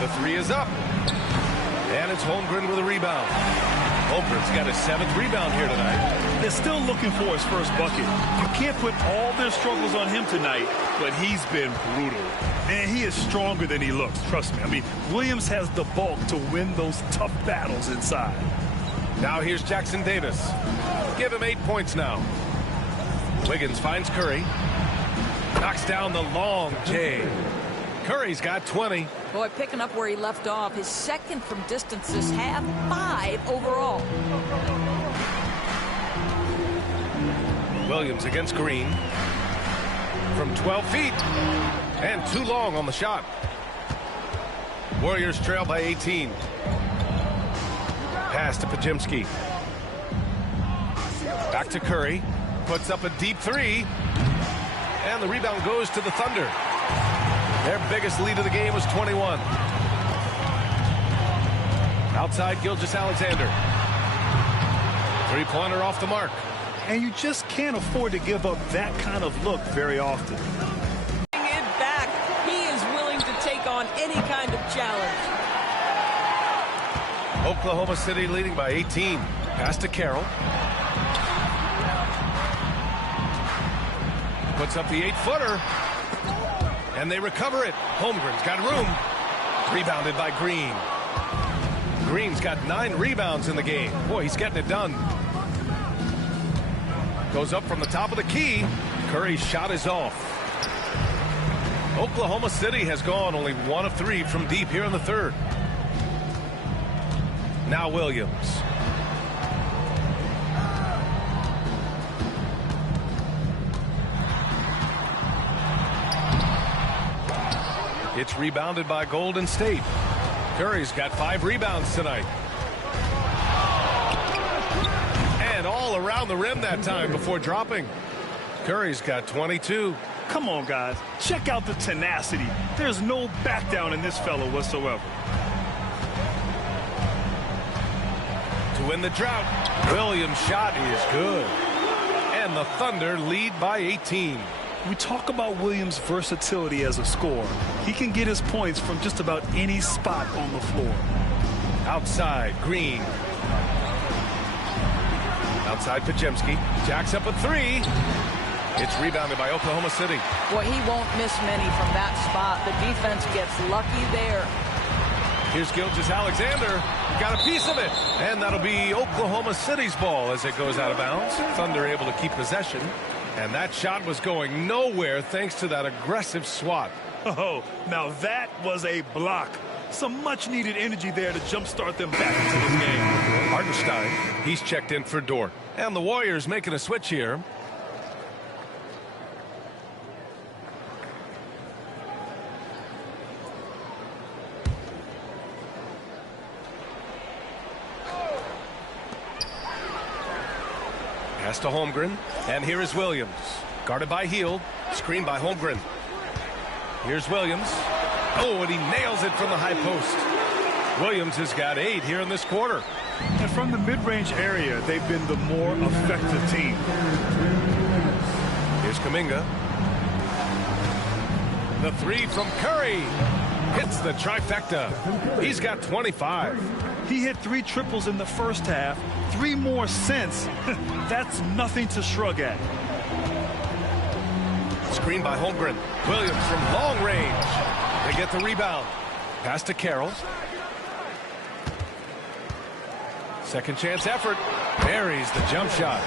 The 3 is up. And it's Holmgren with a rebound. Holmgren's got his 7th rebound here tonight. They're still looking for his first bucket. You can't put all their struggles on him tonight, but he's been brutal. Man, he is stronger than he looks, trust me. I mean, Williams has the bulk to win those tough battles inside. Now here's Jackson Davis. Give him 8 points now. Wiggins finds Curry. Knocks down the long J. Curry's got 20. Boy, picking up where he left off. His 2nd from distance this half, 5 overall. Williams against Green. From 12 feet. And too long on the shot. Warriors trail by 18. Pass to Podziemski. Back to Curry. Puts up a deep 3. And the rebound goes to the Thunder. Their biggest lead of the game was 21. Outside Gilgeous-Alexander. 3-pointer off the mark. And you just can't afford to give up that kind of look very often. It back. He is willing to take on any kind of challenge. Oklahoma City leading by 18. Pass to Carroll. Puts up the 8-footer. And they recover it. Holmgren's got room. Rebounded by Green. Green's got 9 rebounds in the game. Boy, he's getting it done. Goes up from the top of the key. Curry's shot is off. Oklahoma City has gone only 1 of 3 from deep here in the third. Now Williams. It's rebounded by Golden State. Curry's got 5 rebounds tonight. And all around the rim that time before dropping. Curry's got 22. Come on, guys. Check out the tenacity. There's no back down in this fellow whatsoever. To win the drought, Williams' shot is good. And the Thunder lead by 18. We talk about Williams' versatility as a scorer. He can get his points from just about any spot on the floor. Outside, Green. Outside, Podziemski. Jacks up a 3. It's rebounded by Oklahoma City. Boy, he won't miss many from that spot. The defense gets lucky there. Here's Gilgeous-Alexander. Got a piece of it. And that'll be Oklahoma City's ball as it goes out of bounds. Thunder able to keep possession. And that shot was going nowhere thanks to that aggressive swat. Oh, now that was a block. Some much-needed energy there to jumpstart them back into this game. Hartenstein, he's checked in for Dort. And the Warriors making a switch here. Pass to Holmgren, and here is Williams. Guarded by Hield, screened by Holmgren. Here's Williams. Oh, and he nails it from the high post. Williams has got 8 here in this quarter. And from the mid-range area, they've been the more effective team. Here's Kuminga. The 3 from Curry. Hits the trifecta. He's got 25. He hit 3 triples in the first half, 3 more since. That's nothing to shrug at. Screen by Holmgren. Williams from long range. They get the rebound. Pass to Carroll. Second chance effort. Buries the jump shot.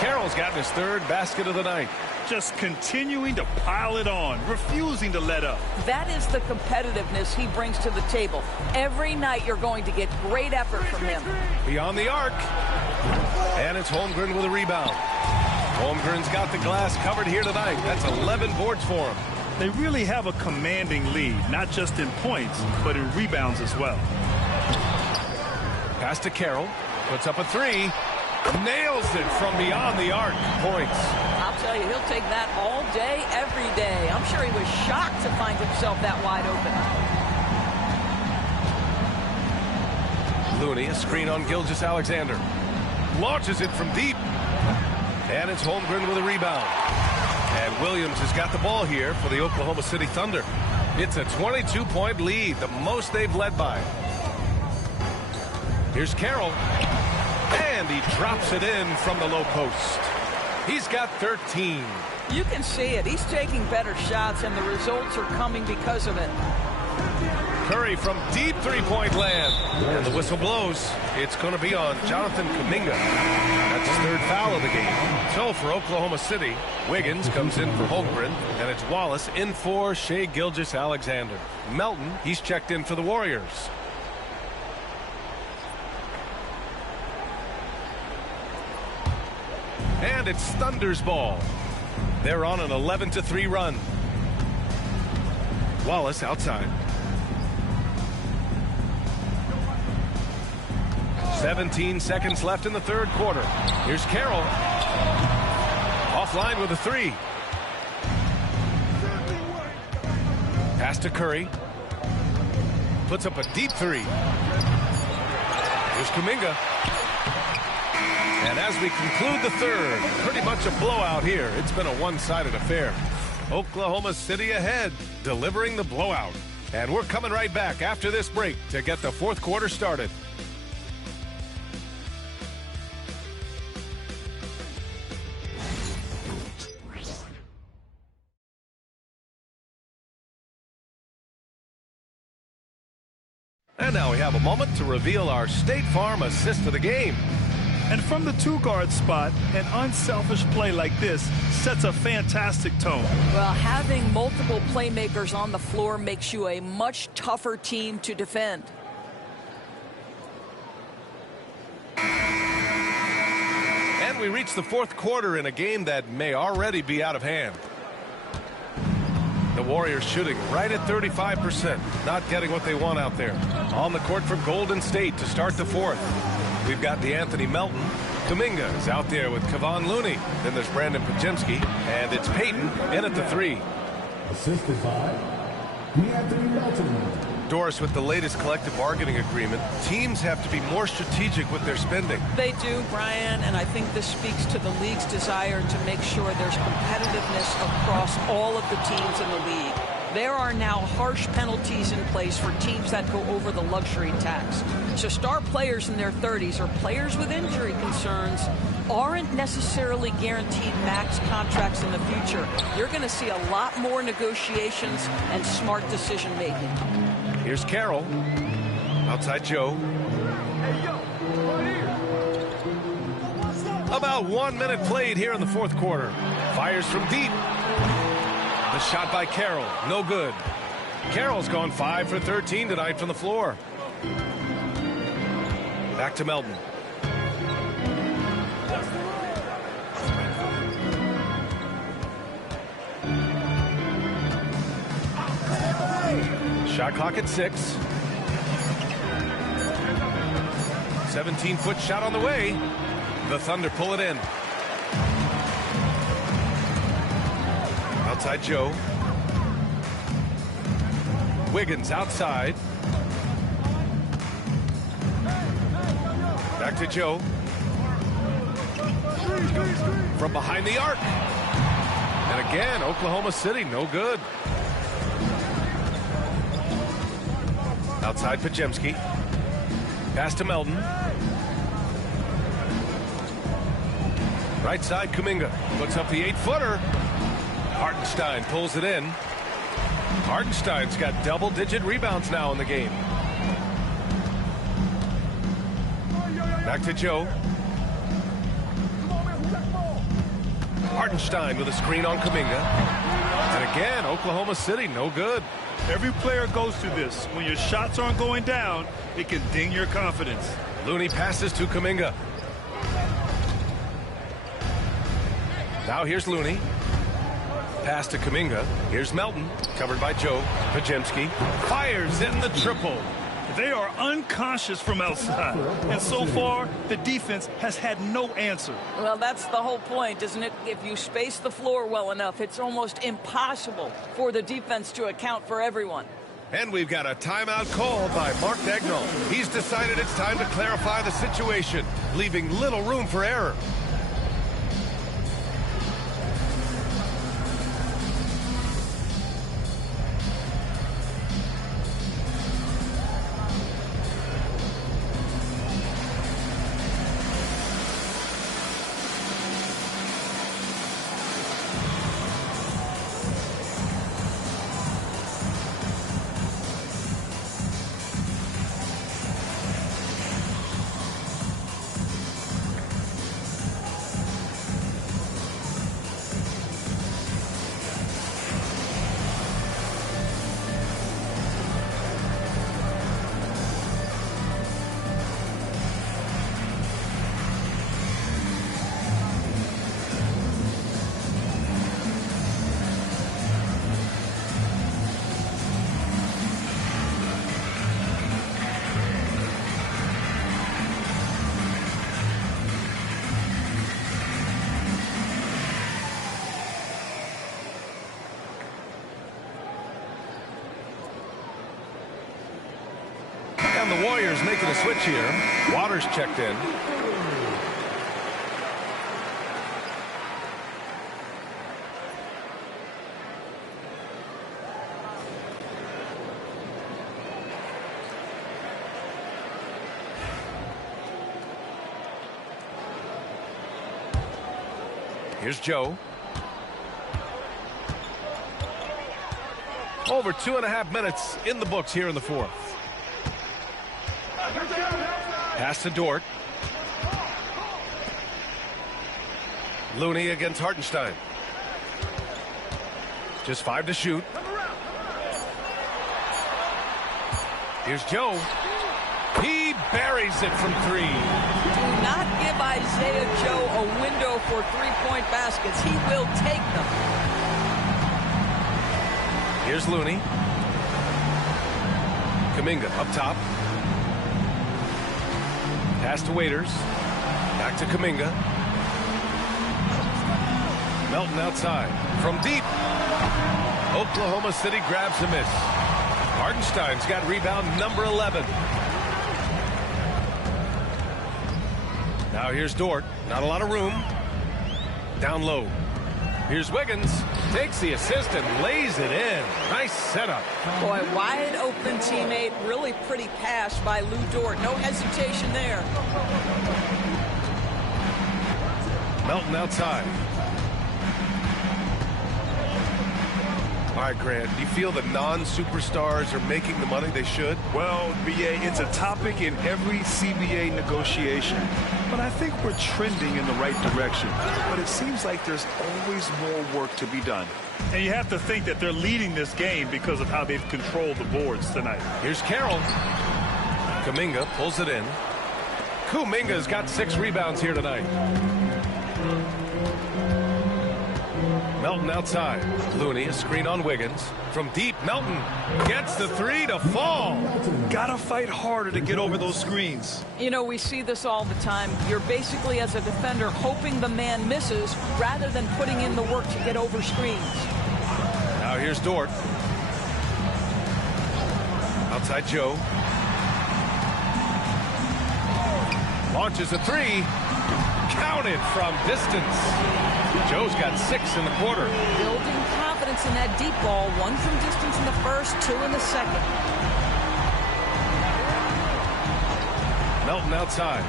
Carroll's gotten his 3rd basket of the night. Just continuing to pile it on, refusing to let up. That is the competitiveness he brings to the table. Every night you're going to get great effort from him. Beyond the arc. And it's Holmgren with a rebound. Holmgren's got the glass covered here tonight. That's 11 boards for him. They really have a commanding lead, not just in points, but in rebounds as well. Pass to Carroll. Puts up a 3. Nails it from beyond the arc. Points. I'll tell you, he'll take that all day, every day. I'm sure he was shocked to find himself that wide open. Looney, a screen on Gilgeous-Alexander. Launches it from deep. And it's Holmgren with a rebound. And Williams has got the ball here for the Oklahoma City Thunder. It's a 22-point lead, the most they've led by. Here's Carroll. And he drops it in from the low post. He's got 13. You can see it. He's taking better shots, and the results are coming because of it. Curry from deep 3-point land. And the whistle blows. It's going to be on Jonathan Kuminga. That's his 3rd foul of the game. So for Oklahoma City, Wiggins comes in for Holmgren, and it's Wallace in for Shai Gilgeous-Alexander. Melton, he's checked in for the Warriors. And it's Thunder's ball. They're on an 11-3 run. Wallace outside. 17 seconds left in the 3rd quarter. Here's Carroll. Offline with a 3. Pass to Curry. Puts up a deep 3. Here's Kuminga. And as we conclude the 3rd, pretty much a blowout here. It's been a one-sided affair. Oklahoma City ahead, delivering the blowout. And we're coming right back after this break to get the 4th quarter started. And now we have a moment to reveal our State Farm assist of the game. And from the two-guard spot, an unselfish play like this sets a fantastic tone. Well, having multiple playmakers on the floor makes you a much tougher team to defend. And we reach the fourth quarter in a game that may already be out of hand. The Warriors shooting right at 35%, not getting what they want out there. On the court for Golden State to start the fourth. We've got DeAnthony Melton. Kuminga is out there with Kevon Looney. Then there's Brandon Podziemski, and it's Payton in at the three. Assisted by DeAnthony Melton. Doris, with the latest collective bargaining agreement, teams have to be more strategic with their spending. They do, Brian, and I think this speaks to the league's desire to make sure there's competitiveness across all of the teams in the league. There are now harsh penalties in place for teams that go over the luxury tax. So star players in their 30s or players with injury concerns aren't necessarily guaranteed max contracts in the future. You're going to see a lot more negotiations and smart decision making. Here's Carroll. Outside Joe. About 1 minute played here in the fourth quarter. Fires from deep. The shot by Carroll, no good. Carroll's gone 5 for 13 tonight from the floor. Back to Melton. Shot clock at 6. 17-foot shot on the way. The Thunder pull it in. Outside Joe. Wiggins outside. Back to Joe. From behind the arc. And again, Oklahoma City, no good. Outside Podziemski. Pass to Melton. Right side, Kuminga puts up the 8-footer. Hartenstein pulls it in. Hartenstein's got double-digit rebounds now in the game. Back to Joe. Hartenstein with a screen on Kuminga. And again, Oklahoma City, no good. Every player goes through this. When your shots aren't going down, it can ding your confidence. Looney passes to Kuminga. Now here's Looney. Pass to Kuminga. Here's Melton, covered by Joe. Podziemski fires in the triple. They are unconscious from outside, and so far, the defense has had no answer. Well, that's the whole point, isn't it? If you space the floor well enough, it's almost impossible for the defense to account for everyone. And we've got a timeout called by Mark Daigneault. He's decided it's time to clarify the situation, leaving little room for error. The Warriors making a switch here. Waters checked in. Here's Joe. Over 2.5 minutes in the books here in the fourth. Pass to Dort. Looney against Hartenstein. Just 5 to shoot. Here's Joe. He buries it from 3. Do not give Isaiah Joe a window for three-point baskets. He will take them. Here's Looney. Kuminga up top. Pass to Waiters. Back to Kuminga. Melton outside. From deep. Oklahoma City grabs a miss. Hartenstein's got rebound number 11. Now here's Dort. Not a lot of room. Down low. Here's Wiggins. Takes the assist and lays it in. Nice setup. Boy, wide open teammate. Really pretty pass by Lou Dort. No hesitation there. Melton outside. All right, Grant, do you feel the non-superstars are making the money they should? Well, BA, it's a topic in every CBA negotiation. But I think we're trending in the right direction. But it seems like there's always more work to be done. And you have to think that they're leading this game because of how they've controlled the boards tonight. Here's Carroll. Kuminga pulls it in. Kuminga's got 6 rebounds here tonight. Melton outside. Looney, a screen on Wiggins. From deep, Melton gets the 3 to fall. Gotta fight harder to get over those screens. You know, we see this all the time. You're basically, as a defender, hoping the man misses rather than putting in the work to get over screens. Now here's Dort. Outside Joe. Launches a 3. Counted from distance. Joe's got 6 in the quarter. Building confidence in that deep ball. 1 from distance in the first, 2 in the second. Melton outside.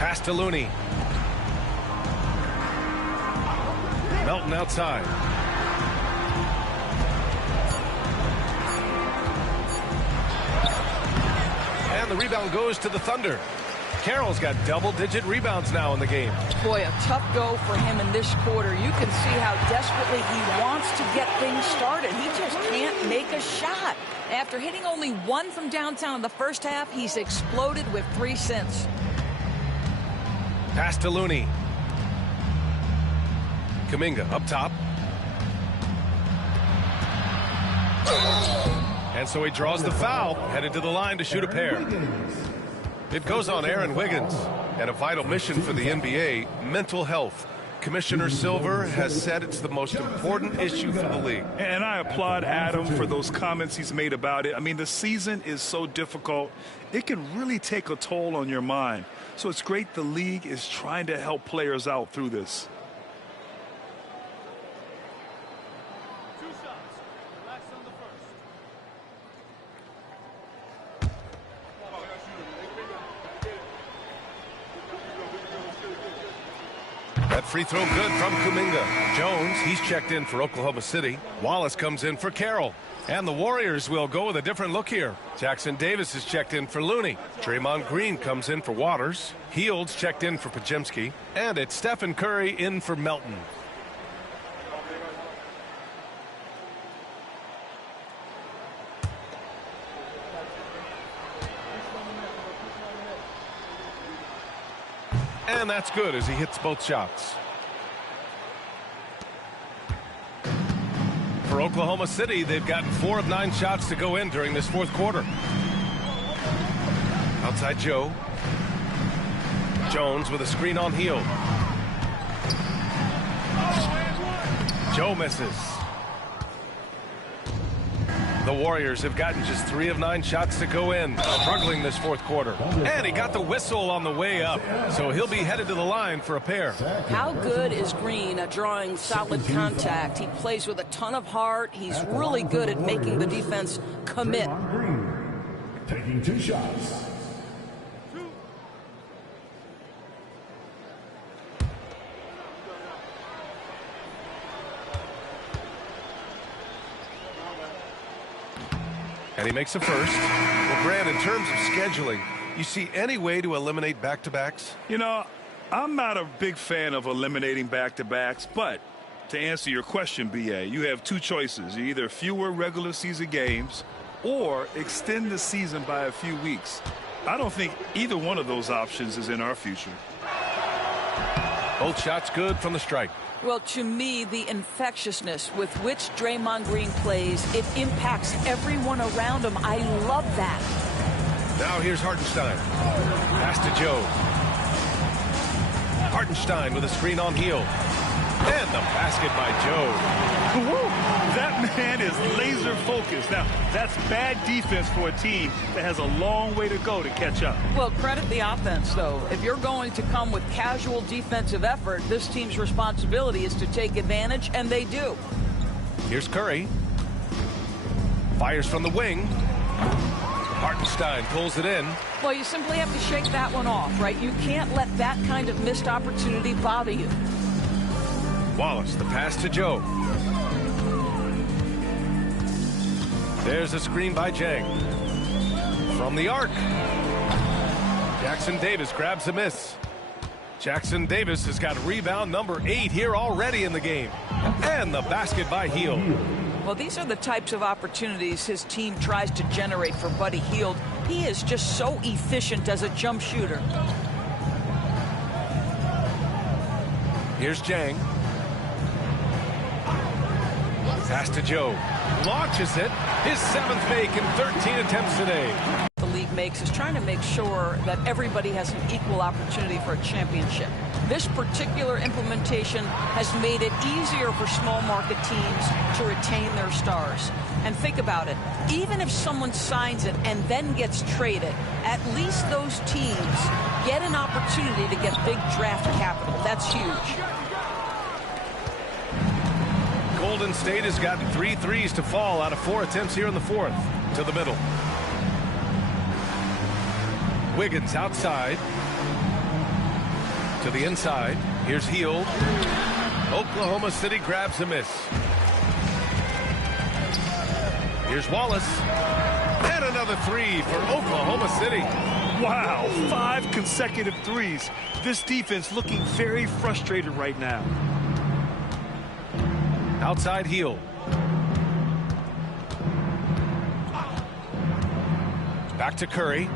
Pass to Looney. Melton outside. And the rebound goes to the Thunder. Carroll's got double-digit rebounds now in the game. Boy, a tough go for him in this quarter. You can see how desperately he wants to get things started. He just can't make a shot. After hitting only 1 from downtown in the first half, he's exploded with 3 since. Pass to Looney. Kuminga up top. And so he draws the foul, headed to the line to shoot a pair. It goes on Aaron Wiggins. And a vital mission for the NBA, mental health. Commissioner Silver has said it's the most important issue for the league. And I applaud Adam for those comments he's made about it. I mean, the season is so difficult. It can really take a toll on your mind. So it's great the league is trying to help players out through this. That free throw good from Kuminga. Jones, he's checked in for Oklahoma City. Wallace comes in for Carroll. And the Warriors will go with a different look here. Jackson Davis is checked in for Looney. Draymond Green comes in for Waters. Heald's checked in for Podziemski. And it's Stephen Curry in for Melton. And that's good as he hits both shots. For Oklahoma City, they've gotten 4 of 9 shots to go in during this fourth quarter. Outside Joe. Jones with a screen on Hield. Joe misses. The Warriors have gotten just 3 of 9 shots to go in, struggling this fourth quarter. And he got the whistle on the way up, so he'll be headed to the line for a pair. How good is Green at drawing solid contact? He plays with a ton of heart. He's really good at making the defense commit. Taking 2 shots. And he makes a first. Well, Grant, in terms of scheduling, You see any way to eliminate back-to-backs? You know, I'm not a big fan of eliminating back-to-backs, but to answer your question, B.A., you have two choices. Either fewer regular season games or extend the season by a few weeks. I don't think either one of those options is in our future. Both shots good from the strike. Well, to me, the infectiousness with which Draymond Green plays, it impacts everyone around him. I love that. Now here's Hartenstein. Pass to Joe. Hartenstein with a screen on Hield. And the basket by Joe. Woo! That man is laser focused. Now, that's bad defense for a team that has a long way to go to catch up. Well, credit the offense, though. If you're going to come with casual defensive effort, this team's responsibility is to take advantage, and they do. Here's Curry. Fires from the wing. Hartenstein pulls it in. Well, you simply have to shake that one off, right? You can't let that kind of missed opportunity bother you. Wallace, the pass to Joe. There's a screen by Jang. From the arc. Jackson Davis grabs a miss. Jackson Davis has got rebound number 8 here already in the game. And the basket by Hield. Well, these are the types of opportunities his team tries to generate for Buddy Hield. He is just so efficient as a jump shooter. Here's Jang. Pass to Joe. Launches it. His 7th make in 13 attempts today. The league makes is trying to make sure that everybody has an equal opportunity for a championship. This particular implementation has made it easier for small market teams to retain their stars. And think about it. Even if someone signs it and then gets traded, at least those teams get an opportunity to get big draft capital. That's huge. Golden State has gotten 3 threes to fall out of 4 attempts here in the 4th. To the middle. Wiggins outside. To the inside. Here's Hield. Oklahoma City grabs a miss. Here's Wallace. And another 3 for Oklahoma City. Wow, 5 consecutive threes. This defense looking very frustrated right now. Outside Hield. Back to Curry.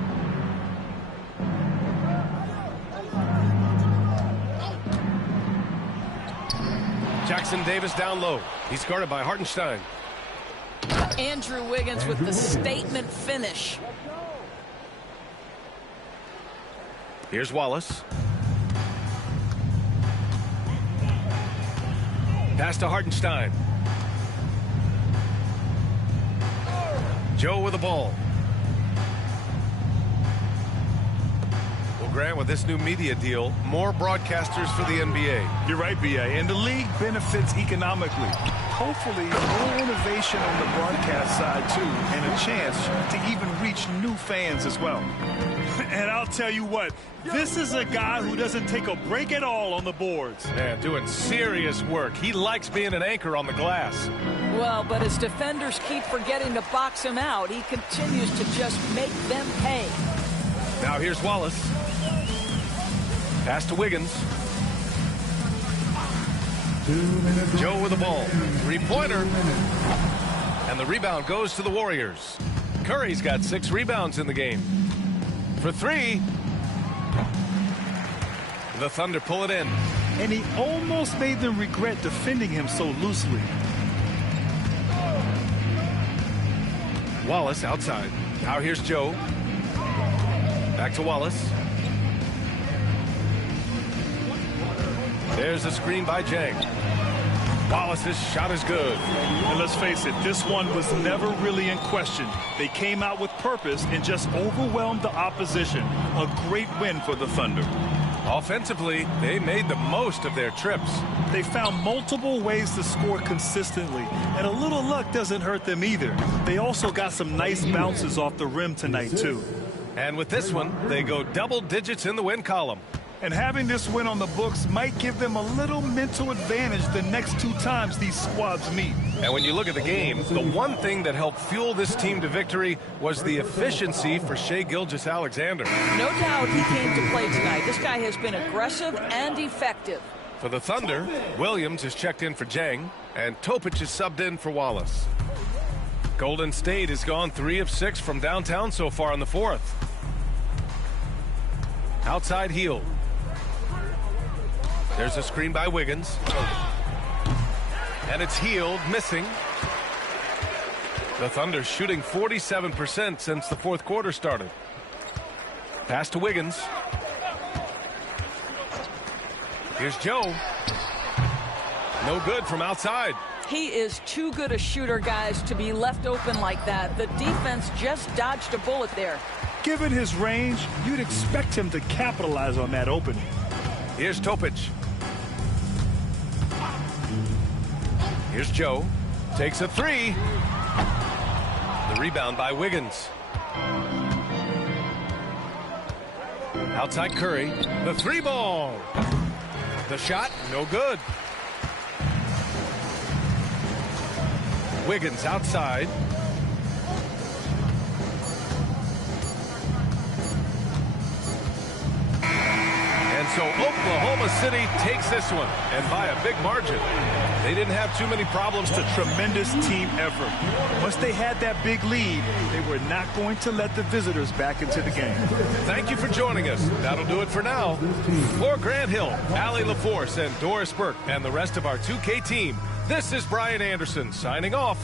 Jackson Davis down low. He's guarded by Hartenstein. Andrew Wiggins with the statement finish. Here's Wallace. Pass to Hartenstein. Joe with the ball. Well, Grant, with this new media deal, more broadcasters for the NBA. You're right, B.A., and the league benefits economically. Hopefully, more innovation on the broadcast side, too, and a chance to even reach new fans as well. And I'll tell you what, this is a guy who doesn't take a break at all on the boards. Man, doing serious work. He likes being an anchor on the glass. Well, but as defenders keep forgetting to box him out, he continues to just make them pay. Now here's Wallace. Pass to Wiggins. Joe with the ball. 3-pointer. And the rebound goes to the Warriors. Curry's got 6 rebounds in the game. For 3. The Thunder pull it in. And he almost made them regret defending him so loosely. Wallace outside. Now here's Joe. Back to Wallace. There's a screen by Jang. Wallace's shot is good. And let's face it, this one was never really in question. They came out with purpose and just overwhelmed the opposition. A great win for the Thunder. Offensively, they made the most of their trips. They found multiple ways to score consistently, and a little luck doesn't hurt them either. They also got some nice bounces off the rim tonight, too. And with this one, they go double digits in the win column. And having this win on the books might give them a little mental advantage the next 2 times these squads meet. And when you look at the game, the one thing that helped fuel this team to victory was the efficiency for Shai Gilgeous-Alexander. No doubt he came to play tonight. This guy has been aggressive and effective. For the Thunder, Williams is checked in for Jang, and Topic is subbed in for Wallace. Golden State has gone 3 of 6 from downtown so far in the 4th. Outside heel. There's a screen by Wiggins. And it's Hield missing. The Thunder shooting 47% since the 4th quarter started. Pass to Wiggins. Here's Joe. No good from outside. He is too good a shooter, guys, to be left open like that. The defense just dodged a bullet there. Given his range, you'd expect him to capitalize on that opening. Here's Topic. Here's Joe. Takes a 3. The rebound by Wiggins. Outside Curry. The 3 ball. The shot, no good. Wiggins outside. And so Oklahoma City takes this one, and by a big margin. They didn't have too many problems to tremendous team effort. Once they had that big lead, they were not going to let the visitors back into the game. Thank you for joining us. That'll do it for now. For Grant Hill, Allie LaForce, and Doris Burke, and the rest of our 2K team, this is Brian Anderson signing off.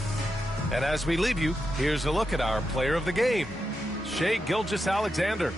And as we leave you, here's a look at our player of the game, Shai Gilgeous-Alexander.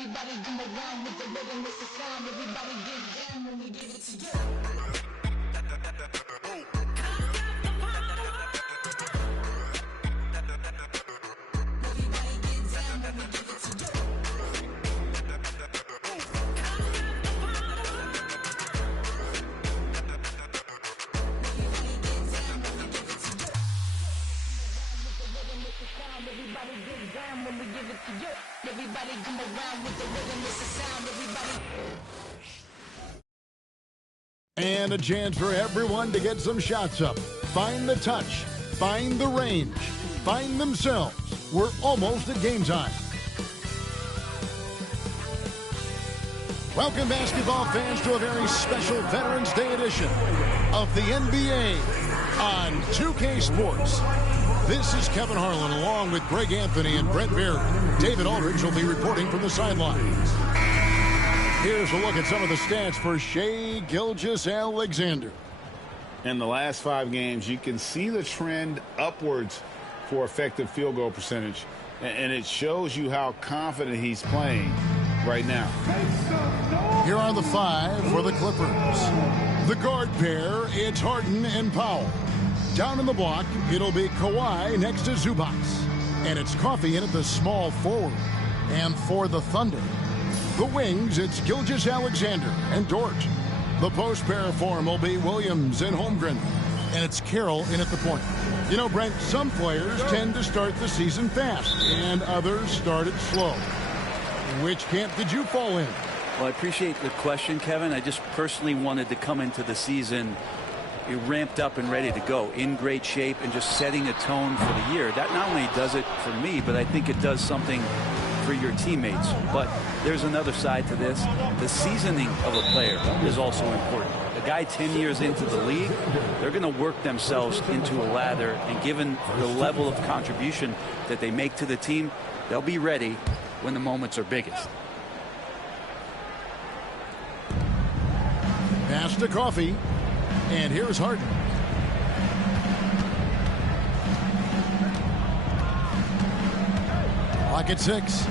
Everybody come around with the rhythm, it's the sound. Everybody get down when we give it to you. Everybody come around with the rhythm, it's the sound. Everybody. And a chance for everyone to get some shots up. Find the touch. Find the range. Find themselves. We're almost at game time. Welcome, basketball fans, to a very special Veterans Day edition of the NBA on 2K Sports. This is Kevin Harlan along with Greg Anthony and Brent Barry. David Aldridge will be reporting from the sidelines. Here's a look at some of the stats for Shai Gilgeous-Alexander. In the last 5 games, you can see the trend upwards for effective field goal percentage. And it shows you how confident he's playing right now. Here are the 5 for the Clippers. The guard pair, it's Harden and Powell. Down in the block, it'll be Kawhi next to Zubac. And it's Coffey in at the small forward. And for the Thunder, the wings, it's Gilgeous-Alexander and Dort. The post pair form will be Williams and Holmgren. And it's Carroll in at the point. You know, Brent, some players tend to start the season fast, and others start it slow. Which camp did you fall in? Well, I appreciate the question, Kevin. I just personally wanted to come into the season ramped up and ready to go, in great shape, and just setting a tone for the year. That not only does it for me, but I think it does something for your teammates. But there's another side to this. The seasoning of a player is also important. A guy 10 years into the league, they're going to work themselves into a lather, and given the level of contribution that they make to the team, they'll be ready when the moments are biggest. Pass to Coffey. And here's Harden. Clock at 6.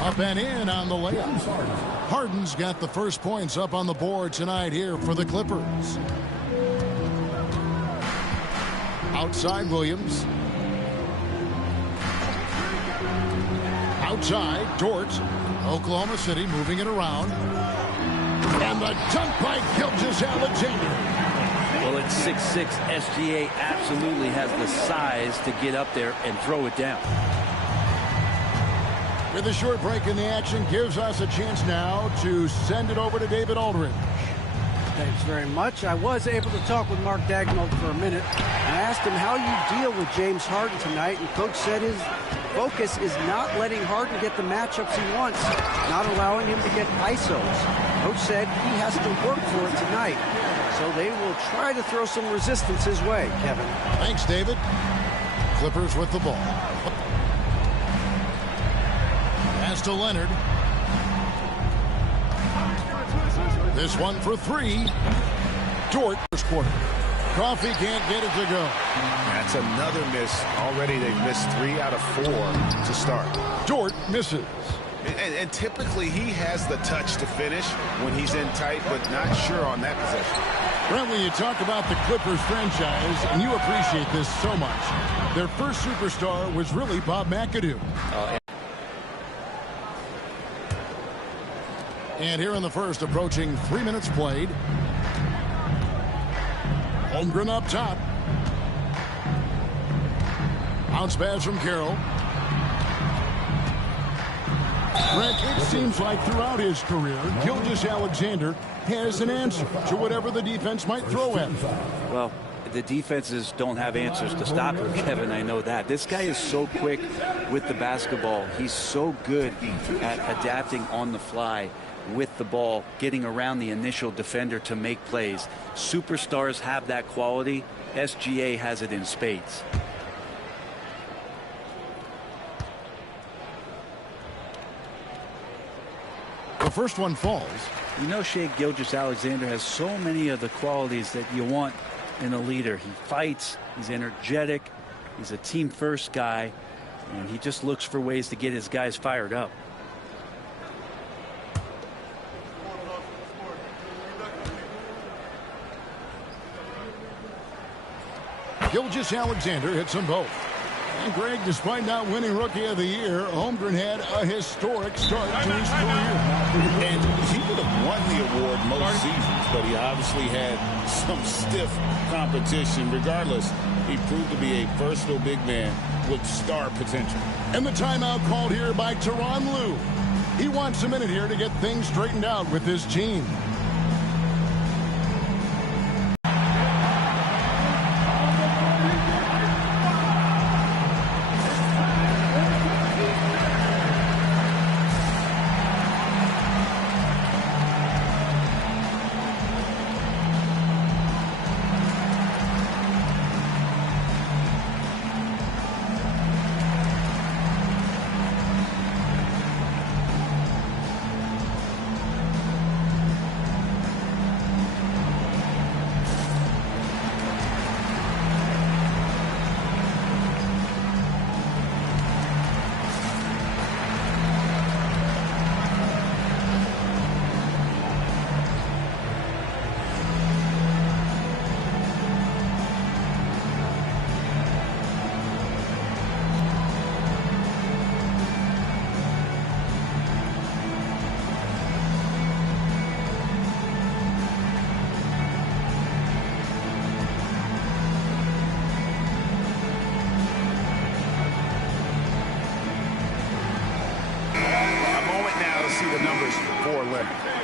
Up and in on the layup. Harden's got the first points up on the board tonight here for the Clippers. Outside Williams. Outside Dort. Oklahoma City moving it around. And the dunk by Gilgeous-Alexander. Well, at 6'6", SGA absolutely has the size to get up there and throw it down. With a short break in the action, gives us a chance now to send it over to David Aldridge. Thanks very much. I was able to talk with Mark Daigneault for a minute. I asked him how you deal with James Harden tonight, and Coach said his focus is not letting Harden get the matchups he wants, not allowing him to get ISOs. Coach said he has to work for it tonight, so they will try to throw some resistance his way, Kevin. Thanks, David. Clippers with the ball. Pass to Leonard. This one for 3. Dort, first quarter. Coffey can't get it to go. That's another miss. Already they've missed 3 out of 4 to start. Dort misses. And typically he has the touch to finish when he's in tight, but not sure on that possession. Brent, when you talk about the Clippers franchise, and you appreciate this so much, their first superstar was really Bob McAdoo. And here in the first, approaching 3 minutes played. Holmgren up top. Bounce pass from Carroll. Greg, it seems like throughout his career, Gilgeous-Alexander has an answer to whatever the defense might throw at him. Well, the defenses don't have answers to stop him, Kevin. I know that. This guy is so quick with the basketball. He's so good at adapting on the fly with the ball, getting around the initial defender to make plays. Superstars have that quality. SGA has it in spades. The first one falls. You know, Shai Gilgeous-Alexander has so many of the qualities that you want in a leader. He fights, he's energetic, He's a team-first guy, and he just looks for ways to get his guys fired up. Gilgeous-Alexander hits them both. And Greg, despite not winning Rookie of the Year, Holmgren had a historic start to his career. And he would have won the award most seasons, but he obviously had some stiff competition. Regardless, he proved to be a versatile big man with star potential. And the timeout called here by Tyronn Lue. He wants a minute here to get things straightened out with his team.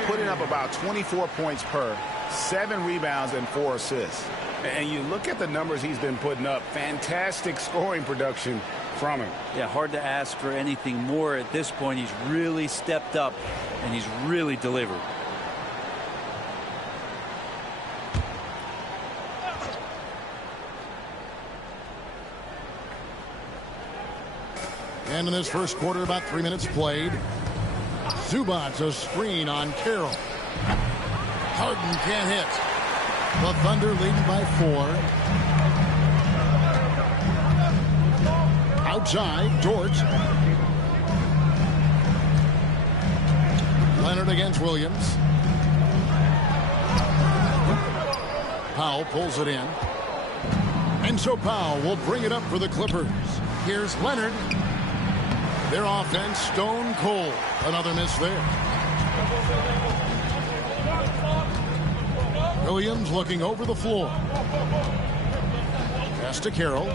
Putting up about 24 points per, 7 rebounds, and 4 assists. And you look at the numbers he's been putting up, fantastic scoring production from him. Yeah, hard to ask for anything more at this point. He's really stepped up, and he's really delivered. And in this first quarter, about 3 minutes played. Zubac a screen on Carroll. Harden can't hit. The Thunder leading by 4. Outside, Dort. Leonard against Williams. Powell pulls it in. And so Powell will bring it up for the Clippers. Here's Leonard. Their offense stone cold. Another miss there. Williams looking over the floor. Pass to Carroll.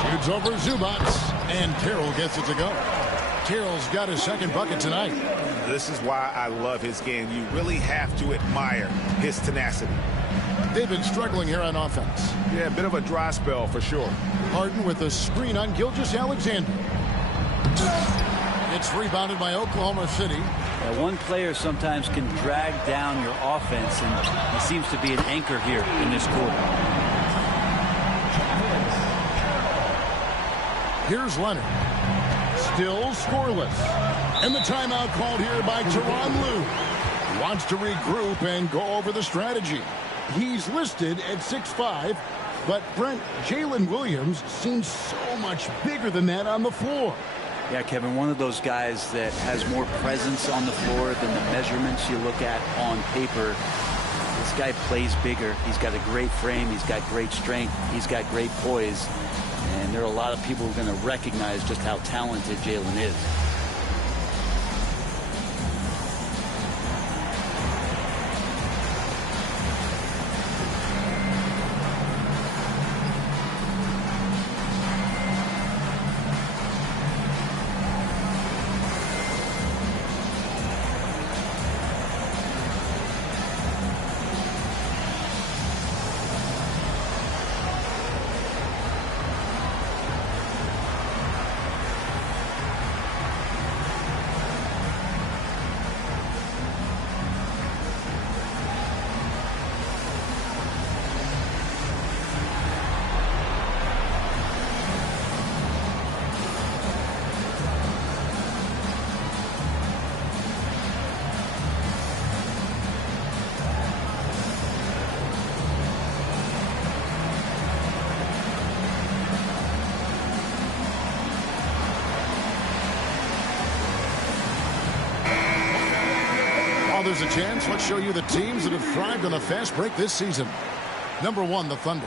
Shoots over Zubac. And Carroll gets it to go. Carroll's got his second bucket tonight. This is why I love his game. You really have to admire his tenacity. They've been struggling here on offense. Yeah, a bit of a dry spell for sure. Harden with a screen on Gilgeous-Alexander. It's rebounded by Oklahoma City. One player sometimes can drag down your offense, and he seems to be an anchor here in this quarter. Here's Leonard. Still scoreless. And the timeout called here by Tyronn Lue. Wants to regroup and go over the strategy. He's listed at 6'5", but Brent, Jalen Williams seems so much bigger than that on the floor. Yeah, Kevin, one of those guys that has more presence on the floor than the measurements you look at on paper. This guy plays bigger. He's got a great frame. He's got great strength. He's got great poise. And there are a lot of people who are going to recognize just how talented Jalen is. While there's a chance, let's show you the teams that have thrived on a fast break this season. Number 1, the Thunder.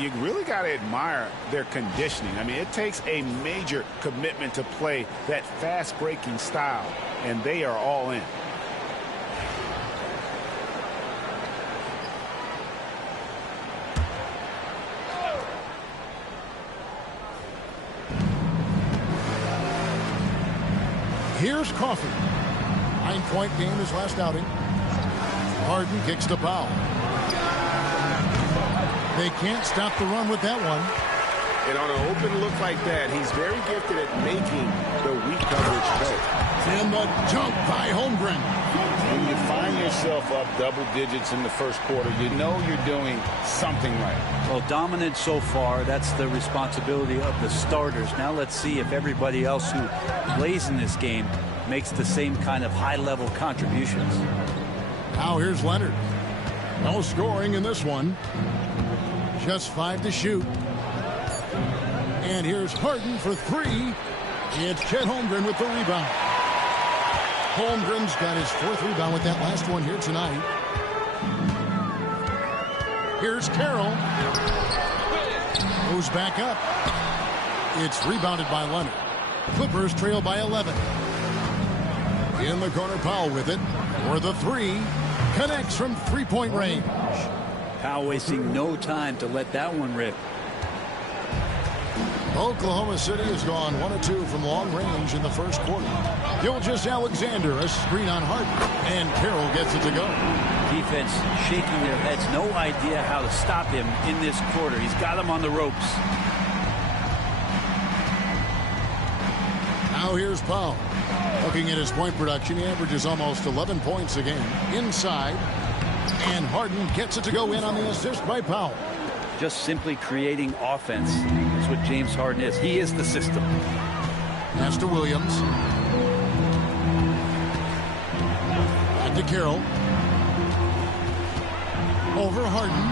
You really got to admire their conditioning. I mean, it takes a major commitment to play that fast-breaking style, and they are all in. Here's Coffey. 9-point game his last outing. Harden kicks to Powell. They can't stop the run with that one. And on an open look like that, he's very gifted at making the weak coverage pay. And the jump by Holmgren. When you find yourself up double digits in the first quarter, you know you're doing something right. Well, dominant so far. That's the responsibility of the starters. Now let's see if everybody else who plays in this game makes the same kind of high-level contributions. Now here's Leonard. No scoring in this one. Just 5 to shoot. And here's Harden for 3. It's Chet Holmgren with the rebound. Holmgren's got his 4th rebound with that last one here tonight. Here's Carroll. Goes back up. It's rebounded by Leonard. Clippers trail by 11. In the corner, Powell with it. For the 3. Connects from 3-point range. Powell wasting no time to let that one rip. Oklahoma City has gone 1 of 2 from long range in the first quarter. Gilgeous-Alexander, a screen on Harden, and Carroll gets it to go. Defense shaking their heads. No idea how to stop him in this quarter. He's got him on the ropes. Now here's Powell. Looking at his point production, he averages almost 11 points a game. Inside, and Harden gets it to go in on the assist by Powell. Just simply creating offense. That's what James Harden is. He is the system. Pass to Williams. And to Carroll. Over Harden.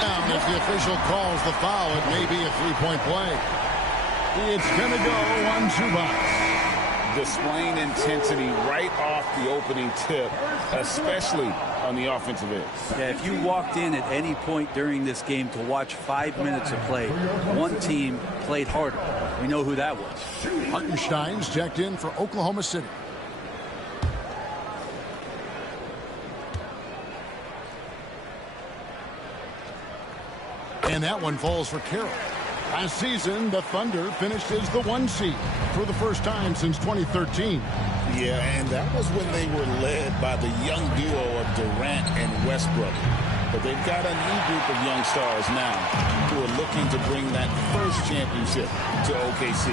Down if the official calls the foul. It may be a 3-point play. It's going to go on Zubac. Displaying intensity right off the opening tip, especially on the offensive end. Yeah, if you walked in at any point during this game to watch 5 minutes of play, one team played harder. We know who that was. Hartenstein's checked in for Oklahoma City. And that one falls for Carroll. Last season, the Thunder finished as the 1 seed for the first time since 2013. Yeah, and that was when they were led by the young duo of Durant and Westbrook. But they've got a new group of young stars now who are looking to bring that first championship to OKC.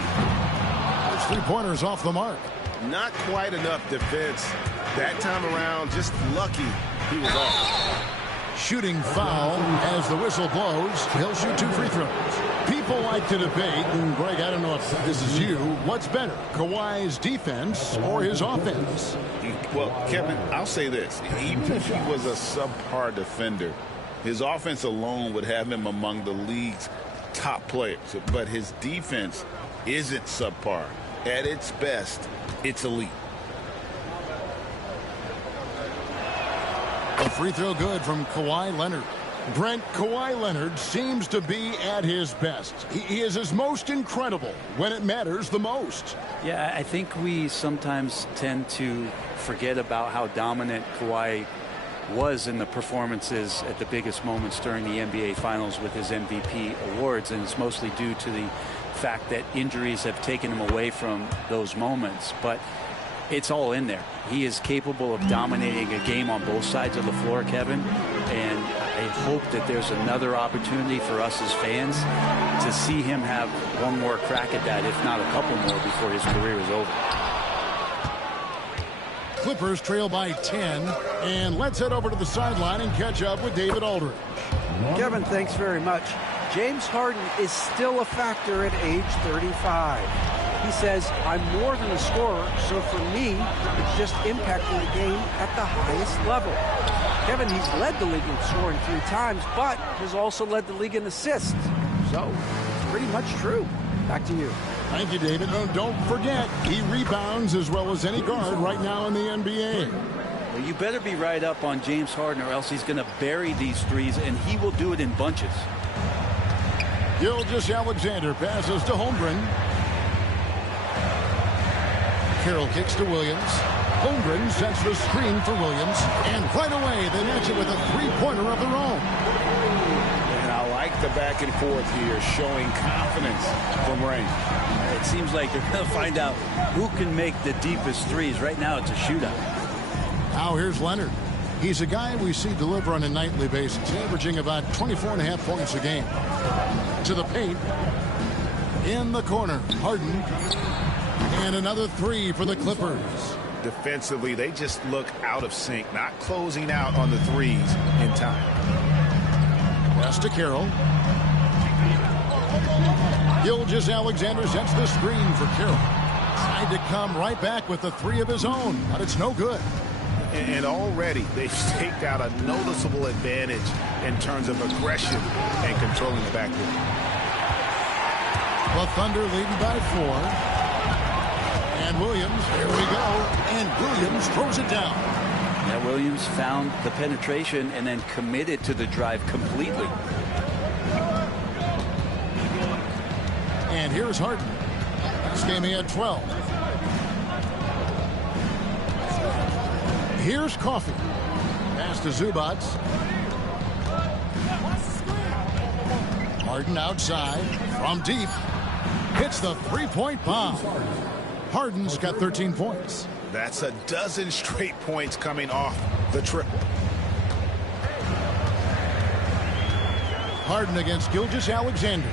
Those 3-pointers off the mark. Not quite enough defense. That time around, just lucky he was off. Shooting foul as the whistle blows. He'll shoot 2 free throws. People like to debate, and Greg, I don't know if this is you, what's better, Kawhi's defense or his offense? Well, Kevin, I'll say this. Even if he was a subpar defender, his offense alone would have him among the league's top players. But his defense isn't subpar. At its best, it's elite. A free throw good from Kawhi Leonard. Brent, Kawhi Leonard seems to be at his best. He is his most incredible when it matters the most. Yeah, I think we sometimes tend to forget about how dominant Kawhi was in the performances at the biggest moments during the NBA Finals with his MVP awards, and it's mostly due to the fact that injuries have taken him away from those moments. But it's all in there. He is capable of dominating a game on both sides of the floor, Kevin, and I hope that there's another opportunity for us as fans to see him have one more crack at that, if not a couple more, before his career is over. Clippers trail by 10, and let's head over to the sideline and catch up with David Aldridge. Kevin, thanks very much. James Harden is still a factor at age 35. He says, I'm more than a scorer, so for me, it's just impacting the game at the highest level. Kevin, he's led the league in scoring 3 times, but has also led the league in assists. So, it's pretty much true. Back to you. Thank you, David. Oh, don't forget, he rebounds as well as any guard right now in the NBA. Well, you better be right up on James Harden or else he's going to bury these threes, and he will do it in bunches. Gilgeous-Alexander passes to Holmgren. Carroll kicks to Williams. Holmgren sets the screen for Williams. And right away, they match it with a three-pointer of their own. And I like the back and forth here, showing confidence from Rain. It seems like they're going to find out who can make the deepest threes. Right now, it's a shootout. Now here's Leonard. He's a guy we see deliver on a nightly basis, averaging about 24.5 points a game. To the paint. In the corner, Harden. And another three for the Clippers. Defensively, they just look out of sync, not closing out on the threes in time. Pass to Carroll. Gilgeous-Alexander sets the screen for Carroll. Tried to come right back with the three of his own, but it's no good. And already they've staked out a noticeable advantage in terms of aggression and controlling the backcourt. The Thunder leading by 4. And Williams, here we go. And Williams throws it down. Yeah, Williams found the penetration and then committed to the drive completely. And here's Harden. This game he had 12. Here's Coffey. Pass to Zubac. Harden outside from deep. Hits the three-point bomb. Harden's got 13 points. That's a dozen straight points coming off the triple. Harden against Gilgeous-Alexander.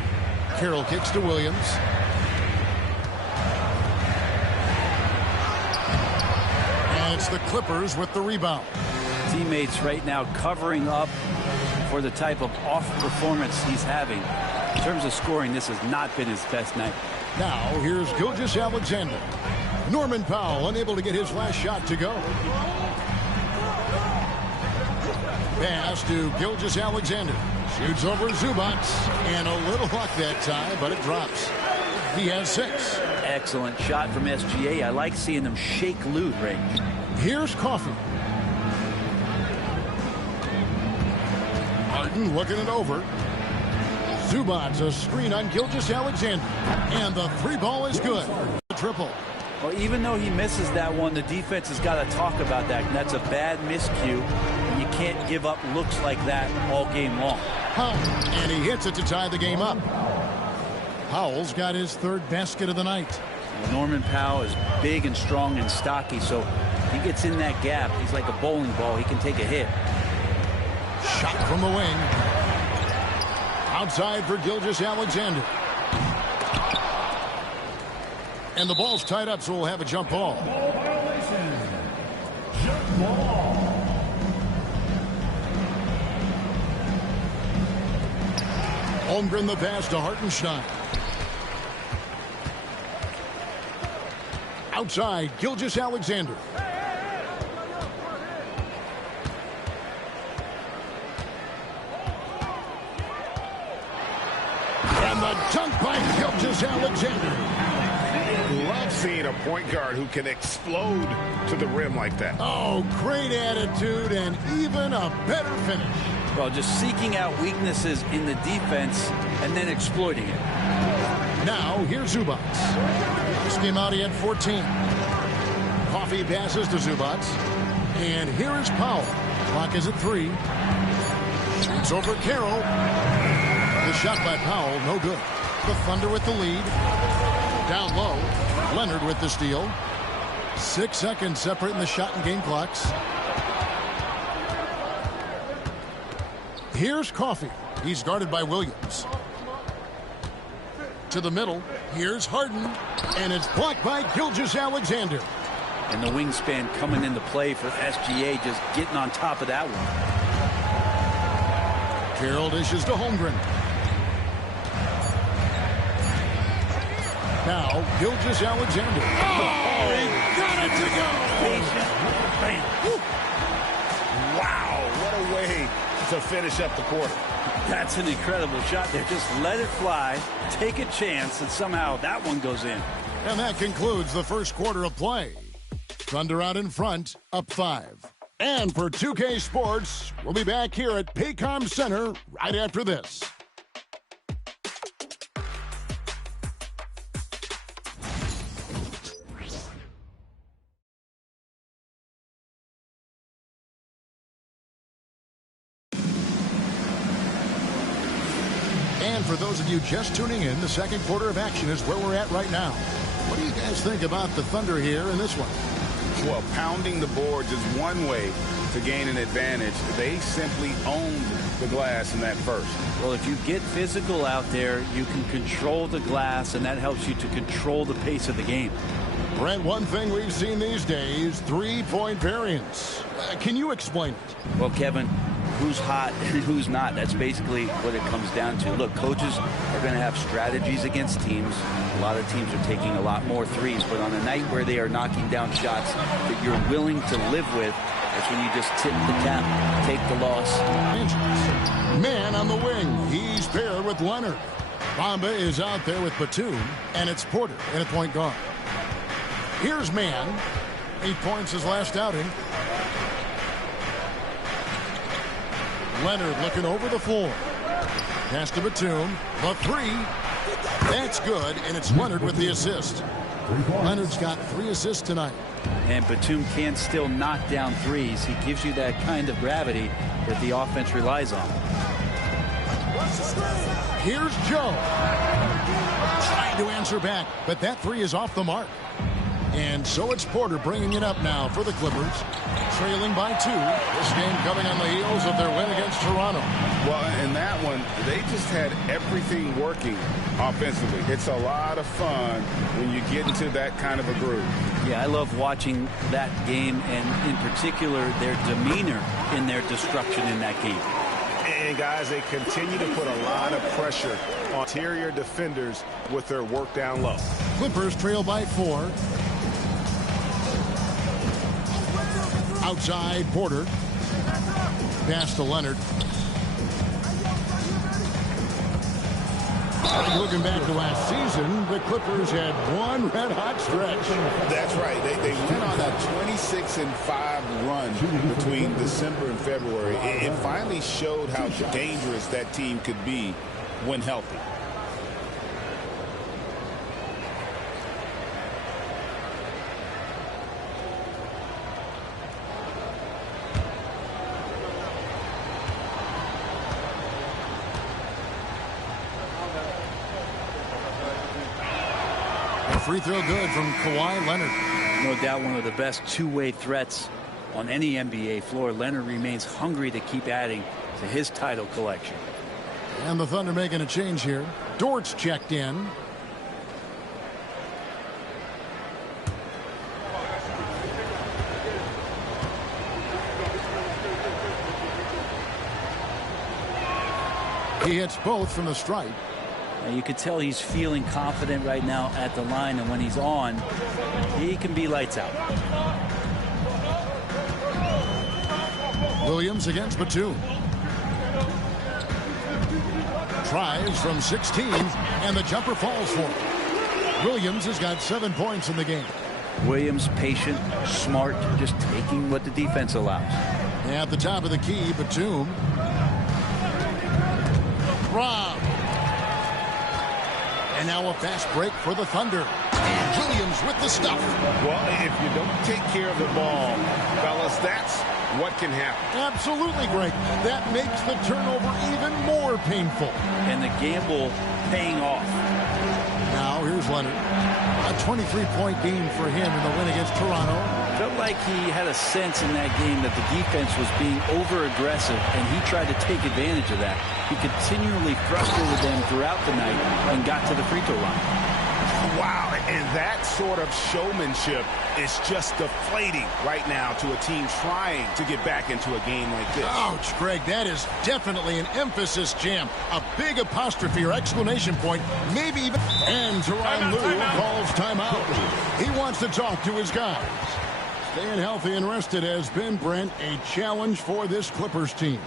Carroll kicks to Williams. And it's the Clippers with the rebound. Teammates right now covering up for the type of off performance he's having. In terms of scoring, this has not been his best night. Now here's Gilgeous-Alexander. Norman Powell unable to get his last shot to go. Pass to Gilgeous-Alexander. Shoots over Zubac. And a little luck that time, but it drops. He has 6. Excellent shot from SGA. I like seeing them shake loose range. Here's Coffey. Harden looking it over. Zubac, a screen on Gilgeous-Alexander. And the three ball is good. Triple. Well, even though he misses that one, the defense has got to talk about that. And that's a bad miscue. And you can't give up looks like that all game long. And he hits it to tie the game up. Powell's got his third basket of the night. Norman Powell is big and strong and stocky, so he gets in that gap. He's like a bowling ball. He can take a hit. Shot from the wing. Outside for Gilgeous-Alexander. And the ball's tied up, so we'll have a jump ball. Jump ball. Holmgren the pass to Hartenstein. Outside, Gilgeous-Alexander. And the dunk by Gilgeous-Alexander. Love seeing a point guard who can explode to the rim like that. Oh, great attitude and even a better finish. Well, just seeking out weaknesses in the defense and then exploiting it. Now, here's Zubac. This game out, he had 14. Coffey passes to Zubac. And here is Powell. Clock is at 3. Shoots over Carroll. The shot by Powell, no good. The Thunder with the lead. Down low. Leonard with the steal. 6 seconds separating the shot and game clocks. Here's Coffey. He's guarded by Williams. To the middle. Here's Harden. And it's blocked by Gilgeous-Alexander. And the wingspan coming into play for SGA, just getting on top of that one. Carroll dishes to Holmgren. Now, Gilgeous-Alexander. Oh, he got it to go. Wow, what a way to finish up the quarter. That's an incredible shot there. Just let it fly, take a chance, and somehow that one goes in. And that concludes the first quarter of play. Thunder out in front, up 5. And for 2K Sports, we'll be back here at Paycom Center right after this. And for those of you just tuning in, the second quarter of action is where we're at right now. What do you guys think about the Thunder here in this one? Well, pounding the boards is one way to gain an advantage. They simply owned the glass in that first. Well, if you get physical out there, you can control the glass, and that helps you to control the pace of the game. Brent, one thing we've seen these days, three-point variance. Can you explain it? Well, Kevin, who's hot and who's not, that's basically what it comes down to. Look, coaches are going to have strategies against teams. A lot of teams are taking a lot more threes, but on a night where they are knocking down shots that you're willing to live with, that's when you just tip the cap, take the loss. Man on the wing, he's paired with Leonard. Bamba is out there with Batum, and it's Porter in at point guard. Here's Man, 8 points his last outing. Leonard looking over the floor. Pass to Batum. The three. That's good, and it's Leonard with the assist. Leonard's got 3 assists tonight. And Batum can still knock down threes. He gives you that kind of gravity that the offense relies on. Here's Joe. Trying to answer back, but that 3 is off the mark. And so it's Porter bringing it up now for the Clippers, trailing by 2. This game coming on the heels of their win against Toronto. Well, in that one, they just had everything working offensively. It's a lot of fun when you get into that kind of a groove. Yeah, I love watching that game, and in particular, their demeanor in their destruction in that game. And, guys, they continue to put a lot of pressure on interior defenders with their work down low. Clippers trail by 4. Outside, Porter. Pass to Leonard. Looking back to last season, the Clippers had one red-hot stretch. That's right. They went on a 26-5 run between December and February. It finally showed how dangerous that team could be when healthy. Free throw good from Kawhi Leonard. No doubt one of the best two-way threats on any NBA floor. Leonard remains hungry to keep adding to his title collection. And the Thunder making a change here. Dort's checked in. He hits both from the stripe. You could tell he's feeling confident right now at the line, and when he's on, he can be lights out. Williams against Batum. Tries from 16, and the jumper falls for him. Williams has got 7 points in the game. Williams, patient, smart, just taking what the defense allows. At the top of the key, Batum. Rob. And now a fast break for the Thunder. And Williams with the stuff. Well, if you don't take care of the ball, fellas, that's what can happen. Absolutely, Greg. That makes the turnover even more painful. And the gamble paying off. Now here's Leonard. A 23-point game for him in the win against Toronto. Felt like he had a sense in that game that the defense was being over-aggressive, and he tried to take advantage of that. He continually frustrated them throughout the night and got to the free throw line. Wow, and that sort of showmanship is just deflating right now to a team trying to get back into a game like this. Ouch, Greg, that is definitely an emphasis jam. A big apostrophe or exclamation point, maybe even. And Tyronn Lue calls timeout. He wants to talk to his guys. Staying healthy and rested has been, Brent, a challenge for this Clippers team.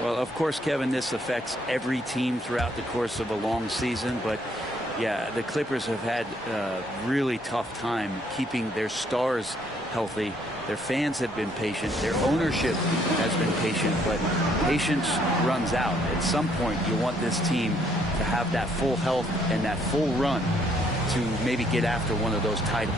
Well, of course, Kevin, this affects every team throughout the course of a long season. But, yeah, the Clippers have had a really tough time keeping their stars healthy. Their fans have been patient. Their ownership has been patient. But patience runs out. At some point, you want this team to have that full health and that full run to maybe get after one of those titles.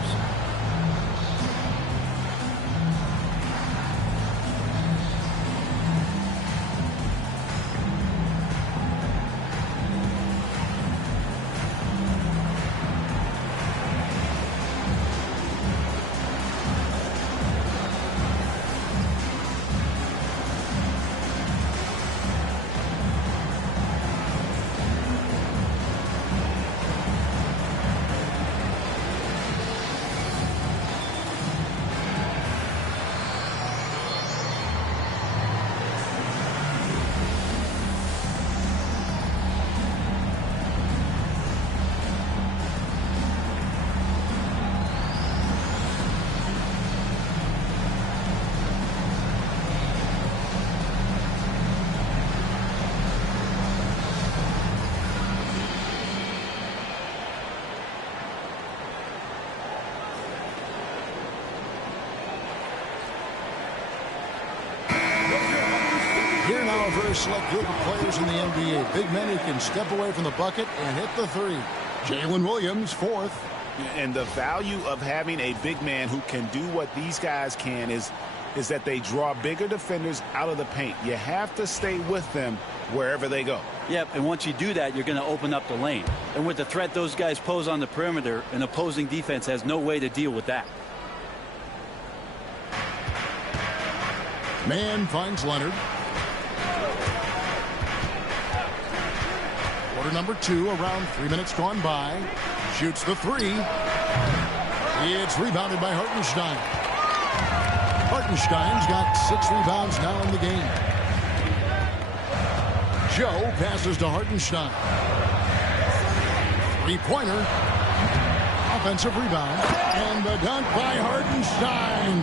Select group of players in the NBA. Big men who can step away from the bucket and hit the three. Jalen Williams, fourth. And the value of having a big man who can do what these guys can is that they draw bigger defenders out of the paint. You have to stay with them wherever they go. Yep, and once you do that, you're going to open up the lane. And with the threat those guys pose on the perimeter, an opposing defense has no way to deal with that. Man finds Leonard. Quarter number 2, around 3 minutes gone by. Shoots the three. It's rebounded by Hartenstein. Hartenstein's got 6 rebounds now in the game. Joe passes to Hartenstein. Three-pointer. Offensive rebound. And the dunk by Hartenstein.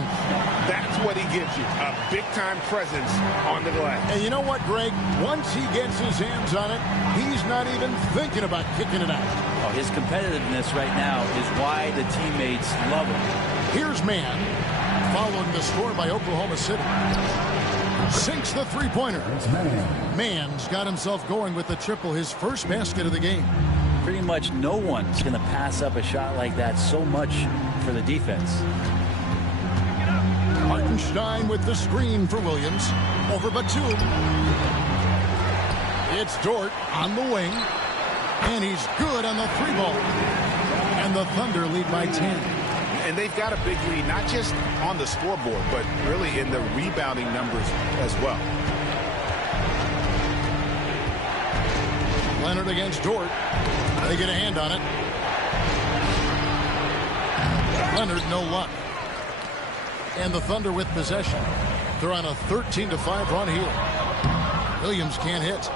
That's what he gives you, a big-time presence on the glass. And you know what, Greg? Once he gets his hands on it, he's not even thinking about kicking it out. Oh, his competitiveness right now is why the teammates love him. Here's Mann, following the score by Oklahoma City. Sinks the three-pointer. Mann's got himself going with the triple, his first basket of the game. Pretty much no one's going to pass up a shot like that so much for the defense. Hartenstein with the screen for Williams. Over Batum. It's Dort on the wing. And he's good on the three ball. And the Thunder lead by 10. And they've got a big lead, not just on the scoreboard, but really in the rebounding numbers as well. Leonard against Dort. They get a hand on it. Leonard, no luck. And the Thunder with possession. They're on a 13-5 run here. Williams can't hit.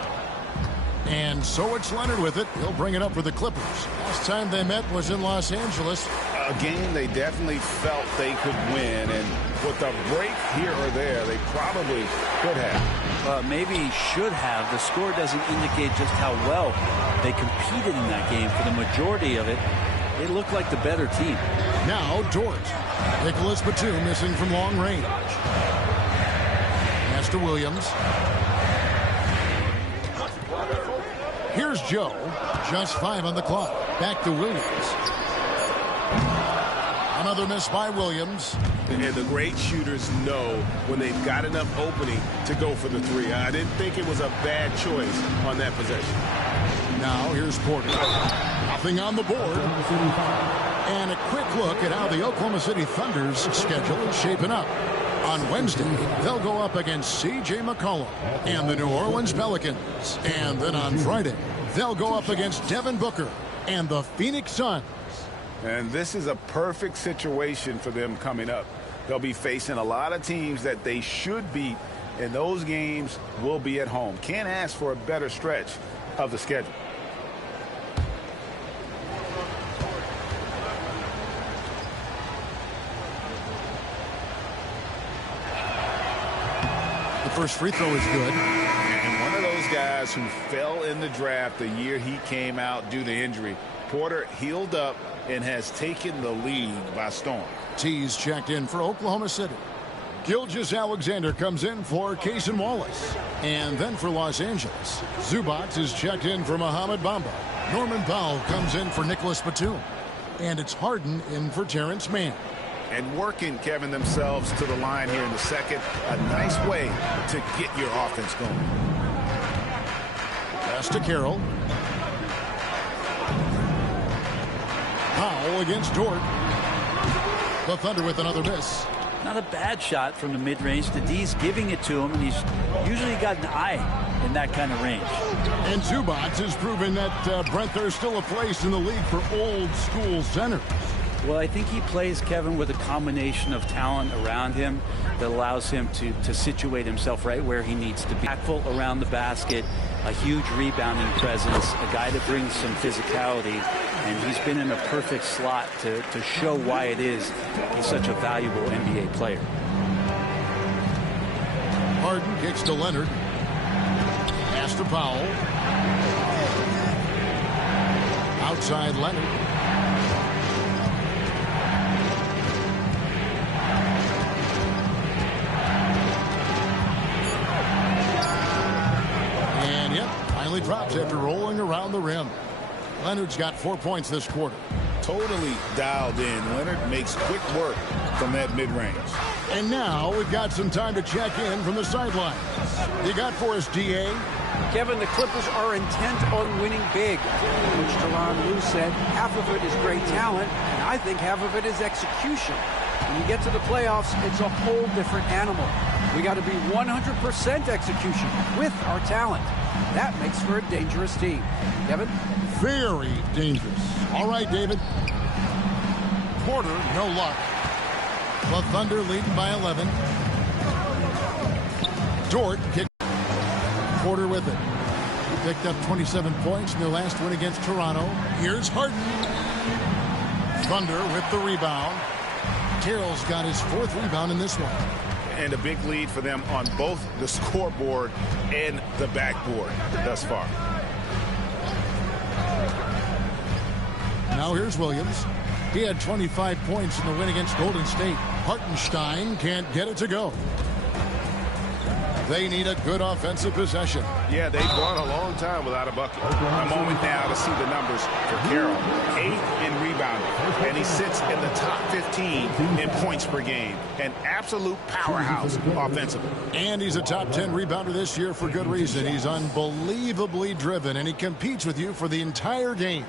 And so it's Leonard with it. He'll bring it up for the Clippers. Last time they met was in Los Angeles. A game they definitely felt they could win. And with a break here or there, they probably could have. Maybe should have. The score doesn't indicate just how well they competed in that game. For the majority of it, they look like the better team. Now Dort. Nicholas Batum missing from long range. Pass to Williams. Here's Joe. Just 5 on the clock. Back to Williams. Another miss by Williams. And the great shooters know when they've got enough opening to go for the three. I didn't think it was a bad choice on that possession. Now here's Porter. Nothing on the board. And a quick look at how the Oklahoma City Thunder's schedule is shaping up. On Wednesday, they'll go up against C.J. McCollum and the New Orleans Pelicans. And then on Friday, they'll go up against Devin Booker and the Phoenix Suns. And this is a perfect situation for them coming up. They'll be facing a lot of teams that they should beat, and those games will be at home. Can't ask for a better stretch of the schedule. The first free throw is good. those guys who fell in the draft the year he came out due to injury. Porter healed up and has taken the league by storm. Tees checked in for Oklahoma City. Gilgeous-Alexander comes in for Cason Wallace. And then for Los Angeles, Zubac is checked in for Mohamed Bamba. Norman Powell comes in for Nicholas Batum. And it's Harden in for Terrence Mann. And working, Kevin, themselves to the line here in the second. A nice way to get your offense going. Pass to Carroll. Powell against Dort. The Thunder with another miss. Not a bad shot from the mid-range. The D's giving it to him, and he's usually got an eye in that kind of range. And Zubac has proven that, Brent, there's still a place in the league for old-school centers. Well, I think he plays, Kevin, with a combination of talent around him that allows him to situate himself right where he needs to be. Impactful around the basket, a huge rebounding presence, a guy that brings some physicality, and he's been in a perfect slot to show why it is he's such a valuable NBA player. Harden kicks to Leonard. Pass to Powell. Outside Leonard. Drops after rolling around the rim. Leonard's got 4 points this quarter. Totally dialed in. Leonard makes quick work from that mid-range. And now we've got some time to check in from the sidelines. You got for us, D.A.? Kevin, the Clippers are intent on winning big. Coach Tyronn Lue said half of it is great talent, and I think half of it is execution. When you get to the playoffs, it's a whole different animal. We got to be 100% execution with our talent. That makes for a dangerous team. Kevin? Very dangerous. All right, David. Porter, no luck. The Thunder leading by 11. Dort kicked. Porter with it. He picked up 27 points in their last win against Toronto. Here's Harden. Thunder with the rebound. Carroll's got his 4th rebound in this one. And a big lead for them on both the scoreboard and the backboard thus far. Now here's Williams. He had 25 points in the win against Golden State. Hartenstein can't get it to go. They need a good offensive possession. Yeah, they've gone a long time without a bucket. A moment now to see the numbers for Carroll. 8th in rebounding, and he sits in the top 15 in points per game. An absolute powerhouse offensively. And he's a top 10 rebounder this year for good reason. He's unbelievably driven, and he competes with you for the entire game.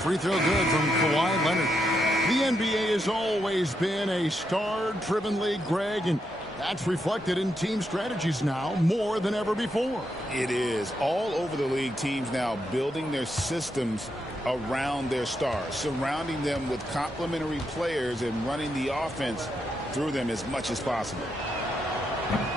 Free throw good from Kawhi Leonard. The NBA has always been a star-driven league, Greg, and that's reflected in team strategies now more than ever before. It is. All over the league, teams now building their systems around their stars, surrounding them with complementary players and running the offense through them as much as possible.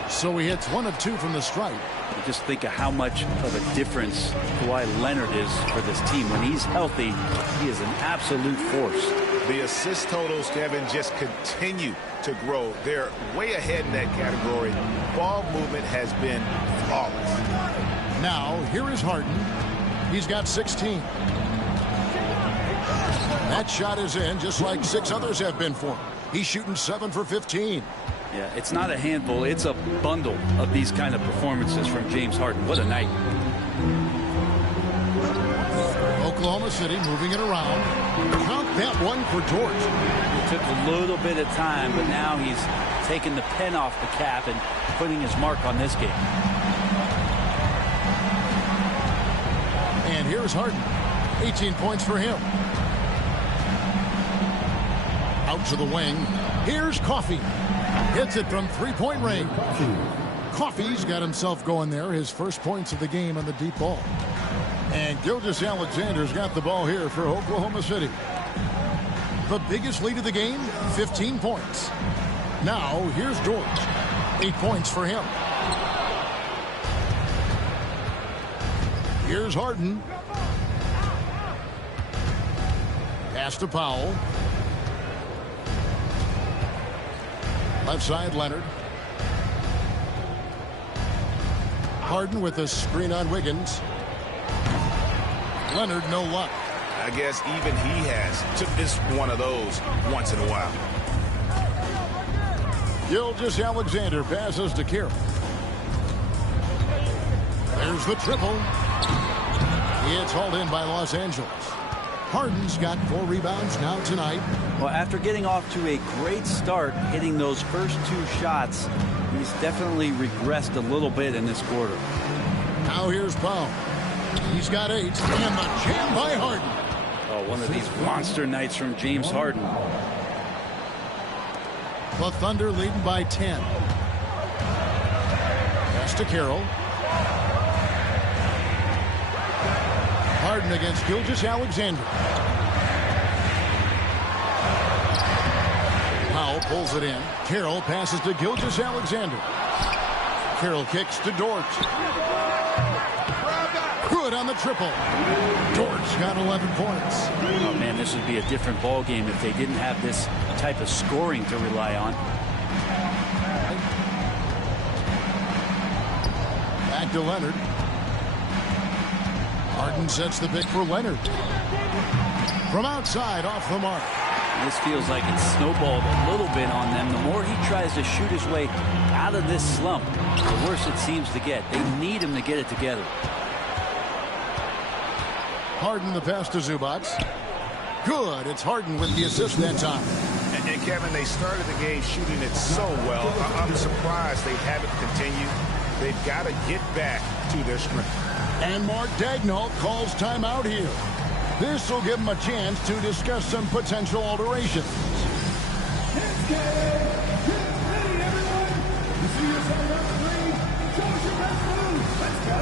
So he hits 1 of 2 from the stripe. You just think of how much of a difference Kawhi Leonard is for this team. When he's healthy, he is an absolute force. The assist totals, Kevin, just continue to grow. They're way ahead in that category. Ball movement has been flawless. Now, here is Harden. He's got 16. That shot is in, just like 6 others have been for him. He's shooting 7 for 15. Yeah, it's not a handful. It's a bundle of these kind of performances from James Harden. What a night. Oklahoma City moving it around. Count that one for George. It took a little bit of time, but now he's taking the pen off the cap and putting his mark on this game. And here's Harden. 18 points for him. Out to the wing. Here's Coffey. Hits it from 3-point range. Coffey's got himself going there. His first points of the game on the deep ball. And Gilgeous-Alexander's got the ball here for Oklahoma City. The biggest lead of the game, 15 points. Now, here's George. 8 points for him. Here's Harden. Pass to Powell. Left side, Leonard. Harden with a screen on Wiggins. Leonard, no luck. I guess even he has to miss one of those once in a while. Gilgeous-Alexander passes to Carroll. There's the triple. It's hauled in by Los Angeles. Harden's got 4 rebounds now tonight. Well, after getting off to a great start, hitting those first 2 shots, he's definitely regressed a little bit in this quarter. Now here's Powell. He's got 8, and the jam by Harden. Oh, one of these monster nights from James Harden. The Thunder leading by 10. Pass to Carroll. Harden against Gilgeous-Alexander. Powell pulls it in. Carroll passes to Gilgeous-Alexander. Carroll kicks to Dort. Good on the triple. Dort's got 11 points. Oh, man, this would be a different ball game if they didn't have this type of scoring to rely on. Back to Leonard. Harden sets the pick for Leonard. From outside, off the mark. This feels like it's snowballed a little bit on them. The more he tries to shoot his way out of this slump, the worse it seems to get. They need him to get it together. Harden the pass to Zubac. Good. It's Harden with the assist that time. And Kevin, they started the game shooting it so well. I'm surprised they haven't continued. They've got to get back to their strength. And Mark Daigneault calls timeout here. This will give him a chance to discuss some potential alterations. Let's get ready, everyone. You see yourself on the screen. Show us your best move. Let's go.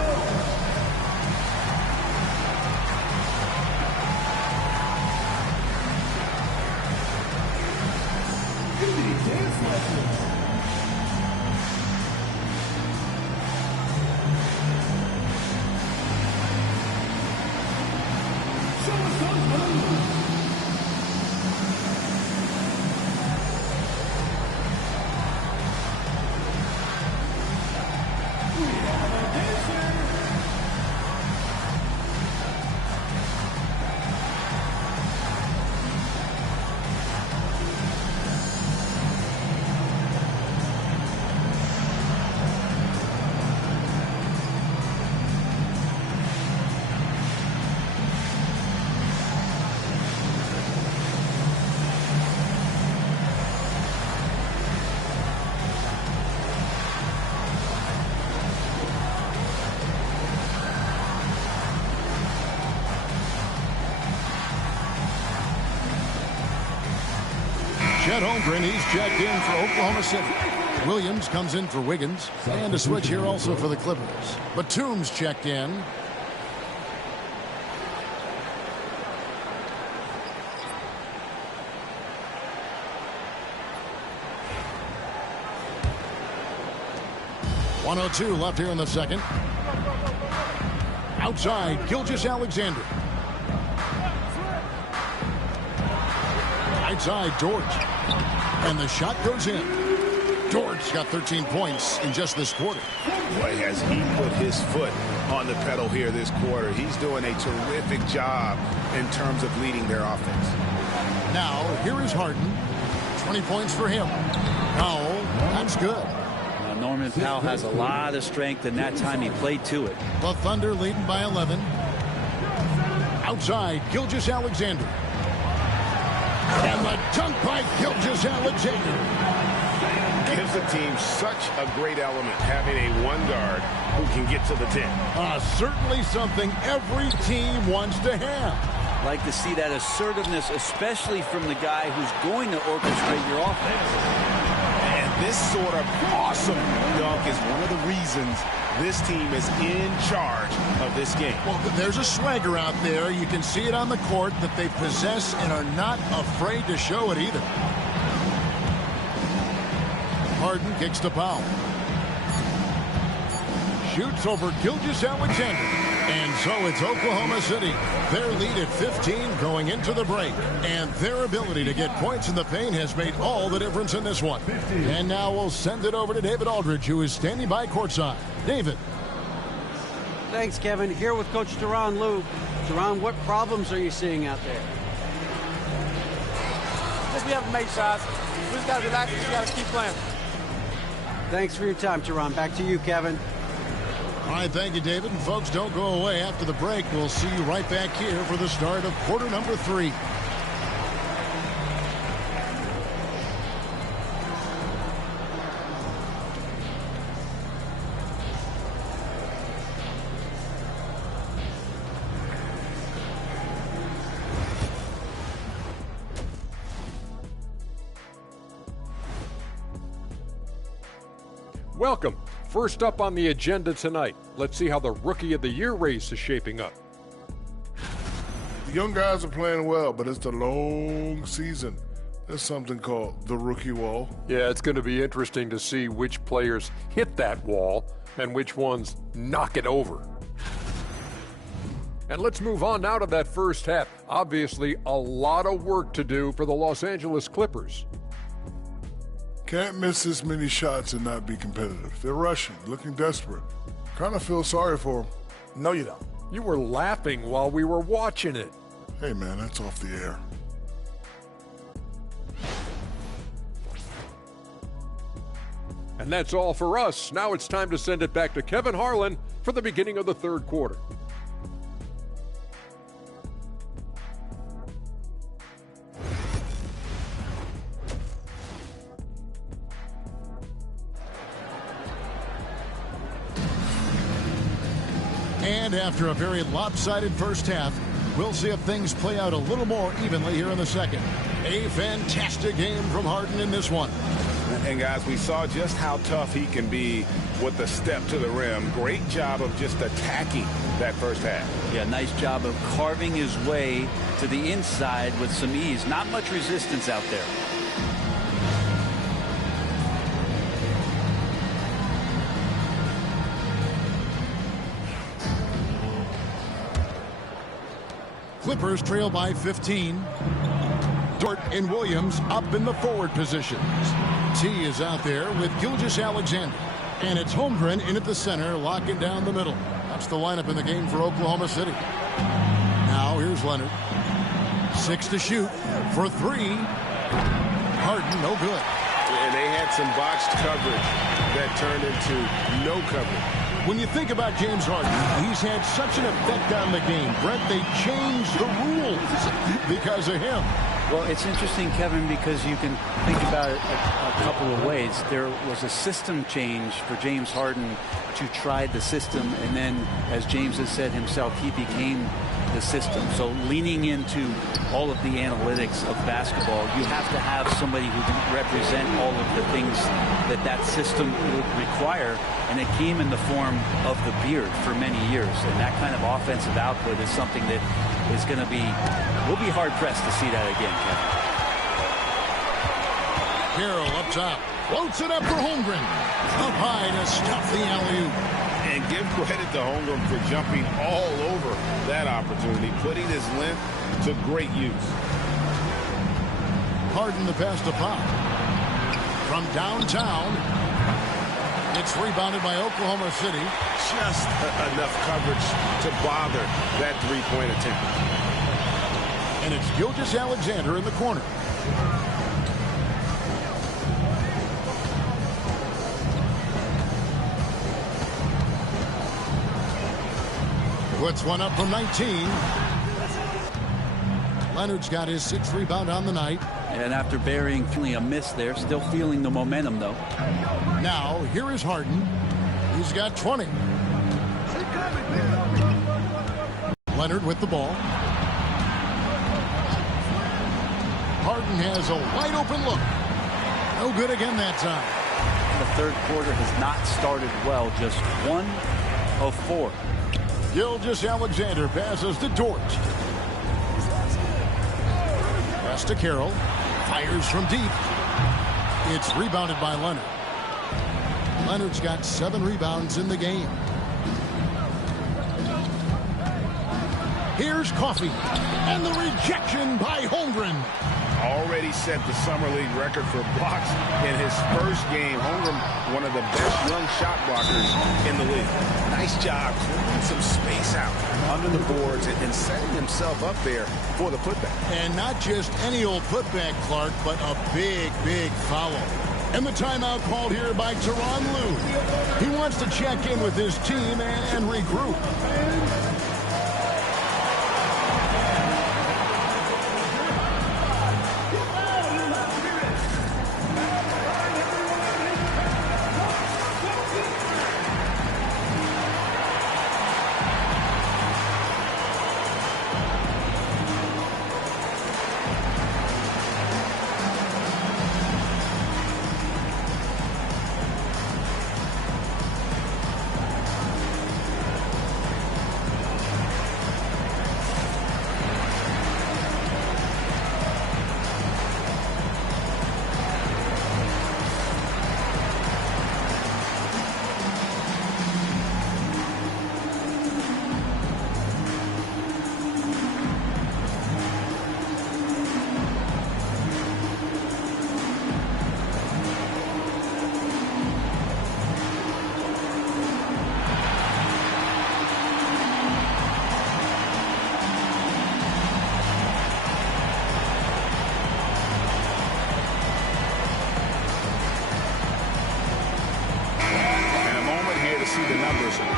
Dance lessons. Show us those moves. We have a dancer. Chet Holmgren, he's checked in for Oklahoma City. Williams comes in for Wiggins. And a switch here also for the Clippers. Batum's checked in. .102 left here in the second. Outside, Gilgeous-Alexander. Outside, Dort. And the shot goes in. Dort's got 13 points in just this quarter. Boy, has he put his foot on the pedal here this quarter. He's doing a terrific job in terms of leading their offense. Now, here is Harden. 20 points for him. Powell, that's good. Now, Norman Powell has a lot of strength, and that time he played to it. The Thunder leading by 11. Outside, Gilgeous-Alexander. And the dunk by Gilgeous-Alexander. Gives the team such a great element having a one guard who can get to the 10. Certainly something every team wants to have. Like to see that assertiveness, especially from the guy who's going to orchestrate your offense. And this sort of awesome dunk is one of the reasons this team is in charge of this game. Well, there's a swagger out there. You can see it on the court that they possess and are not afraid to show it either. Harden kicks to Powell. Shoots over Gilgeous-Alexander. And so it's Oklahoma City. Their lead at 15 going into the break. And their ability to get points in the paint has made all the difference in this one. And now we'll send it over to David Aldridge, who is standing by courtside. David. Thanks, Kevin. Here with Coach Tyronn Lue. Tyronn, what problems are you seeing out there? Just we haven't made shots. We just got to relax. We just got to keep playing. Thanks for your time, Tyronn. Back to you, Kevin. All right, thank you, David. And folks, don't go away. After the break, we'll see you right back here for the start of quarter number 3. Welcome. First up on the agenda tonight, let's see how the Rookie of the Year race is shaping up. The young guys are playing well, but it's a long season. There's something called the rookie wall. Yeah, it's going to be interesting to see which players hit that wall and which ones knock it over. And let's move on now to that first half. Obviously, a lot of work to do for the Los Angeles Clippers. Can't miss this many shots and not be competitive. They're rushing, looking desperate. Kind of feel sorry for them. No, you don't. You were laughing while we were watching it. Hey, man, that's off the air. And that's all for us. Now it's time to send it back to Kevin Harlan for the beginning of the third quarter. And after a very lopsided first half, we'll see if things play out a little more evenly here in the second. A fantastic game from Harden in this one. And guys, we saw just how tough he can be with the step to the rim. Great job of just attacking that first half. Yeah, nice job of carving his way to the inside with some ease. Not much resistance out there. Clippers trail by 15. Dort and Williams up in the forward positions. T is out there with Gilgeous-Alexander. And it's Holmgren in at the center, locking down the middle. That's the lineup in the game for Oklahoma City. Now here's Leonard. 6 to shoot for 3. Harden, no good. And they had some boxed coverage that turned into no coverage. When you think about James Harden, he's had such an effect on the game. Brent, they changed the rules because of him. Well, it's interesting, Kevin, because you can think about it a couple of ways. There was a system change for James Harden to try the system, and then, as James has said himself, he became the system. So leaning into all of the analytics of basketball, you have to have somebody who can represent all of the things that that system would require, and it came in the form of the beard for many years. And that kind of offensive output is something that is going to be, we'll be hard-pressed to see that again, Kevin. Carroll up top. Floats it up for Holmgren. Up high to stuff the alley-oop. And give credit to Holmgren for jumping all over that opportunity, putting his length to great use. Harden the pass to Pop. From downtown, it's rebounded by Oklahoma City. Just enough coverage to bother that three-point attempt. And it's Gilgeous-Alexander in the corner. Puts one up from 19. Leonard's got his 6th rebound on the night. And after burying a miss there, still feeling the momentum, though. Now, here is Harden. He's got 20. Leonard with the ball. Harden has a wide open look. No good again that time. The third quarter has not started well. Just 1 of 4. Gilgeous-Alexander passes to Dort. Pass to Carroll. Fires from deep. It's rebounded by Leonard. Leonard's got 7 rebounds in the game. Here's Coffey. And the rejection by Holmgren. Already set the summer league record for blocks in his first game. Holmgren, one of the best young shot blockers in the league. Nice job clearing some space out under the boards and setting himself up there for the putback. And not just any old putback, Clark, but a big, big foul. And the timeout called here by Tyronn Lue. He wants to check in with his team and regroup.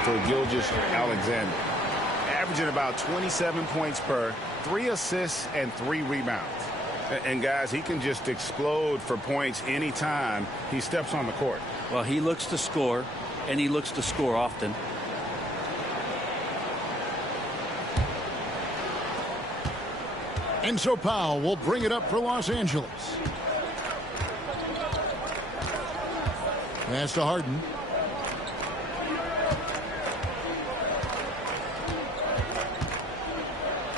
For Gilgeous-Alexander, averaging about 27 points per, 3 assists and 3 rebounds. And guys, he can just explode for points anytime he steps on the court. Well, he looks to score, and he looks to score often. Enzo Powell will bring it up for Los Angeles. Pass to Harden.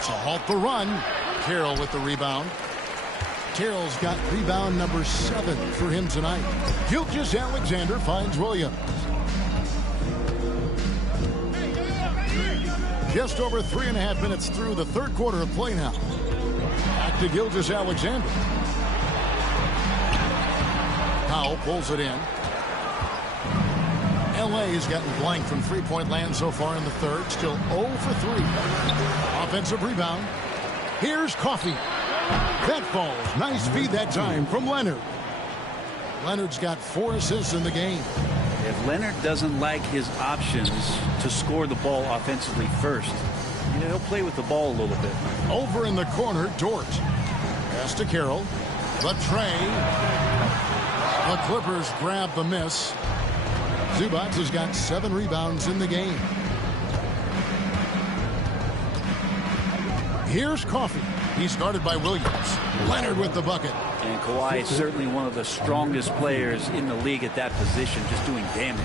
To halt the run. Carroll with the rebound. Carroll's got rebound number 7 for him tonight. Gilgeous-Alexander finds Williams. Just over 3.5 minutes through the third quarter of play now. Back to Gilgeous-Alexander. Powell pulls it in. LA has gotten blank from three-point land so far in the third. Still 0 for 3. Offensive rebound. Here's Coffey. That falls. Nice feed that time from Leonard. Leonard's got 4 assists in the game. If Leonard doesn't like his options to score the ball offensively first, he'll play with the ball a little bit. Over in the corner, Dort. Pass to Carroll. The tray. The Clippers grab the miss. Zubac has got 7 rebounds in the game. Here's Coffey. He's guarded by Williams. Leonard with the bucket. And Kawhi is certainly one of the strongest players in the league at that position, just doing damage.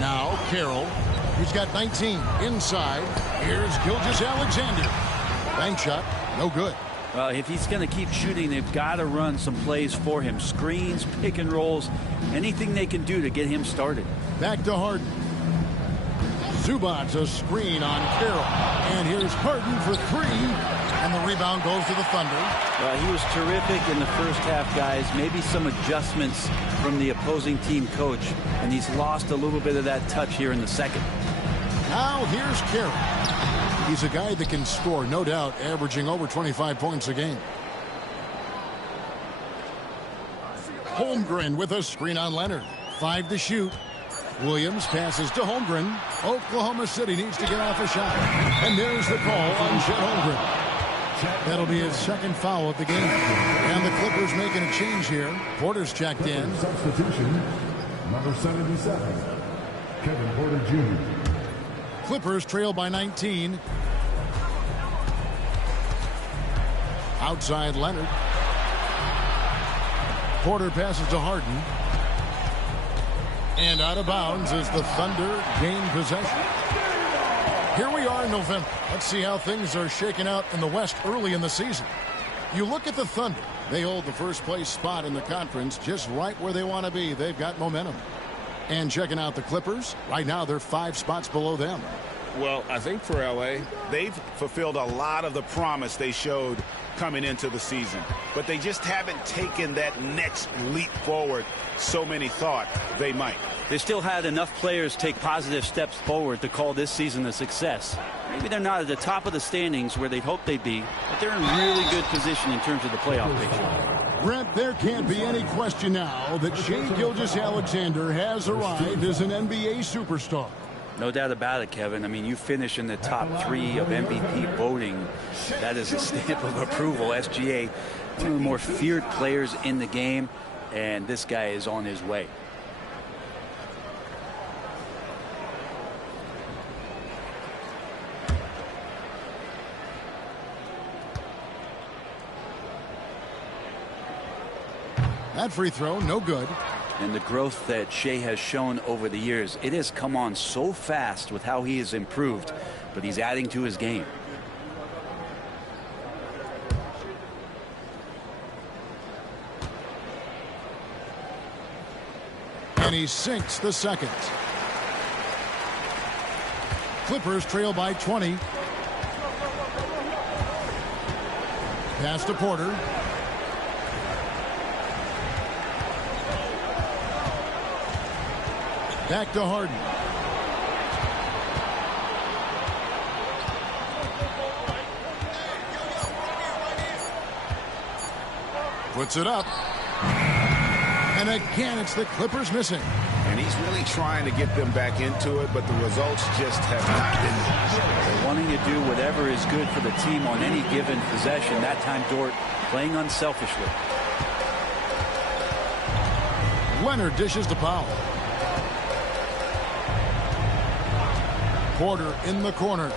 Now Carroll. He's got 19 inside. Here's Gilgeous-Alexander. Bank shot. No good. Well, if he's going to keep shooting, they've got to run some plays for him. Screens, pick and rolls, anything they can do to get him started. Back to Harden. Zubac a screen on Carroll. And here's Harden for 3. And the rebound goes to the Thunder. Well, he was terrific in the first half, guys. Maybe some adjustments from the opposing team coach. And he's lost a little bit of that touch here in the second. Now here's Carroll. He's a guy that can score, no doubt, averaging over 25 points a game. Holmgren with a screen on Leonard. 5 to shoot. Williams passes to Holmgren. Oklahoma City needs to get off a shot. And there's the call on Chet Holmgren. That'll be his second foul of the game. And the Clippers making a change here. Porter's checked in. Substitution, number 77, Kevin Porter Jr. Clippers trail by 19. Outside Leonard. Porter passes to Harden. And out of bounds as the Thunder gain possession. Here we are in November. Let's see how things are shaking out in the West early in the season. You look at the Thunder. They hold the first place spot in the conference just right where they want to be. They've got momentum. And checking out the Clippers, right now they're 5 spots below them. Well, I think for LA, they've fulfilled a lot of the promise they showed coming into the season. But they just haven't taken that next leap forward so many thought they might. They still had enough players take positive steps forward to call this season a success. Maybe they're not at the top of the standings where they'd hoped they'd be, but they're in really good position in terms of the playoff picture. Brent, there can't be any question now that Shai Gilgeous-Alexander has arrived as an NBA superstar. No doubt about it, Kevin. I mean, you finish in the top 3 of MVP voting. That is a stamp of approval. SGA, one of the more feared players in the game, and this guy is on his way. That free throw, no good. And the growth that Shai has shown over the years, it has come on so fast with how he has improved, but he's adding to his game. And he sinks the second. Clippers trail by 20. Pass to Porter. Back to Harden. Puts it up. And again, it's the Clippers missing. And he's really trying to get them back into it, but the results just have not been there. They're wanting to do whatever is good for the team on any given possession. That time, Dort playing unselfishly. Leonard dishes to Powell. Porter in the corner.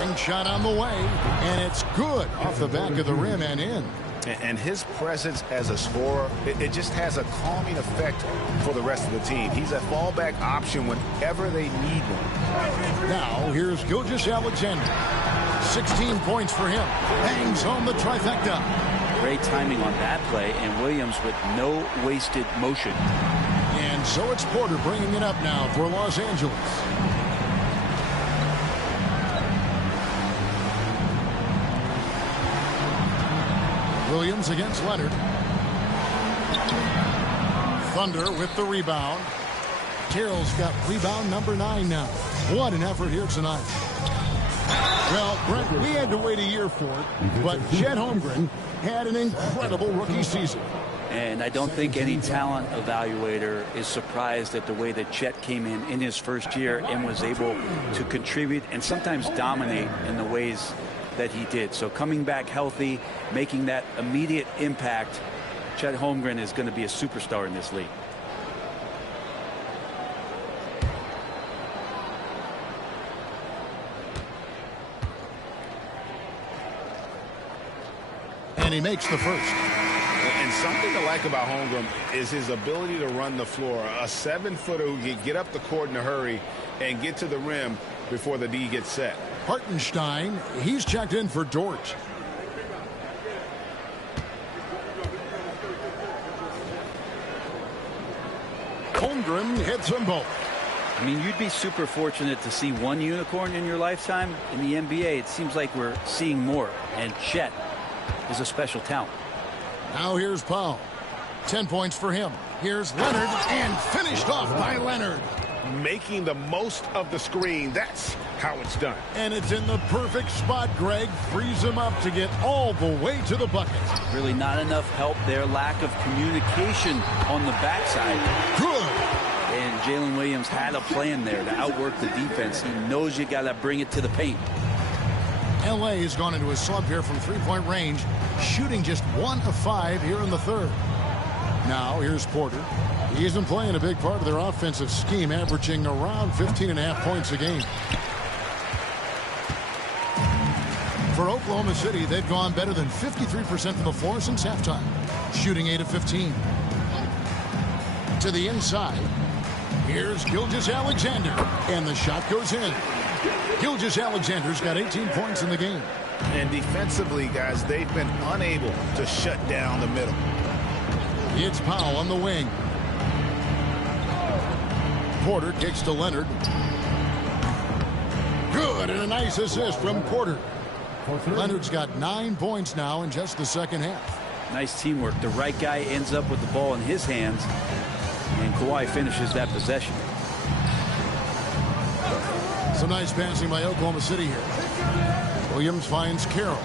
Ring shot on the way, and it's good off the back of the rim and in. And his presence as a scorer, it just has a calming effect for the rest of the team. He's a fallback option whenever they need one. Now, here's Gilgeous-Alexander. 16 points for him. Hangs on the trifecta. Great timing on that play, and Williams with no wasted motion. And so it's Porter bringing it up now for Los Angeles. Williams against Leonard. Thunder with the rebound. Terrell's got rebound number 9 now. What an effort here tonight. Well, Brent, we had to wait a year for it, but Chet Holmgren had an incredible rookie season. And I don't think any talent evaluator is surprised at the way that Chet came in his first year and was able to contribute and sometimes dominate in the ways that he did. So coming back healthy, making that immediate impact, Chet Holmgren is going to be a superstar in this league. And he makes the first. And something to like about Holmgren is his ability to run the floor. A 7-footer who can get up the court in a hurry and get to the rim before the D gets set. Hartenstein, he's checked in for Dort. Holmgren hits them both. I mean, you'd be super fortunate to see one unicorn in your lifetime. In the NBA, it seems like we're seeing more, and Chet is a special talent. Now here's Powell. 10 points for him. Here's Leonard, and finished off by Leonard. Making the most of the screen. That's how it's done. And it's in the perfect spot. Greg frees him up to get all the way to the bucket. Really not enough help there. Lack of communication on the backside. Good. And Jalen Williams had a plan there to outwork the defense. He knows you got to bring it to the paint. LA has gone into a slump here from three-point range, shooting just 1 of 5 here in the third. Now here's Porter. He isn't playing a big part of their offensive scheme, averaging around 15.5 points a game. For Oklahoma City, they've gone better than 53% from the floor since halftime, shooting 8 of 15. To the inside, here's Gilgeous-Alexander, and the shot goes in. Gilgeous-Alexander's got 18 points in the game. And defensively, guys, they've been unable to shut down the middle. It's Powell on the wing. Porter kicks to Leonard. Good, and a nice assist from Porter. Leonard's got 9 points now in just the second half. Nice teamwork. The right guy ends up with the ball in his hands, and Kawhi finishes that possession. Some nice passing by Oklahoma City here. Williams finds Carroll.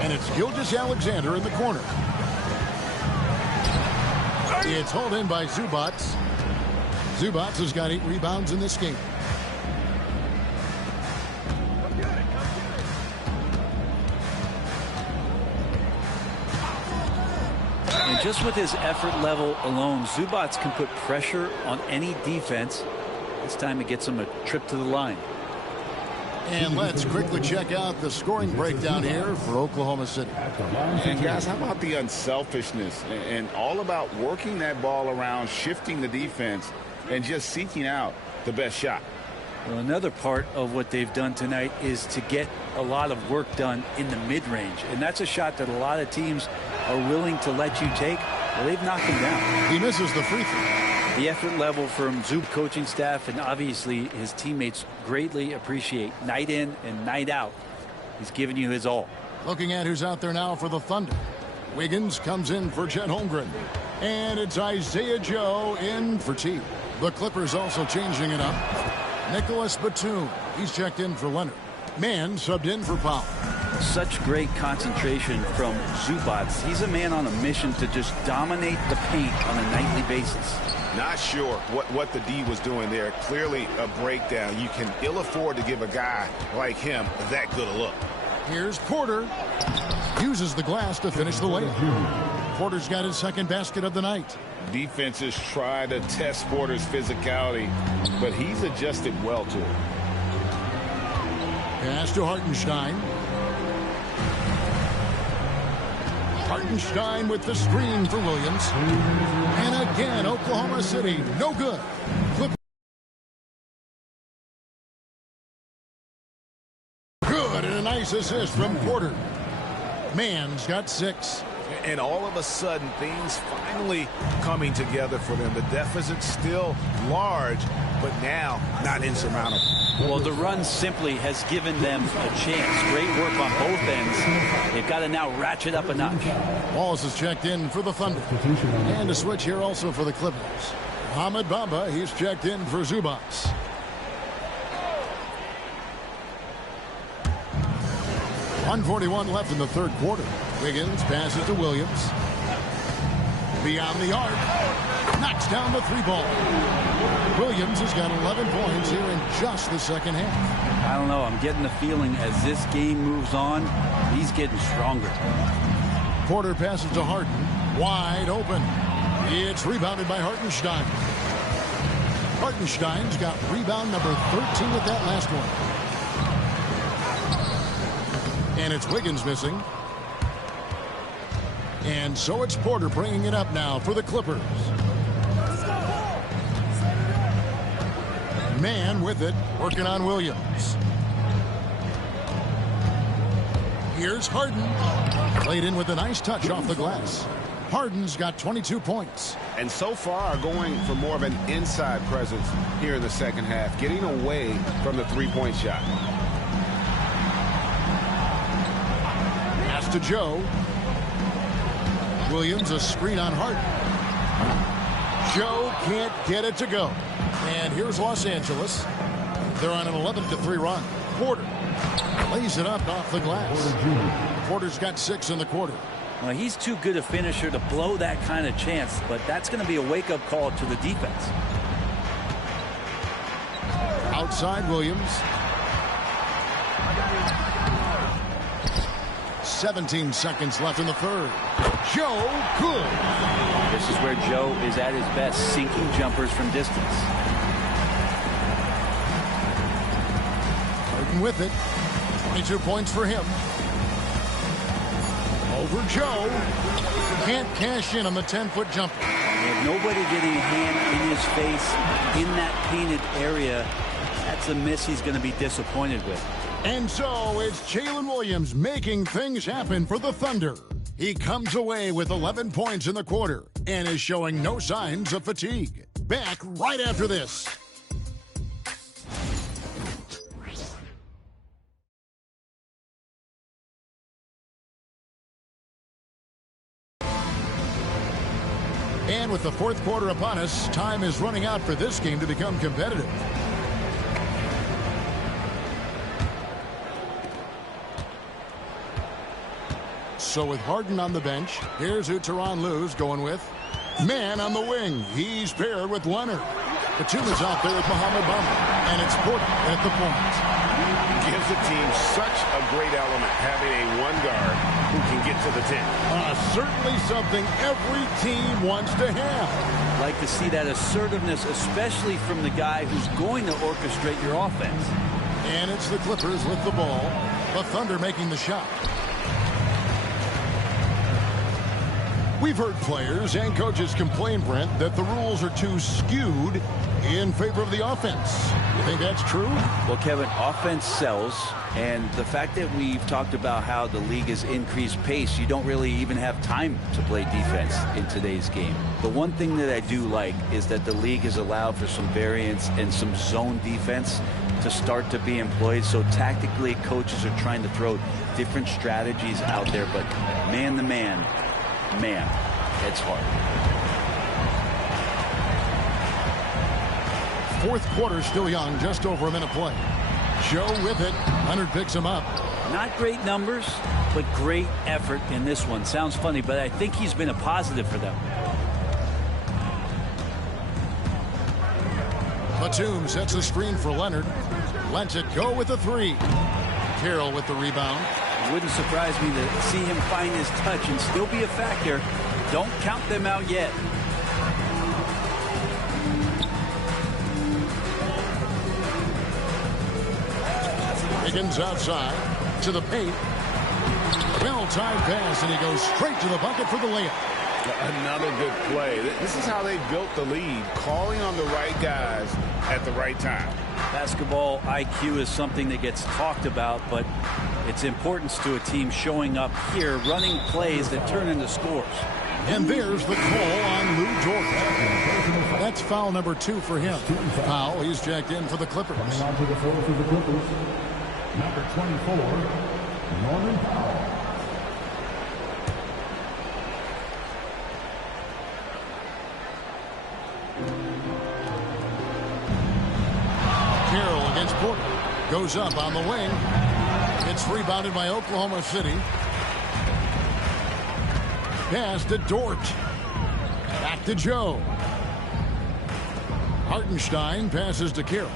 And it's Gilgeous-Alexander in the corner. It's hauled in by Zubac. Zubac has got 8 rebounds in this game. And just with his effort level alone, Zubac can put pressure on any defense. This time it gets him a trip to the line. And let's quickly check out the scoring breakdown here for Oklahoma City. And guys, how about the unselfishness and all about working that ball around, shifting the defense, and just seeking out the best shot. Well, another part of what they've done tonight is to get a lot of work done in the mid-range. And that's a shot that a lot of teams are willing to let you take. Well, they've knocked him down. He misses the free throw. The effort level from Zoop coaching staff and obviously his teammates greatly appreciate night in and night out. He's giving you his all. Looking at who's out there now for the Thunder. Wiggins comes in for Chet Holmgren. And it's Isaiah Joe in for T. The Clippers also changing it up. Nicholas Batum. He's checked in for Leonard. Mann subbed in for Powell. Such great concentration from Zubac. He's a man on a mission to just dominate the paint on a nightly basis. Not sure what the D was doing there. Clearly a breakdown. You can ill afford to give a guy like him that good a look. Here's Porter. Uses the glass to finish the layup. Porter's got his second basket of the night. Defenses try to test Porter's physicality, but he's adjusted well to it. Pass to Hartenstein. Hartenstein with the screen for Williams. And again, Oklahoma City, no good. Good, and a nice assist from Porter. Mann's got 6. And all of a sudden, things finally coming together for them. The deficit still large, but now not insurmountable. Well, the run simply has given them a chance. Great work on both ends. They've got to now ratchet up a notch. Wallace is checked in for the Thunder. And a switch here also for the Clippers. Mohamed Bamba, he's checked in for Zubac. .141 left in the third quarter. Wiggins passes to Williams. Beyond the arc. Knocks down the 3-ball. Williams has got 11 points here in just the second half. I don't know. I'm getting the feeling as this game moves on, he's getting stronger. Porter passes to Harden. Wide open. It's rebounded by Hartenstein. Hartenstein's got rebound number 13 at that last one. And it's Wiggins missing. And so it's Porter bringing it up now for the Clippers. Mann with it, working on Williams. Here's Harden. Played in with a nice touch off the glass. Harden's got 22 points. And so far going for more of an inside presence here in the second half, getting away from the three-point shot. To Joe. Williams a screen on Harden. Joe can't get it to go. And here's Los Angeles. They're on an 11-3 run. Porter lays it up off the glass. Porter's got 6 in the quarter. Well, he's too good a finisher to blow that kind of chance, but that's going to be a wake-up call to the defense. Outside Williams. 17 seconds left in the third. Joe, good. This is where Joe is at his best, sinking jumpers from distance. Harden with it. 22 points for him. Over Joe. Can't cash in on the 10-foot jumper. With nobody getting a hand in his face in that painted area, that's a miss he's going to be disappointed with. And so it's Jalen Williams making things happen for the Thunder. He comes away with 11 points in the quarter and is showing no signs of fatigue. Back right after this. And with the fourth quarter upon us, time is running out for this game to become competitive. So with Harden on the bench, here's who Tyronn Lue's going with. Man on the wing. He's paired with Leonard. Batum is out there with Mohamed Bamba. And it's Porter at the point. Gives the team such a great element having a one guard who can get to the 10. Certainly something every team wants to have. Like to see that assertiveness, especially from the guy who's going to orchestrate your offense. And it's the Clippers with the ball. The Thunder making the shot. We've heard players and coaches complain, Brent, that the rules are too skewed in favor of the offense. You think that's true? Well, Kevin, offense sells, and the fact that we've talked about how the league has increased pace, you don't really even have time to play defense in today's game. The one thing that I do like is that the league has allowed for some variance and some zone defense to start to be employed. So tactically, coaches are trying to throw different strategies out there, but man to man, it's hard. Fourth quarter still young, just over a minute play. Joe with it. Leonard picks him up. Not great numbers, but great effort in this one. Sounds funny, but I think he's been a positive for them. Batum sets a screen for Leonard. Lets it go with the three. Carroll with the rebound. It wouldn't surprise me to see him find his touch and still be a factor. Don't count them out yet. Wiggins outside to the paint. Well-timed pass, and he goes straight to the bucket for the layup. Another good play. This is how they built the lead, calling on the right guys at the right time. Basketball IQ is something that gets talked about, but its importance to a team showing up here, running plays that turn into scores. And there's the call on Lou Dort. That's foul number 2 for him. Powell, he's jacked in for the Clippers. Coming onto the floor for the Clippers, number 24, Norman Powell. Carroll against Porter. Goes up on the wing. It's rebounded by Oklahoma City. Pass to Dort. Back to Joe. Hartenstein passes to Carroll.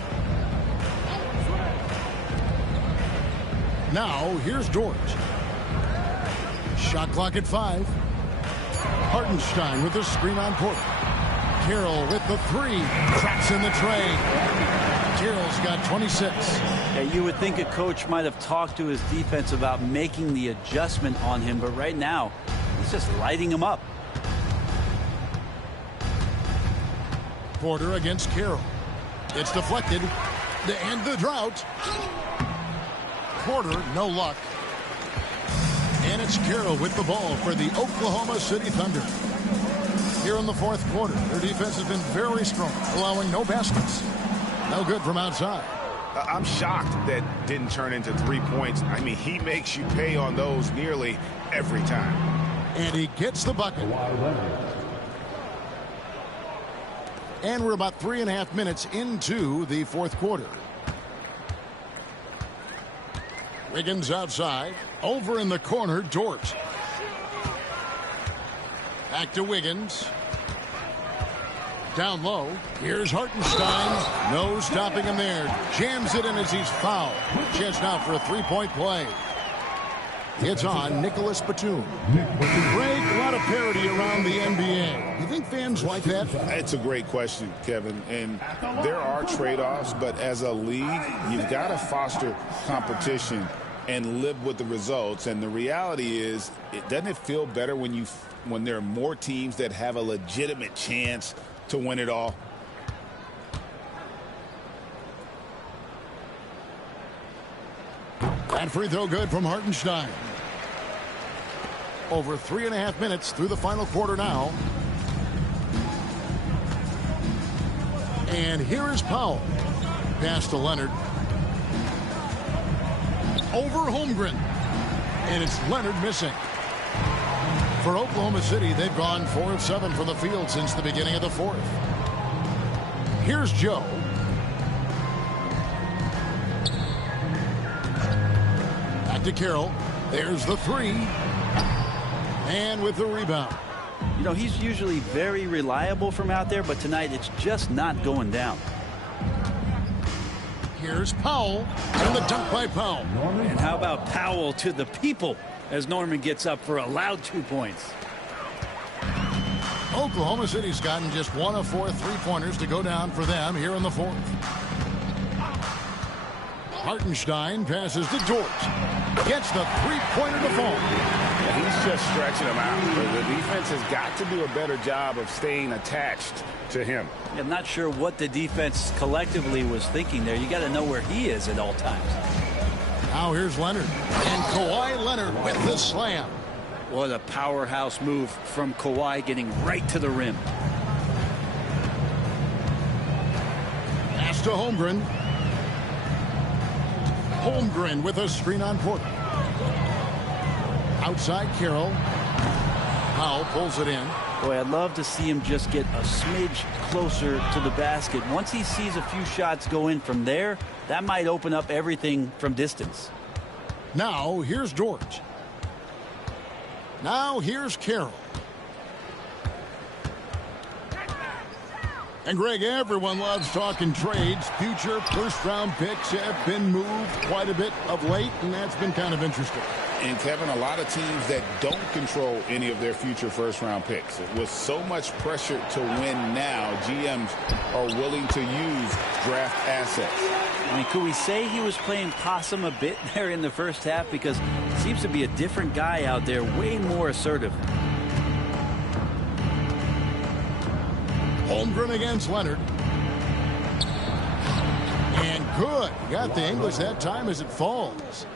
Now, here's Dort. Shot clock at 5. Hartenstein with the screen on Porter. Carroll with the 3. Traps in the tray. Carroll's got 26. Yeah, you would think a coach might have talked to his defense about making the adjustment on him, but right now, he's just lighting him up. Porter against Carroll. It's deflected to end the drought. Porter, no luck. And it's Carroll with the ball for the Oklahoma City Thunder. Here in the fourth quarter, their defense has been very strong, allowing no baskets. No good from outside. I'm shocked that didn't turn into 3 points. I mean, he makes you pay on those nearly every time. And he gets the bucket. And we're about 3.5 minutes into the fourth quarter. Wiggins outside. Over in the corner, Dort. Back to Wiggins. Down low. Here's Hartenstein. No stopping him there. Jams it in as he's fouled. Chance now for a three-point play. It's on Nicholas Batum. Greg, a lot of parity around the NBA. You think fans like that? It's a great question, Kevin. And there are trade-offs, but as a league, you've got to foster competition and live with the results. And the reality is, doesn't it feel better when there are more teams that have a legitimate chance to win it all? That free throw good from Hartenstein. Over 3.5 minutes through the final quarter now. And here is Powell. Pass to Leonard. Over Holmgren. And it's Leonard missing. For Oklahoma City, they've gone 4 of 7 from the field since the beginning of the fourth. Here's Joe. Back to Carroll. There's the three. And with the rebound. You know, he's usually very reliable from out there, but tonight it's just not going down. Here's Powell. And the dunk by Powell. And how about Powell to the people as Norman gets up for a loud 2 points. Oklahoma City's gotten just 1 of 4 three-pointers to go down for them here in the fourth. Hartenstein passes to George. Gets the three-pointer to fall. He's just stretching him out. The defense has got to do a better job of staying attached to him. I'm not sure what the defense collectively was thinking there. You got to know where he is at all times. Now here's Leonard. And Kawhi Leonard with the slam. What a powerhouse move from Kawhi, getting right to the rim. Pass to Holmgren. Holmgren with a screen on Porter. Outside Carroll. Powell pulls it in. Boy, I'd love to see him just get a smidge closer to the basket. Once he sees a few shots go in from there, that might open up everything from distance. Now here's George. Now here's Carroll. And Greg, everyone loves talking trades. Future first-round picks have been moved quite a bit of late, and that's been kind of interesting. And, Kevin, a lot of teams that don't control any of their future first-round picks. With so much pressure to win now, GMs are willing to use draft assets. I mean, could we say he was playing possum a bit there in the first half? Because it seems to be a different guy out there, way more assertive. Holmgren against Leonard. And good. Got the English that time as it falls.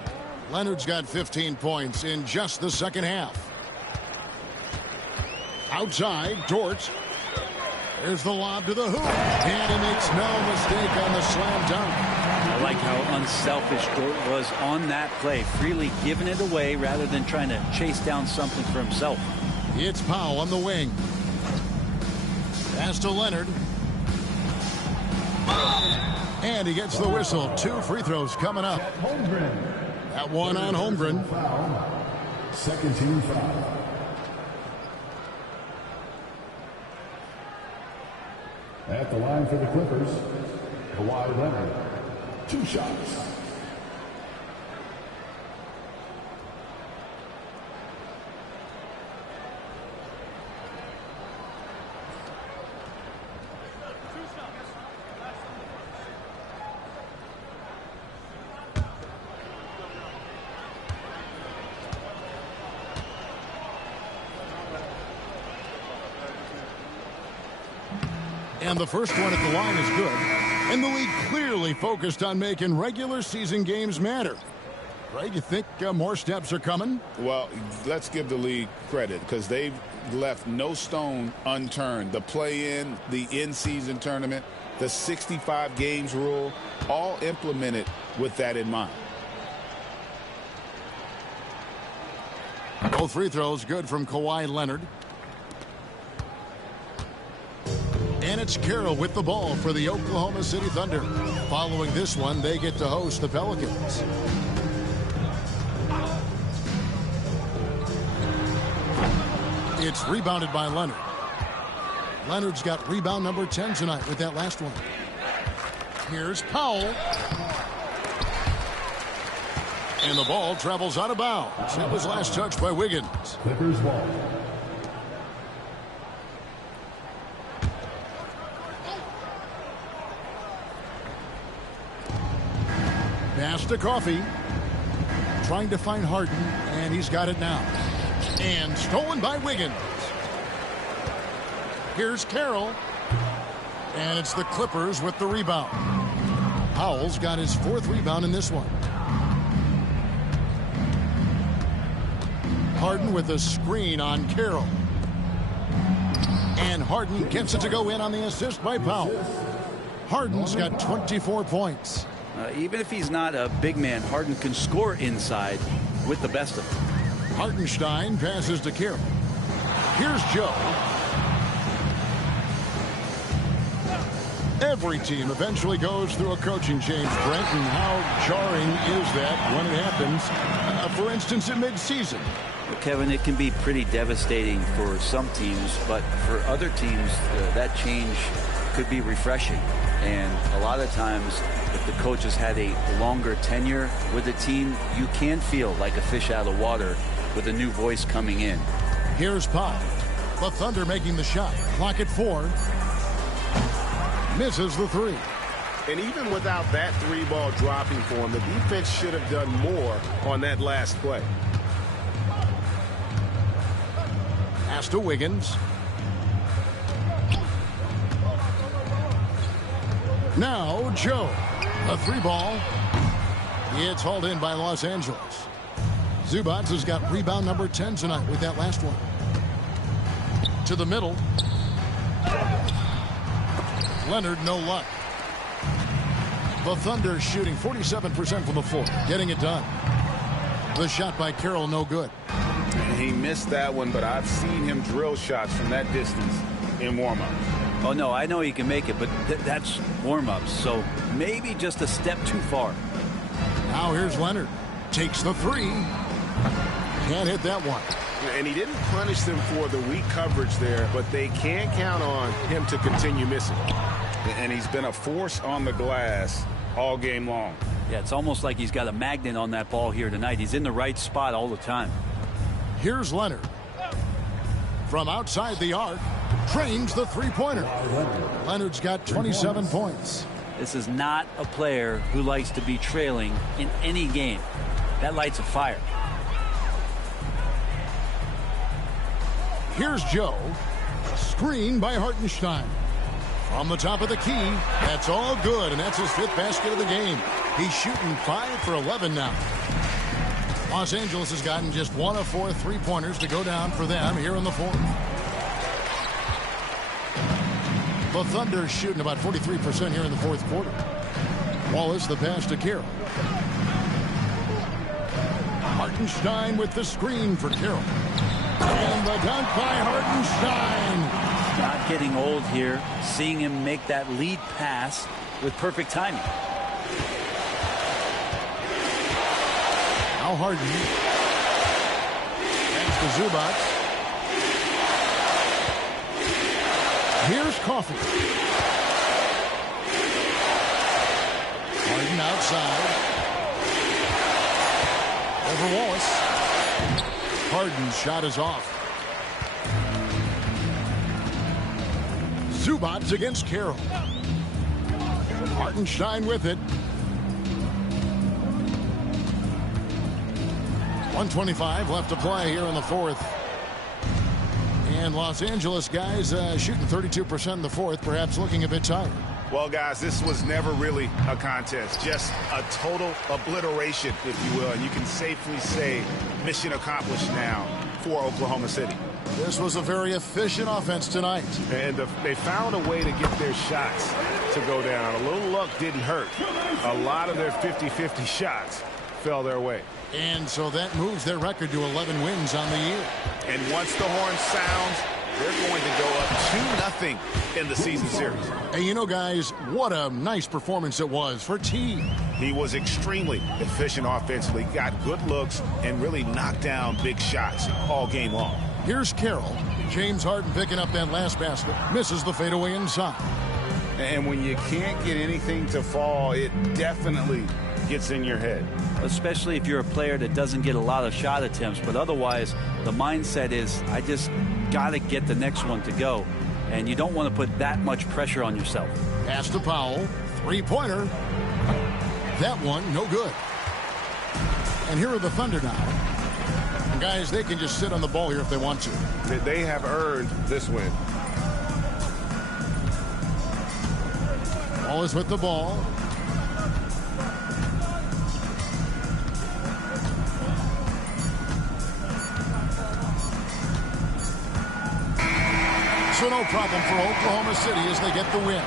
Leonard's got 15 points in just the second half. Outside, Dort. There's the lob to the hoop. And he makes no mistake on the slam dunk. I like how unselfish Dort was on that play, freely giving it away rather than trying to chase down something for himself. It's Powell on the wing. Pass to Leonard. And he gets the whistle. 2 free throws coming up. That one on Holmgren. Second team foul. At the line for the Clippers, Kawhi Leonard. 2 shots. And the first one at the line is good. And the league clearly focused on making regular season games matter. Greg, you think more steps are coming? Well, let's give the league credit because they've left no stone unturned. The play-in, the in-season tournament, the 65 games rule, all implemented with that in mind. Both free throws good from Kawhi Leonard. And it's Carroll with the ball for the Oklahoma City Thunder. Following this one, they get to host the Pelicans. It's rebounded by Leonard. Leonard's got rebound number 10 tonight with that last one. Here's Powell. And the ball travels out of bounds. That was last touched by Wiggins. Clippers ball. Pass to Coffey. Trying to find Harden, and he's got it now. And stolen by Wiggins. Here's Carroll. And it's the Clippers with the rebound. Powell's got his 4th rebound in this one. Harden with a screen on Carroll. And Harden gets it to go in on the assist by Powell. Harden's got 24 points. Even if he's not a big man, Harden can score inside with the best of them. Hartenstein passes to Carroll. Here's Joe. Every team eventually goes through a coaching change, Brent, and how jarring is that when it happens, for instance, in midseason? Well, Kevin, it can be pretty devastating for some teams, but for other teams, that change could be refreshing. And a lot of times, if the coach has had a longer tenure with the team, you can feel like a fish out of water with a new voice coming in. Here's Powell. The Thunder making the shot. Clock at 4. Misses the 3. And even without that 3-ball dropping for him, the defense should have done more on that last play. Pass to Wiggins. Now Joe. A 3-ball. It's hauled in by Los Angeles. Zubac has got rebound number 10 tonight with that last one. To the middle. Leonard, no luck. The Thunder shooting 47% from the floor, getting it done. The shot by Carroll, no good. He missed that one, but I've seen him drill shots from that distance in warm-up. Oh, no, I know he can make it, but that's warm-ups, so maybe just a step too far. Now here's Leonard. Takes the 3. Can't hit that one. And he didn't punish them for the weak coverage there, but they can't count on him to continue missing. And he's been a force on the glass all game long. Yeah, it's almost like he's got a magnet on that ball here tonight. He's in the right spot all the time. Here's Leonard. From outside the arc, trains the 3-pointer. Leonard's got 27 points. This is not a player who likes to be trailing in any game. That lights a fire. Here's Joe. Screen by Hartenstein. From the top of the key. That's all good, and that's his 5th basket of the game. He's shooting 5 for 11 now. Los Angeles has gotten just 1 of 4 3-pointers to go down for them here in the 4th. The Thunder shooting about 43% here in the 4th quarter. Wallace the pass to Carroll. Hartenstein with the screen for Carroll. And the dunk by Hartenstein. Not getting old here. Seeing him make that lead pass with perfect timing. Now Harden. Thanks to Zubac. Here's Coffey. Harden outside. Over Wallace. Harden's shot is off. Zubac against Carroll. Hartenstein with it. 1:25 left to play here in the 4th. And Los Angeles guys shooting 32% in the 4th, perhaps looking a bit tired. Well, guys, this was never really a contest, just a total obliteration, if you will. And you can safely say mission accomplished now for Oklahoma City. This was a very efficient offense tonight. And they found a way to get their shots to go down. A little luck didn't hurt. A lot of their 50-50 shots fell their way. And so that moves their record to 11 wins on the year. And once the horn sounds, they're going to go up 2-0 in the season series. Hey, you know, guys, what a nice performance it was for T. He was extremely efficient offensively, got good looks, and really knocked down big shots all game long. Here's Carroll. James Harden picking up that last basket. Misses the fadeaway inside. And when you can't get anything to fall, it definitely gets in your head. Especially if you're a player that doesn't get a lot of shot attempts. But otherwise, the mindset is, I just got to get the next one to go. And you don't want to put that much pressure on yourself. Pass to Powell. 3-pointer. That one, no good. And here are the Thunder now. And guys, they can just sit on the ball here if they want to. They have earned this win. Wallace with the ball. So no problem for Oklahoma City as they get the win.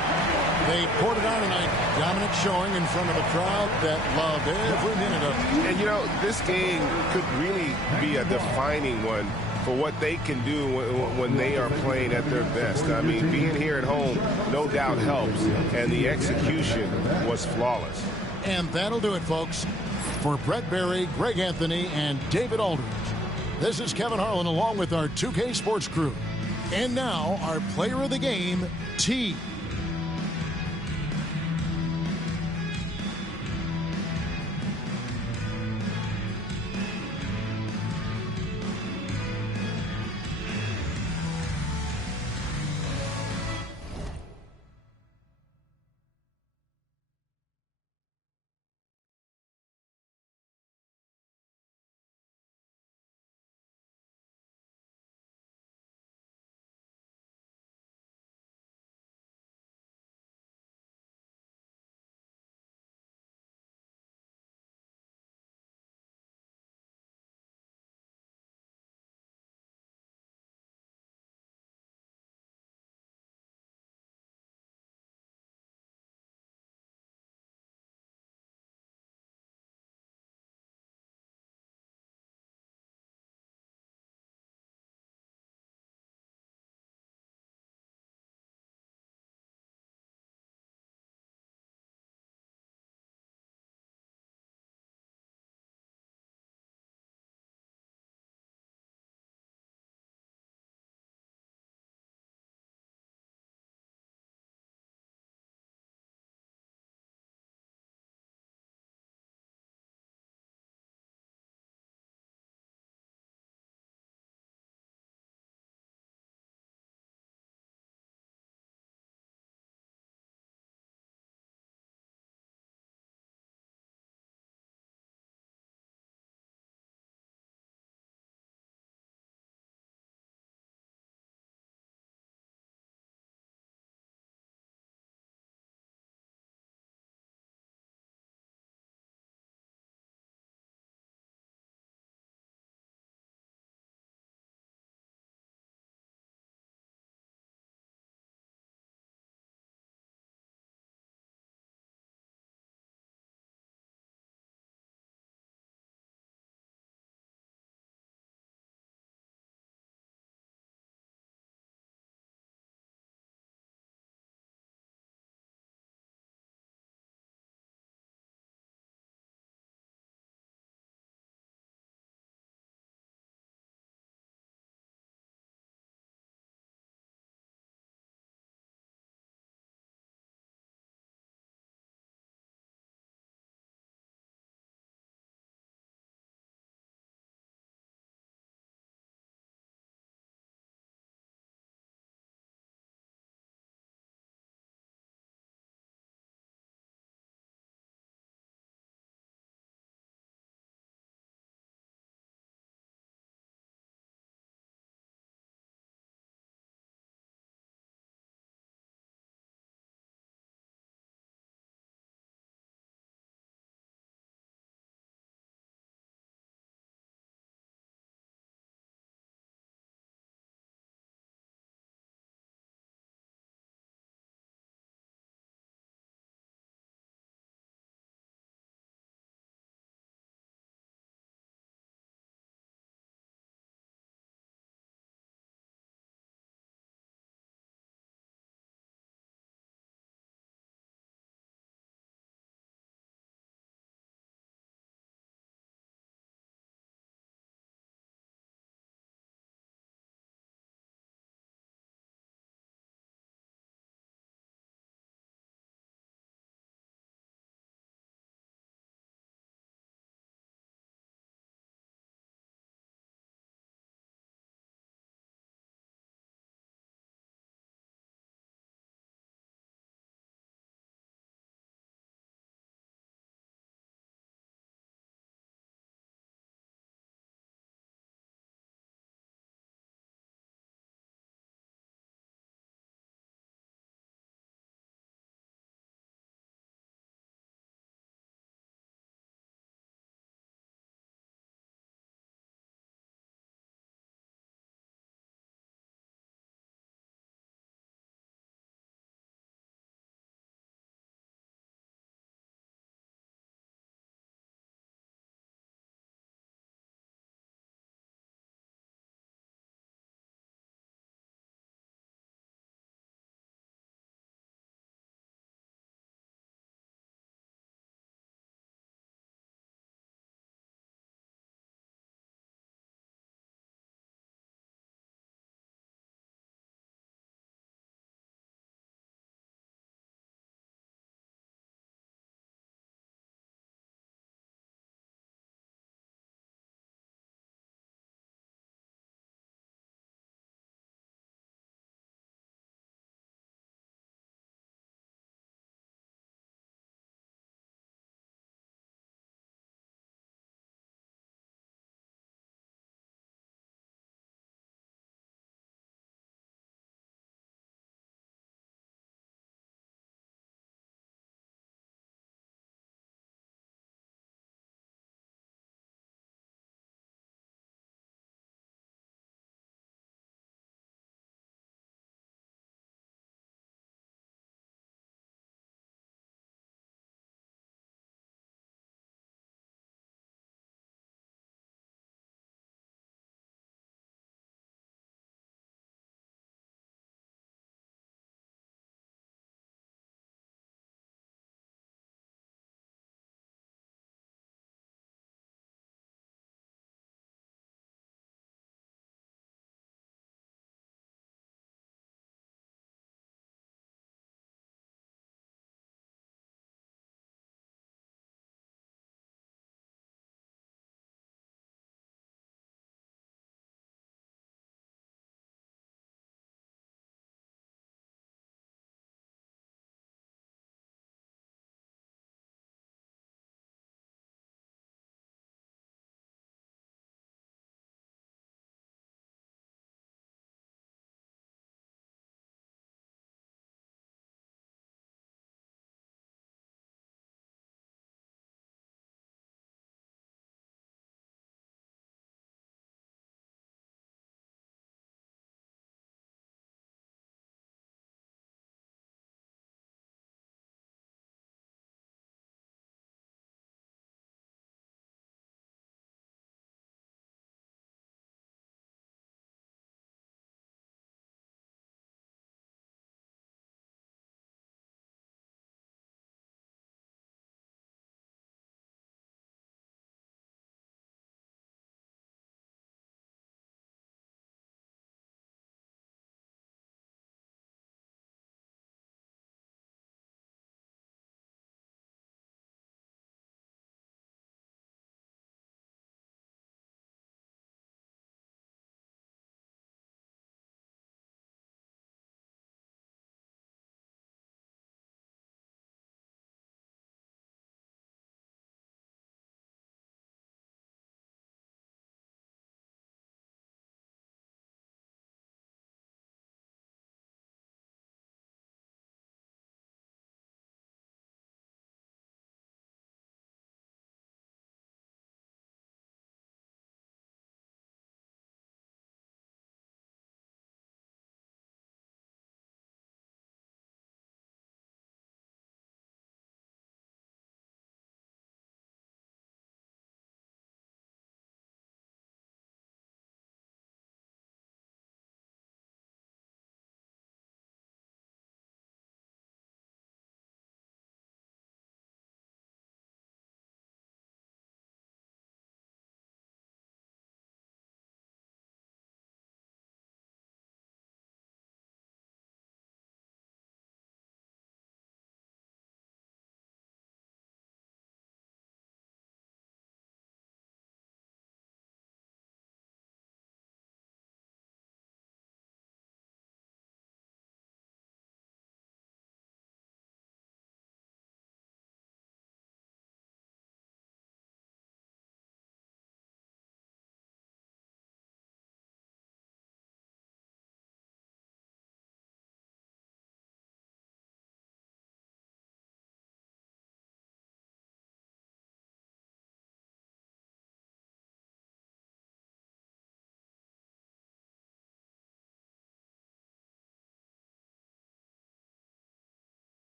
They poured it on tonight. Dominant showing in front of a crowd that loved every minute of it. And, you know, this game could really be a defining one for what they can do when they are playing at their best. I mean, being here at home no doubt helps, and the execution was flawless. And that'll do it, folks. For Brett Berry, Greg Anthony, and David Aldridge, this is Kevin Harlan along with our 2K Sports crew. And now, our player of the game, T.